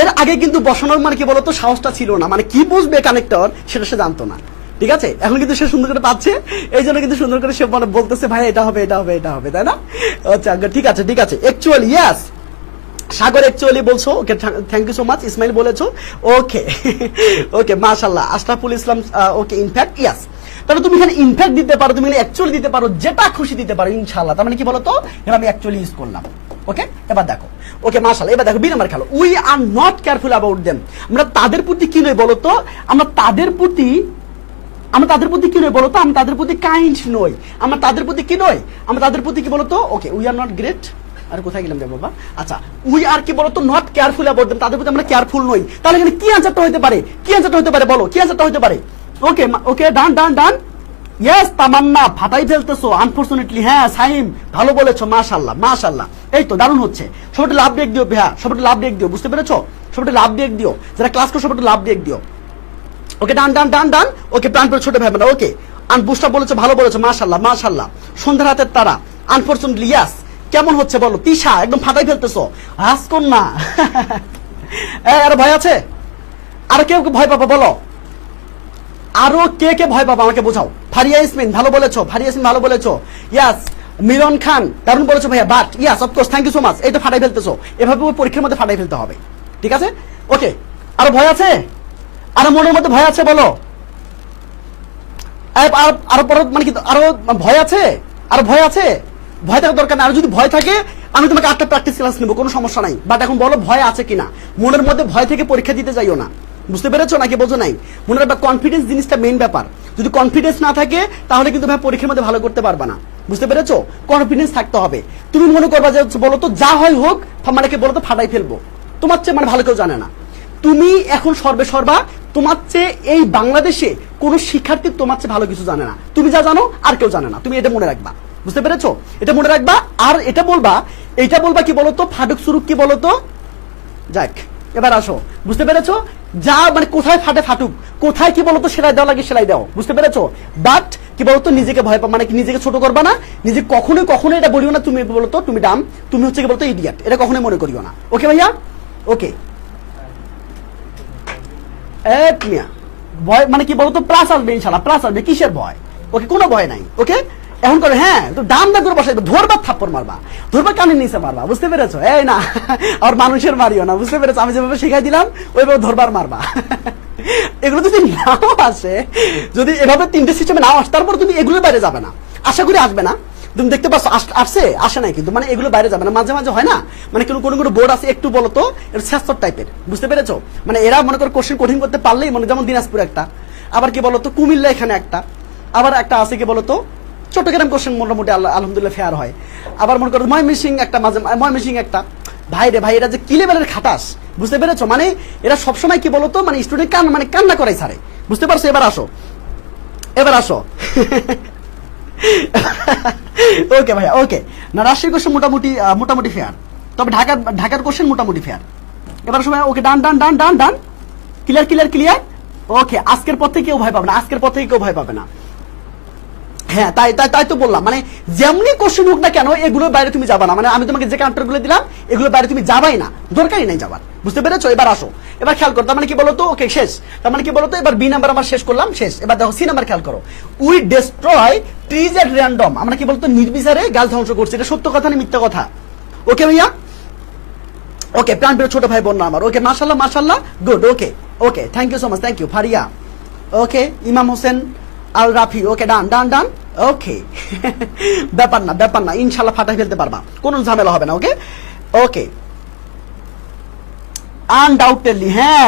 এর আগে কিন্তু বসানোর মানে কি বলতো সাহসটা ছিল না, মানে কি বুঝবে কানেক্টর সেটা সে জানতো না, ঠিক আছে? এখন কিন্তু সে সুন্দর করে পাচ্ছে, এই জন্য কিন্তু সুন্দর করে সে মানে বলতেছে ভাই এটা হবে, তাই না? আচ্ছা ঠিক আছে, অ্যাকচুয়ালি ইয়েস, সাগর অ্যাকচুয়ালি বলছো, okay thank you so much. Ismail বলেছো, ওকে মাশাআল্লাহ। Ashraful Islam, okay in fact, yes. তাহলে তুমি এখানে ইনফ্যাক্ট দিতে পারো, তুমি এখানে অ্যাকচুয়ালি দিতে পারো, যেটা খুশি দিতে পারো ইনশাআল্লাহ। তার মানে কি বলতো, এখানে আমি অ্যাকচুয়ালি ইউজ করলাম। ওকে, এবার দেখো, ওকে মাশাআল্লাহ। এবার দেখো বি নাম্বার খেলো, we are not careful about them, আমরা তাদের প্রতি কি নই বলতো, আমরা তাদের প্রতি কি নই বলতো, আমরা তাদের প্রতি কাইন্ড নই, আমরা তাদের প্রতি কি বলতো, okay we are not great, আর কোথায় গেলাম রে বাবা, আচ্ছা উই আর কি বলতো নট কেয়ারফুল অ্যাবাউট দেম, তাদের প্রতি আমরা কেয়ারফুল নই। তাহলে এখানে কি অ্যানসারটা হতে পারে, বলো কি অ্যানসারটা হতে পারে? ওকে ডান, ইয়েস তামান্না, ফাটাই ফেলতেছো আনফরচুনেটলি, হ্যাঁ সাইম ভালো বলেছো, মাশাআল্লাহ, এই তো দারুণ হচ্ছে। সবাই লাভ ব্রেক দিও ভাইয়া, সবাই লাভ ব্রেক দিও, বুঝতে পেরেছো? সবাই লাভ ব্রেক দিও, যারা ক্লাস করো সবাই লাভ ব্রেক দিও। ওকে ডান, ওকে প্রাণপ্রিয় ছোট ভাই বোনেরা, ওকে আনবুস্টা বলেছো, ভালো বলেছো, মাশাআল্লাহ। সন্ধ্যার হাতের তারা, আনফরচুনেটলি, ইয়েস। কেমন হচ্ছে বলো? তিশা একদম ফাটাই ফেলতেছো, হাসকন না। আর ভয় আছে? আর কেউ ভয় পাবো বলো, আরো কে ভয় পাবো আমাকে বোঝাও। ফারিয়া ইয়াসমিন ভালো বলেছো, ইয়াস। মিলন খান দারুণ বলেছো ভাইয়া, but yes of course, thank you so much. এটা ফাটাই ফেলতেছো, এভাবে পরীক্ষার মধ্যে ফাটাই ফেলতে হবে, ঠিক আছে? ওকে, আরো ভয় আছে? আরো মনের মধ্যে ভয় আছে বলো, আরো পর মানে কি আরো ভয় আছে, আরো ভয় আছে, ভয় থাকার দরকার নেই। আর যদি ভয় থাকে আমি তোমাকে 8টা প্র্যাকটিস ক্লাস নেবো, কোনো সমস্যা নাই। বাট এখন বলো ভয় আছে কিনা, মনের মধ্যে ভয় থেকে পরীক্ষা দিতে যাইও না, বুঝতে পেরেছো নাকি বোঝো নাই? মনে রাখবা কনফিডেন্স জিনিসটা মেইন ব্যাপার। যদি কনফিডেন্স না থাকে তাহলে কিন্তু ভাই পরীক্ষার মধ্যে ভালো করতে পারবা না, বুঝতে পেরেছো? কনফিডেন্স থাকতে হবে। তুমি মনে করবা যে বলো তো যা হয় হোক, মানে কি বলো তো ফাটাই ফেলবো, তোমার চেয়ে মানে ভালো কেউ জানে না। তুমি এখন সর্বা তোমার চেয়ে এই বাংলাদেশে কোন শিক্ষার্থী তোমার চেয়ে ভালো কিছু জানে না। তুমি যা জানো আর কেউ জানে না, তুমি এটা মনে রাখবা, বুঝতে পেরেছো? এটা মনে রাখবা। আর এটা বলবা কি বলতো, ফাটুক সুরুক কি বলতো, যাক এবার আসো, বুঝতে পেরেছো? যা মানে কোথায় ফাটে ফাটুক, কোথায় কি বলতো সেলাই দেওয়া লাগে সেলাই দাও, বুঝতে পেরেছো? বাট কি বলতো নিজেকে ভয় পা মানে কি নিজেকে ছোট করবা না, নিজে কখনোই এটা বলিও না তুমি বলতো তুমি ডাম, তুমি হচ্ছে কি বলতো ইডিয়েট, এটা কখনোই মনে করিও না। ওকে ভাইয়া? ওকে। ভয় মানে কি বলতো প্লাস আসবে, ইনশাল্লাহ প্লাস আসবে, কিসের ভয়? ওকে, কোনো ভয় নাই। ওকে, এখন করে হ্যাঁ তো ডাম না করে বসাইবে, ধরবা থাপ্পড় মারবা, ধরবা কানের নিচে মারবা, বুঝতে পেরেছো? এই না আর মানুষের মারিও না, বুঝতে পেরেছো? আমি যেভাবে শিখাই দিলাম ওইভাবে ধরবার মারবা। এগুলো যদি নাও আসে, যদি এভাবে 3টে সিস্টেমে নাও আসে, তারপর তুমি এগুলোর বাইরে যাবে না, আশা করি আসবে না। তুমি দেখতে পাচ্ছ আসে নাই, কিন্তু মানে এগুলো বাইরে যাবে না। মাঝে মাঝে হয় না মানে কোনো বোর্ড আছে একটু বলতো স্যাস্তর টাইপের, বুঝতে পেরেছো? মানে এরা মনে করো কোশ্চেন কঠিন করতে পারলেই মনে, যেমন দিনাজপুর একটা, আবার কি বলতো কুমিল্লা এখানে একটা, আবার একটা আছে কি বলতো চট্টগ্রাম কোশ্চেন মোটামুটি আলহামদুলিল্লাহ ফেয়ার হয়। আবার মনে করো ময়মনসিং একটা, মাঝে ময়মনসিং একটা। ভাই রে ভাই, এরা যে কি লেভেলের খাটাস, বুঝতে পেরেছো? মানে এরা সবসময় কি বলতো মানে স্টুডেন্ট কান্না করাই ছাড়ে, বুঝতে পারছো? এবার আসো ওকে ভাইয়া, ওকে। না রাজশাহীর কোশ্চেন মোটামুটি ফেয়ার, তবে ঢাকার কোশ্চেন মোটামুটি ফেয়ার। এবার সময় ওকে, ডান ক্লিয়ার। ওকে, আজকের পর থেকে কেউ ভয় পাবে না, হ্যাঁ তাই তো বললাম। মানে যেমনি কোশ্চেন হোক না কেন এগুলোর বাইরে তুমি যাবা না। মানে আমি তোমাকে যে কাউন্টার গুলো দিলাম এগুলোর বাইরে তুমি যাবাই না, দরকারই নাই যাবার, বুঝতে পেরেছো? এবার আসো, এবার খেয়াল করো, তার মানে কি বলতো, ওকে শেষ। তার মানে কি বলতো, এবার বি নাম্বার আমার শেষ করলাম, শেষ। এবার দেখো সি নাম্বার খেয়াল করো, we destroy trees at random. আমরা কি বলতো নির্বিচারে গাছ ধ্বংস করছি, এটা সত্য কথা না মিথ্যা কথা? ওকে ভাইয়া? ওকে, প্রাণপ্রিয় ছোট ভাই বোন আমার, ওকে মাশাআল্লাহ good. Okay thank you so much, thank you Faria. Okay, Imam Hossain Al Rafi, okay done. ওকে ব্যাপার না, ইনশাল্লাহ ফাটাই ফেলতে পারবা, কোনো ঝামেলা হবে না। ওকে আনডাউটেডলি, হ্যাঁ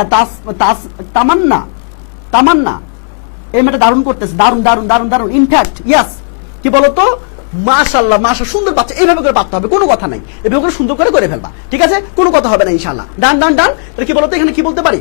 তামান্না এই মেয়েটা দারুণ করতেছে, দারুণ। ইনফ্যাক্ট ইয়াস, কি বলতো মাশাআল্লাহ সুন্দর বাচ্চা, এইভাবে করে পারতে হবে, কোনো কথা নাই, এভাবে করে সুন্দর করে ফেলবা, ঠিক আছে? কোনো কথা হবে না ইনশাআল্লাহ। ডান। তাহলে কি বলতো এখানে কি বলতে পারি?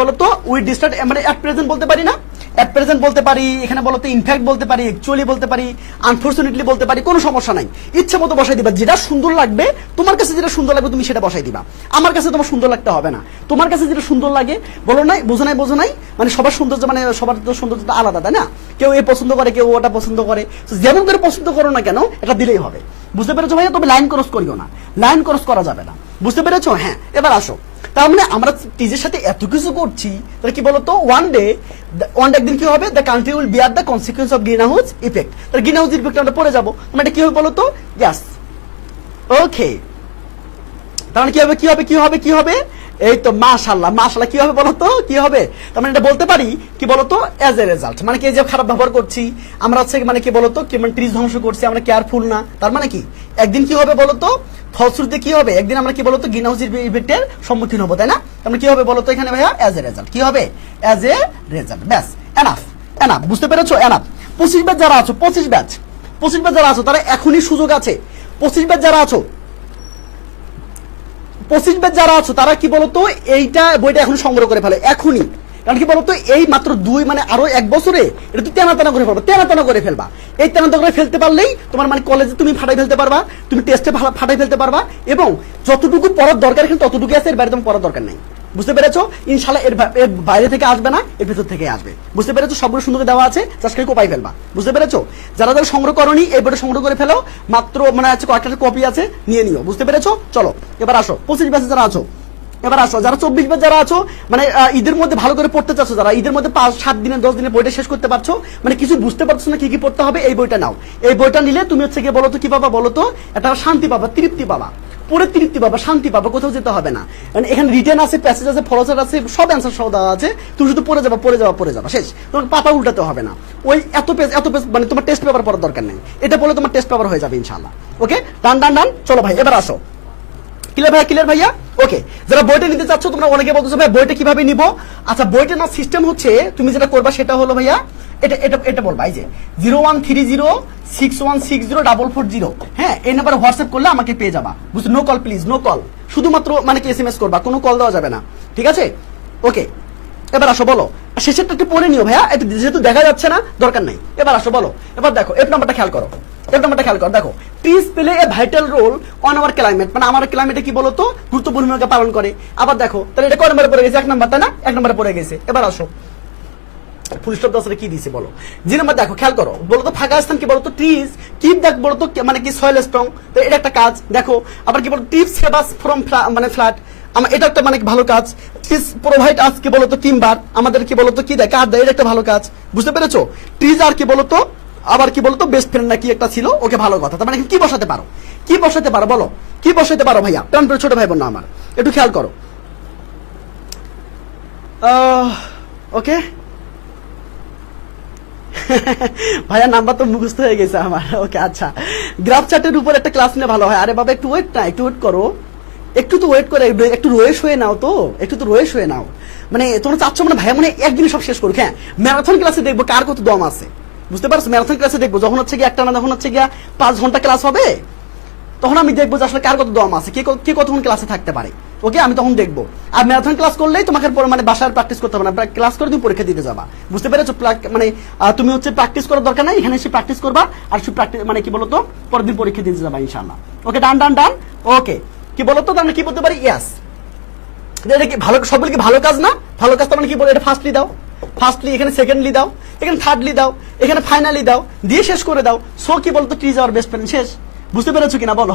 বলতো উই ডিস্টার্ট মানে অ্যাট প্রেজেন্ট বলতে পারি না, অ্যাট প্রেজেন্ট বলতে পারি, এখানে বলতো ইনফ্যাক্ট বলতে পারি, অ্যাকচুয়ালি বলতে পারি, আনফরচুনেটলি বলতে পারি, কোনো সমস্যা নাই। ইচ্ছা মতো বসাই দিবা, যেটা সুন্দর লাগবে তোমার কাছে, যেটা সুন্দর লাগবে তুমি সেটা বসাই দিবা। আমার কাছে তোমার সুন্দর লাগতে হবে না, তোমার কাছে যেটা সুন্দর লাগে বলো নাই, বোঝো নাই। মানে সবার সৌন্দর্য মানে সবার তো সৌন্দর্যটা আলাদা, তাই না? কেউ এ পছন্দ করে, কেউ ওটা পছন্দ করে, যেমন করে পছন্দ করো না কেন এটা দিলেই হবে, বুঝতে পেরেছো ভাইয়া? তবে লাইন ক্রস করিও না, লাইন ক্রস করা যাবে না, বুঝতে পেরেছো? হ্যাঁ, এবার আসো। তার মানে আমরা টিজের সাথে এত কিছু করছি, তাহলে কি বলতো ওয়ান ডে একদিন কি হবে, the country will bear the consequence of green house effect. তাহলে গ্রিন হাউস ইফেক্ট আমরা পড়ে যাবো, মানে এটা কি হবে বলতো? ইয়াস, ওকে। তার মানে কি হবে? এই তো মাশাআল্লাহ কি হবে বলতো, কি হবে? তার মানে এটা বলতে পারি কি বলতো, এজ এ রেজাল্ট, মানে কি যে খারাপ ব্যবহার করছি আমরা হচ্ছে মানে কি বলতো, কি মানে ট্রিজ ধ্বংস করছি আমরা, কেয়ারফুল না, তার মানে কি একদিন কি হবে বলতো, ফলশ্রুতিতে কি হবে, একদিন আমরা কি বলতো গ্রিন হাউস ইফেক্টের সম্মুখীন হবো, তাই না? তার কি হবে বলতো এখানে ভাইয়া, এজ এ রেজাল্ট, কি হবে? এজ এ রেজাল্ট, ব্যাস, এনাফ, বুঝতে পেরেছো? এনাফ। 25 ব্যাচ যারা আছো তারা এখনই সুযোগ আছে। 25 ব্যাচ যারা আছো তারা কি বলতো এইটা বইটা এখন সংগ্রহ করে ফেলে এখনই, কারণ কি বলতো এই মাত্র মানে আরো 1 বছরে এটা তুই তেনা করে ফেলবা। এই তেনা করে ফেলতে পারলেই তোমার মানে কলেজে তুমি ফাটাই ফেলতে পারবা, তুমি টেস্টে ফাটাই ফেলতে পারবা, এবং যতটুকু পড়ার দরকার কিন্তু ততটুকু আছে, এর বাইরে তোমার পড়ার দরকার নাই, বুঝতে পেরেছো? ইনশাআল্লাহ এর বাইরে থেকে আসবে না, এর ভেতর থেকে আসবে, বুঝতে পেরেছো? সবগুলো সুন্দর দেওয়া আছে, জাস্ট খালি কোপাই ফেলবা, বুঝতে পেরেছো? যারা সংগ্রহ করনি এই বইটা সংগ্রহ করে ফেলো, মাত্র মানে আছে কয়েকটা কপি আছে, নিয়ে নিও, বুঝতে পেরেছো? চলো এবার আসো 25 ব্যাচে যারা আছো এবার আসো যারা 24 ব্যাচ যারা আছো, মানে ঈদের মধ্যে ভালো করে পড়তে চাচ্ছ, যারা ঈদের মধ্যে 5-7 দিনে 10 দিনে বইটা শেষ করতে পারছো, মানে কিছু বুঝতে পারছো না কি কি পড়তে হবে, এই বইটা নাও। এই বইটা নিলে তুমি হচ্ছে গিয়ে বলো তো কি পাবা, বলো তো একটা শান্তি পাবা, তৃপ্তি পাবা, পড়ে তৃপ্তি পাবা, শান্তি পাবা, কোথাও যেতে হবে না। মানে এখানে রিটেন আছে, প্যাসেজ আছে, ফলোচার আছে, সব অ্যান্সার সহ দেওয়া আছে, তুমি শুধু পড়ে যাবা শেষ, তোমাকে পাতা উল্টাতে হবে না। ওই এত পেজ মানে তোমার টেস্ট পেপার পড়ার দরকার নেই, এটা পড়লে তোমার টেস্ট পেপার হয়ে যাবে ইনশাআল্লাহ। ওকে, ডান ডান ডান, চলো ভাই এবার আসো। ক্লিয়ার ভাইয়া? ওকে, যারা বইটা নিতে চাচ্ছ তোমরা অনেকে বলতেছো ভাই বইটা কিভাবে নিব। আচ্ছা, বইটা না সিস্টেম হচ্ছে, তুমি যেটা করবা সেটা হলো ভাইয়া এটা এটা এটা বলবা, এই যে 013061604440, হ্যাঁ, এই নাম্বারে হোয়াটসঅ্যাপ করলে আমাকে পেয়ে যাবা, বুঝছো? No call please, no call, শুধুমাত্র মানে কি SMS করবা, কোনো কল দেওয়া যাবে না, ঠিক আছে? ওকে, এবার আসো বলো, শেষেরটা একটু পড়ে নিও ভাইয়া, এটা যেহেতু দেখা যাচ্ছে না দরকার নাই। এবার আসো বলো, এবার দেখো এফ নাম্বারটা খেয়াল করো, দেখো trees play a vital role on our climate, মানে আমার ক্লাইমেটে কি বলতো গুরুত্বপূর্ণ ভূমিকা পালন করে। আবার দেখো তাহলে এটা কয় নম্বরে পড়ে গেছে? 1 নাম্বার, তাই না? 1 নম্বরে পড়ে গেছে। এবার আসো ফুল স্টপ দাসরে কি দিয়েছে বলো। জি নাম্বার দেখো খেয়াল করো, বলতো ফাঁকা স্থান কি বলতো ট্রিজ কিপ দেখ বলতো মানে কি সয়েল স্ট্রং, তো এটা একটা কাজ। দেখো আবার কি বলতো টিপস সেভাস ফ্রম মানে ফ্ল্যাট, এটা একটা মানে ভালো কাজ। ট্রিজ প্রোভাইড আজ কি বলতো টিমবার, আমাদের কি বলতো কি দেয় কাজ দেয়, এটা একটা ভালো কাজ, বুঝতে পেরেছো? ট্রিজ আর কি বলতো আবার কি বলতো বেস্ট ফ্রেন্ড নাকি একটা ছিল, ওকে ভালো কথা। তার মানে কি বসাতে পারো, বলো কি বসাতে পারো ভাইয়া, প্রাণ ছোট ভাই বোন আমার একটু খেয়াল করো। ওকে ভাইয়া নাম্বার তো মুখস্থ হয়ে গেছে আমার। ওকে আচ্ছা, গ্রাফ চার্টের উপর একটা ক্লাস নিলে ভালো হয়। আরে বাবা একটু ওয়েট না, একটু ওয়েট করো, একটু রয়েস হয়ে নাও তো, রয়েস হয়ে নাও। মানে তোমরা চাচ্ছ মানে ভাইয়া মানে একদিনই সব শেষ করুক। হ্যাঁ, ম্যারাথন ক্লাসে দেখবো কার কত দম আছে, বুঝতে পারছো? ম্যারাথন ক্লাসে দেখবো যখন হচ্ছে গিয়ে একটা না যখন হচ্ছে গিয়া 5 ঘন্টা ক্লাস হবে, তখন আমি দেখবো যে আসলে কার কত দম আছে, কে কতক্ষণ ক্লাসে থাকতে পারে। ওকে, আমি তখন দেখবো। আর ম্যারাথন ক্লাস করলেই তোমাকে মানে বাসায় প্র্যাকটিস করতে হবে না, ক্লাস করে তুমি পরীক্ষা দিতে যাবা, বুঝতে পেরেছো? মানে তুমি হচ্ছে প্র্যাকটিস করার দরকার নাই, এখানে এসে প্র্যাকটিস করবা আর প্র্যাকটিস মানে কি বলতো পরের দিন পরীক্ষা দিতে যাবা ইনশাআল্লাহ। ওকে, ডান ডান ডান। ওকে, কি বলতো তার মানে কি বলতে পারি? ইয়েস, এটা কি ভালো, সবগুলো কি ভালো কাজ না? ভালো কাজ তার মানে কি বলে, এটা ফার্স্টলি দাও, এখানে সেকেন্ডলি দাও, এখানে থার্ডলি দাও, এখানে ফাইনালি দাও, দিয়ে শেষ করে দাও। সো কি বলতো ট্রিজ আওয়ার বেস্ট ফ্রেন্ড, শেষ। বুঝতে পেরেছো কিনা বলো?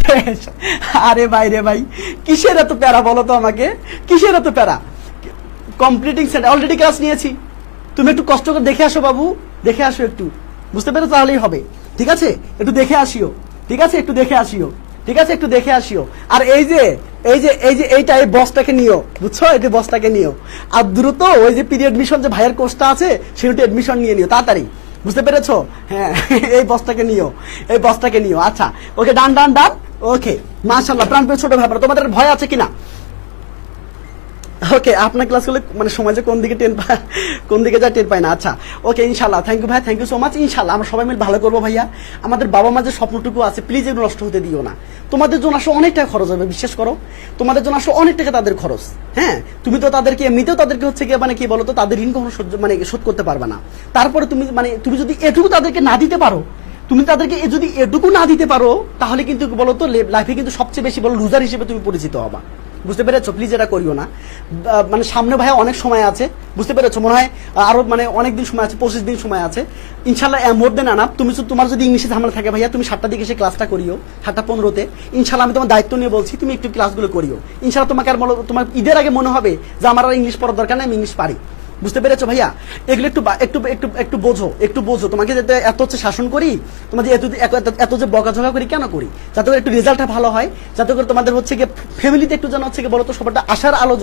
শেষ। আরে ভাই রে ভাই, কিসের এত প্যারা বলো তো আমাকে, কিসের এত প্যারা? কমপ্লিটিং সেট অলরেডি ক্লাস নিয়েছি, তুমি একটু কষ্ট করে দেখে আসো বাবু, দেখে আসো একটু, বুঝতে পেরেছো? তাহলেই হবে, ঠিক আছে? একটু দেখে আসিও, ঠিক আছে? একটু দেখে আসিও, ঠিক আছে? একটু দেখে আসিও। আর এই যে এইটা এই বসটাকে নিও, বুঝছো? এই যে বসটাকে নিও, আর দ্রুত ওই যে পিরিয়ড মিশন যে ভাইয়ের কোর্সটা আছে সেটা এডমিশন নিয়ে নিও তাড়াতাড়ি, বুঝতে পেরেছো? হ্যাঁ, এই বসটাকে নিও, আচ্ছা। ওকে, ডান ডান ডান। ওকে, মাশাআল্লাহ, প্রাণ পেয়ে ছোট ব্যাপার। তোমাদের ভয় আছে কিনা? ওকে, আপনার ক্লাস করলে মানে সমাজে কোন দিকে যায় টের পায় না। আচ্ছা, ওকে, ইনশাআল্লাহ, থ্যাংক ইউ ভাই, থ্যাংক ইউ সো মাচ। ইনশাআল্লাহ আমরা সবাই মিলে ভালো করবো ভাইয়া। আমাদের বাবা মা যে স্বপ্নটুকু আছে প্লিজ এগুলো নষ্ট হতে দিও না। তোমাদের জন্য আসলে অনেক টাকা খরচ হবে, বিশ্বাস করো, তোমাদের জন্য আসলে অনেক টাকা তাদের খরচ। হ্যাঁ, তুমি তো তাদেরকে এমনিতেও তাদেরকে হচ্ছে গিয়ে মানে কি বলতো তাদের ঋণ কখনো মানে শোধ করতে পারবে না। তারপরে তুমি যদি এটুকু তাদেরকে না দিতে পারো, তাহলে কিন্তু বলতো লাইফে কিন্তু সবচেয়ে বেশি বলো লুজার হিসেবে তুমি পরিচিত হবা, বুঝতে পেরেছো? প্লিজ এটা করিও না। মানে সামনে ভাইয়া অনেক সময় আছে, বুঝতে পেরেছো? মনে হয় আরো মানে অনেক দিন সময় আছে, 25 দিন সময় আছে ইনশাল্লাহ। মোর দেন আনাপ। তোমার যদি ইংলিশে ঝামেলা থাকে ভাইয়া, তুমি 7টার দিকে এসে ক্লাসটা করিও, 7:15-তে ইনশাল্লাহ। আমি তোমার দায়িত্ব নিয়ে বলছি, তুমি একটু ক্লাসগুলো করিও ইনশাল্লাহ। তোমাকে আর তোমার ঈদের আগে মনে হবে যে আমার আর ইংলিশ পড়ার দরকার নেই, আমি ইংলিশ পারি, বুঝতে পেরেছো ভাইয়া? এগুলো একটু বোঝো। তোমাকে যাতে এত হচ্ছে শাসন করি, তোমার যে এত যে বকাঝকা করি কেন করি? যাতে করে একটু রেজাল্টটা ভালো হয়, যাতে করে তোমাদের হচ্ছে গিয়ে ফ্যামিলিতে একটু যেন হচ্ছে গিয়ে বলতো সবারটা আশার আলো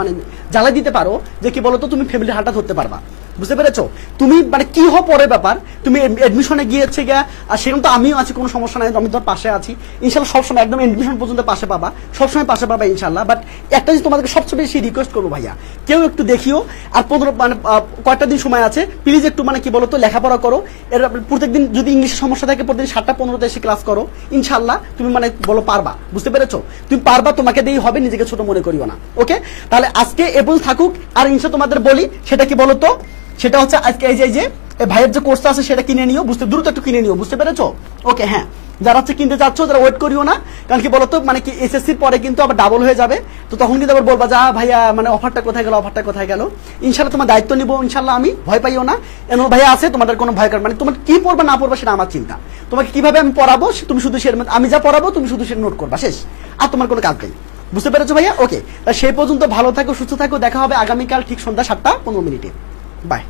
মানে জ্বালাই দিতে পারো, যে কি বলতো তুমি ফ্যামিলির হাঁটা ধরতে পারবা, বুঝতে পেরেছো? তুমি মানে কি হো পরের ব্যাপার, তুমি এডমিশনে গিয়েছে গিয়া, আর সেরকম তো আমিও আছি, কোনো সমস্যা নাই, আমি তোমার পাশে আছি ইনশাল্লাহ। সবসময় একদম এডমিশন পর্যন্ত পাশে পাবা, সবসময় পাশে পাবা ইনশাল্লাহ। বাট একটা জিনিস তোমাদেরকে সবচেয়ে বেশি রিকোয়েস্ট করবো ভাইয়া, কেউ একটু দেখিও। আর মানে কয়েকটা দিন সময় আছে, প্লিজ একটু মানে কি বলতো লেখাপড়া করো। এর প্রত্যেকদিন যদি ইংলিশের সমস্যা থাকে প্রত্যেকদিন 7:15-তে এসে ক্লাস করো ইনশাল্লাহ। তুমি মানে বলো পারবা, বুঝতে পেরেছো? তুমি পারবা, তোমাকে দিয়েই হবে, নিজেকে ছোট মনে করিও না। ওকে, তাহলে আজকে এবল থাকুক। আর ইনশাল্লাহ তোমাদের বলি সেটা কি বলতো, সেটা হচ্ছে আজকে এই যে ভাইয়ের যে কোর্সটা আছে সেটা কিনে নিও, দ্রুত একটু কিনে নিও, বুঝতে পেরেছো? ওকে, হ্যাঁ, যারা হচ্ছে কিনতে যাচ্ছ তারা ওয়েট করিও না, কারণ কি বলতো মানে কি এসএসসির পরে কিন্তু আবার ডাবল হয়ে যাবে, তো তখন কিন্তু আবার বলবা যা ভাইয়া মানে অফারটা কোথায় গেল। ইনশাল্লাহ তোমার দায়িত্ব নিবো ইনশাল্লাহ আমি, ভয় পাইও না। এমন ভাইয়া আছে, তোমাদের কোনো ভয় কর মানে তোমার কি পড়বা না পড়বা সেটা আমার চিন্তা। তোমাকে কিভাবে আমি পড়াবো তুমি শুধু আমি যা পড়াবো তুমি শুধু সেটা নোট করবা, শেষ। আর তোমার কোনো কাজ নেই। বুঝতে পেরেছো ভাইয়া? ওকে, তা সেই পর্যন্ত ভালো থাকো, সুস্থ থাকো, দেখা হবে আগামীকাল ঠিক সন্ধ্যা 7:15 বাই।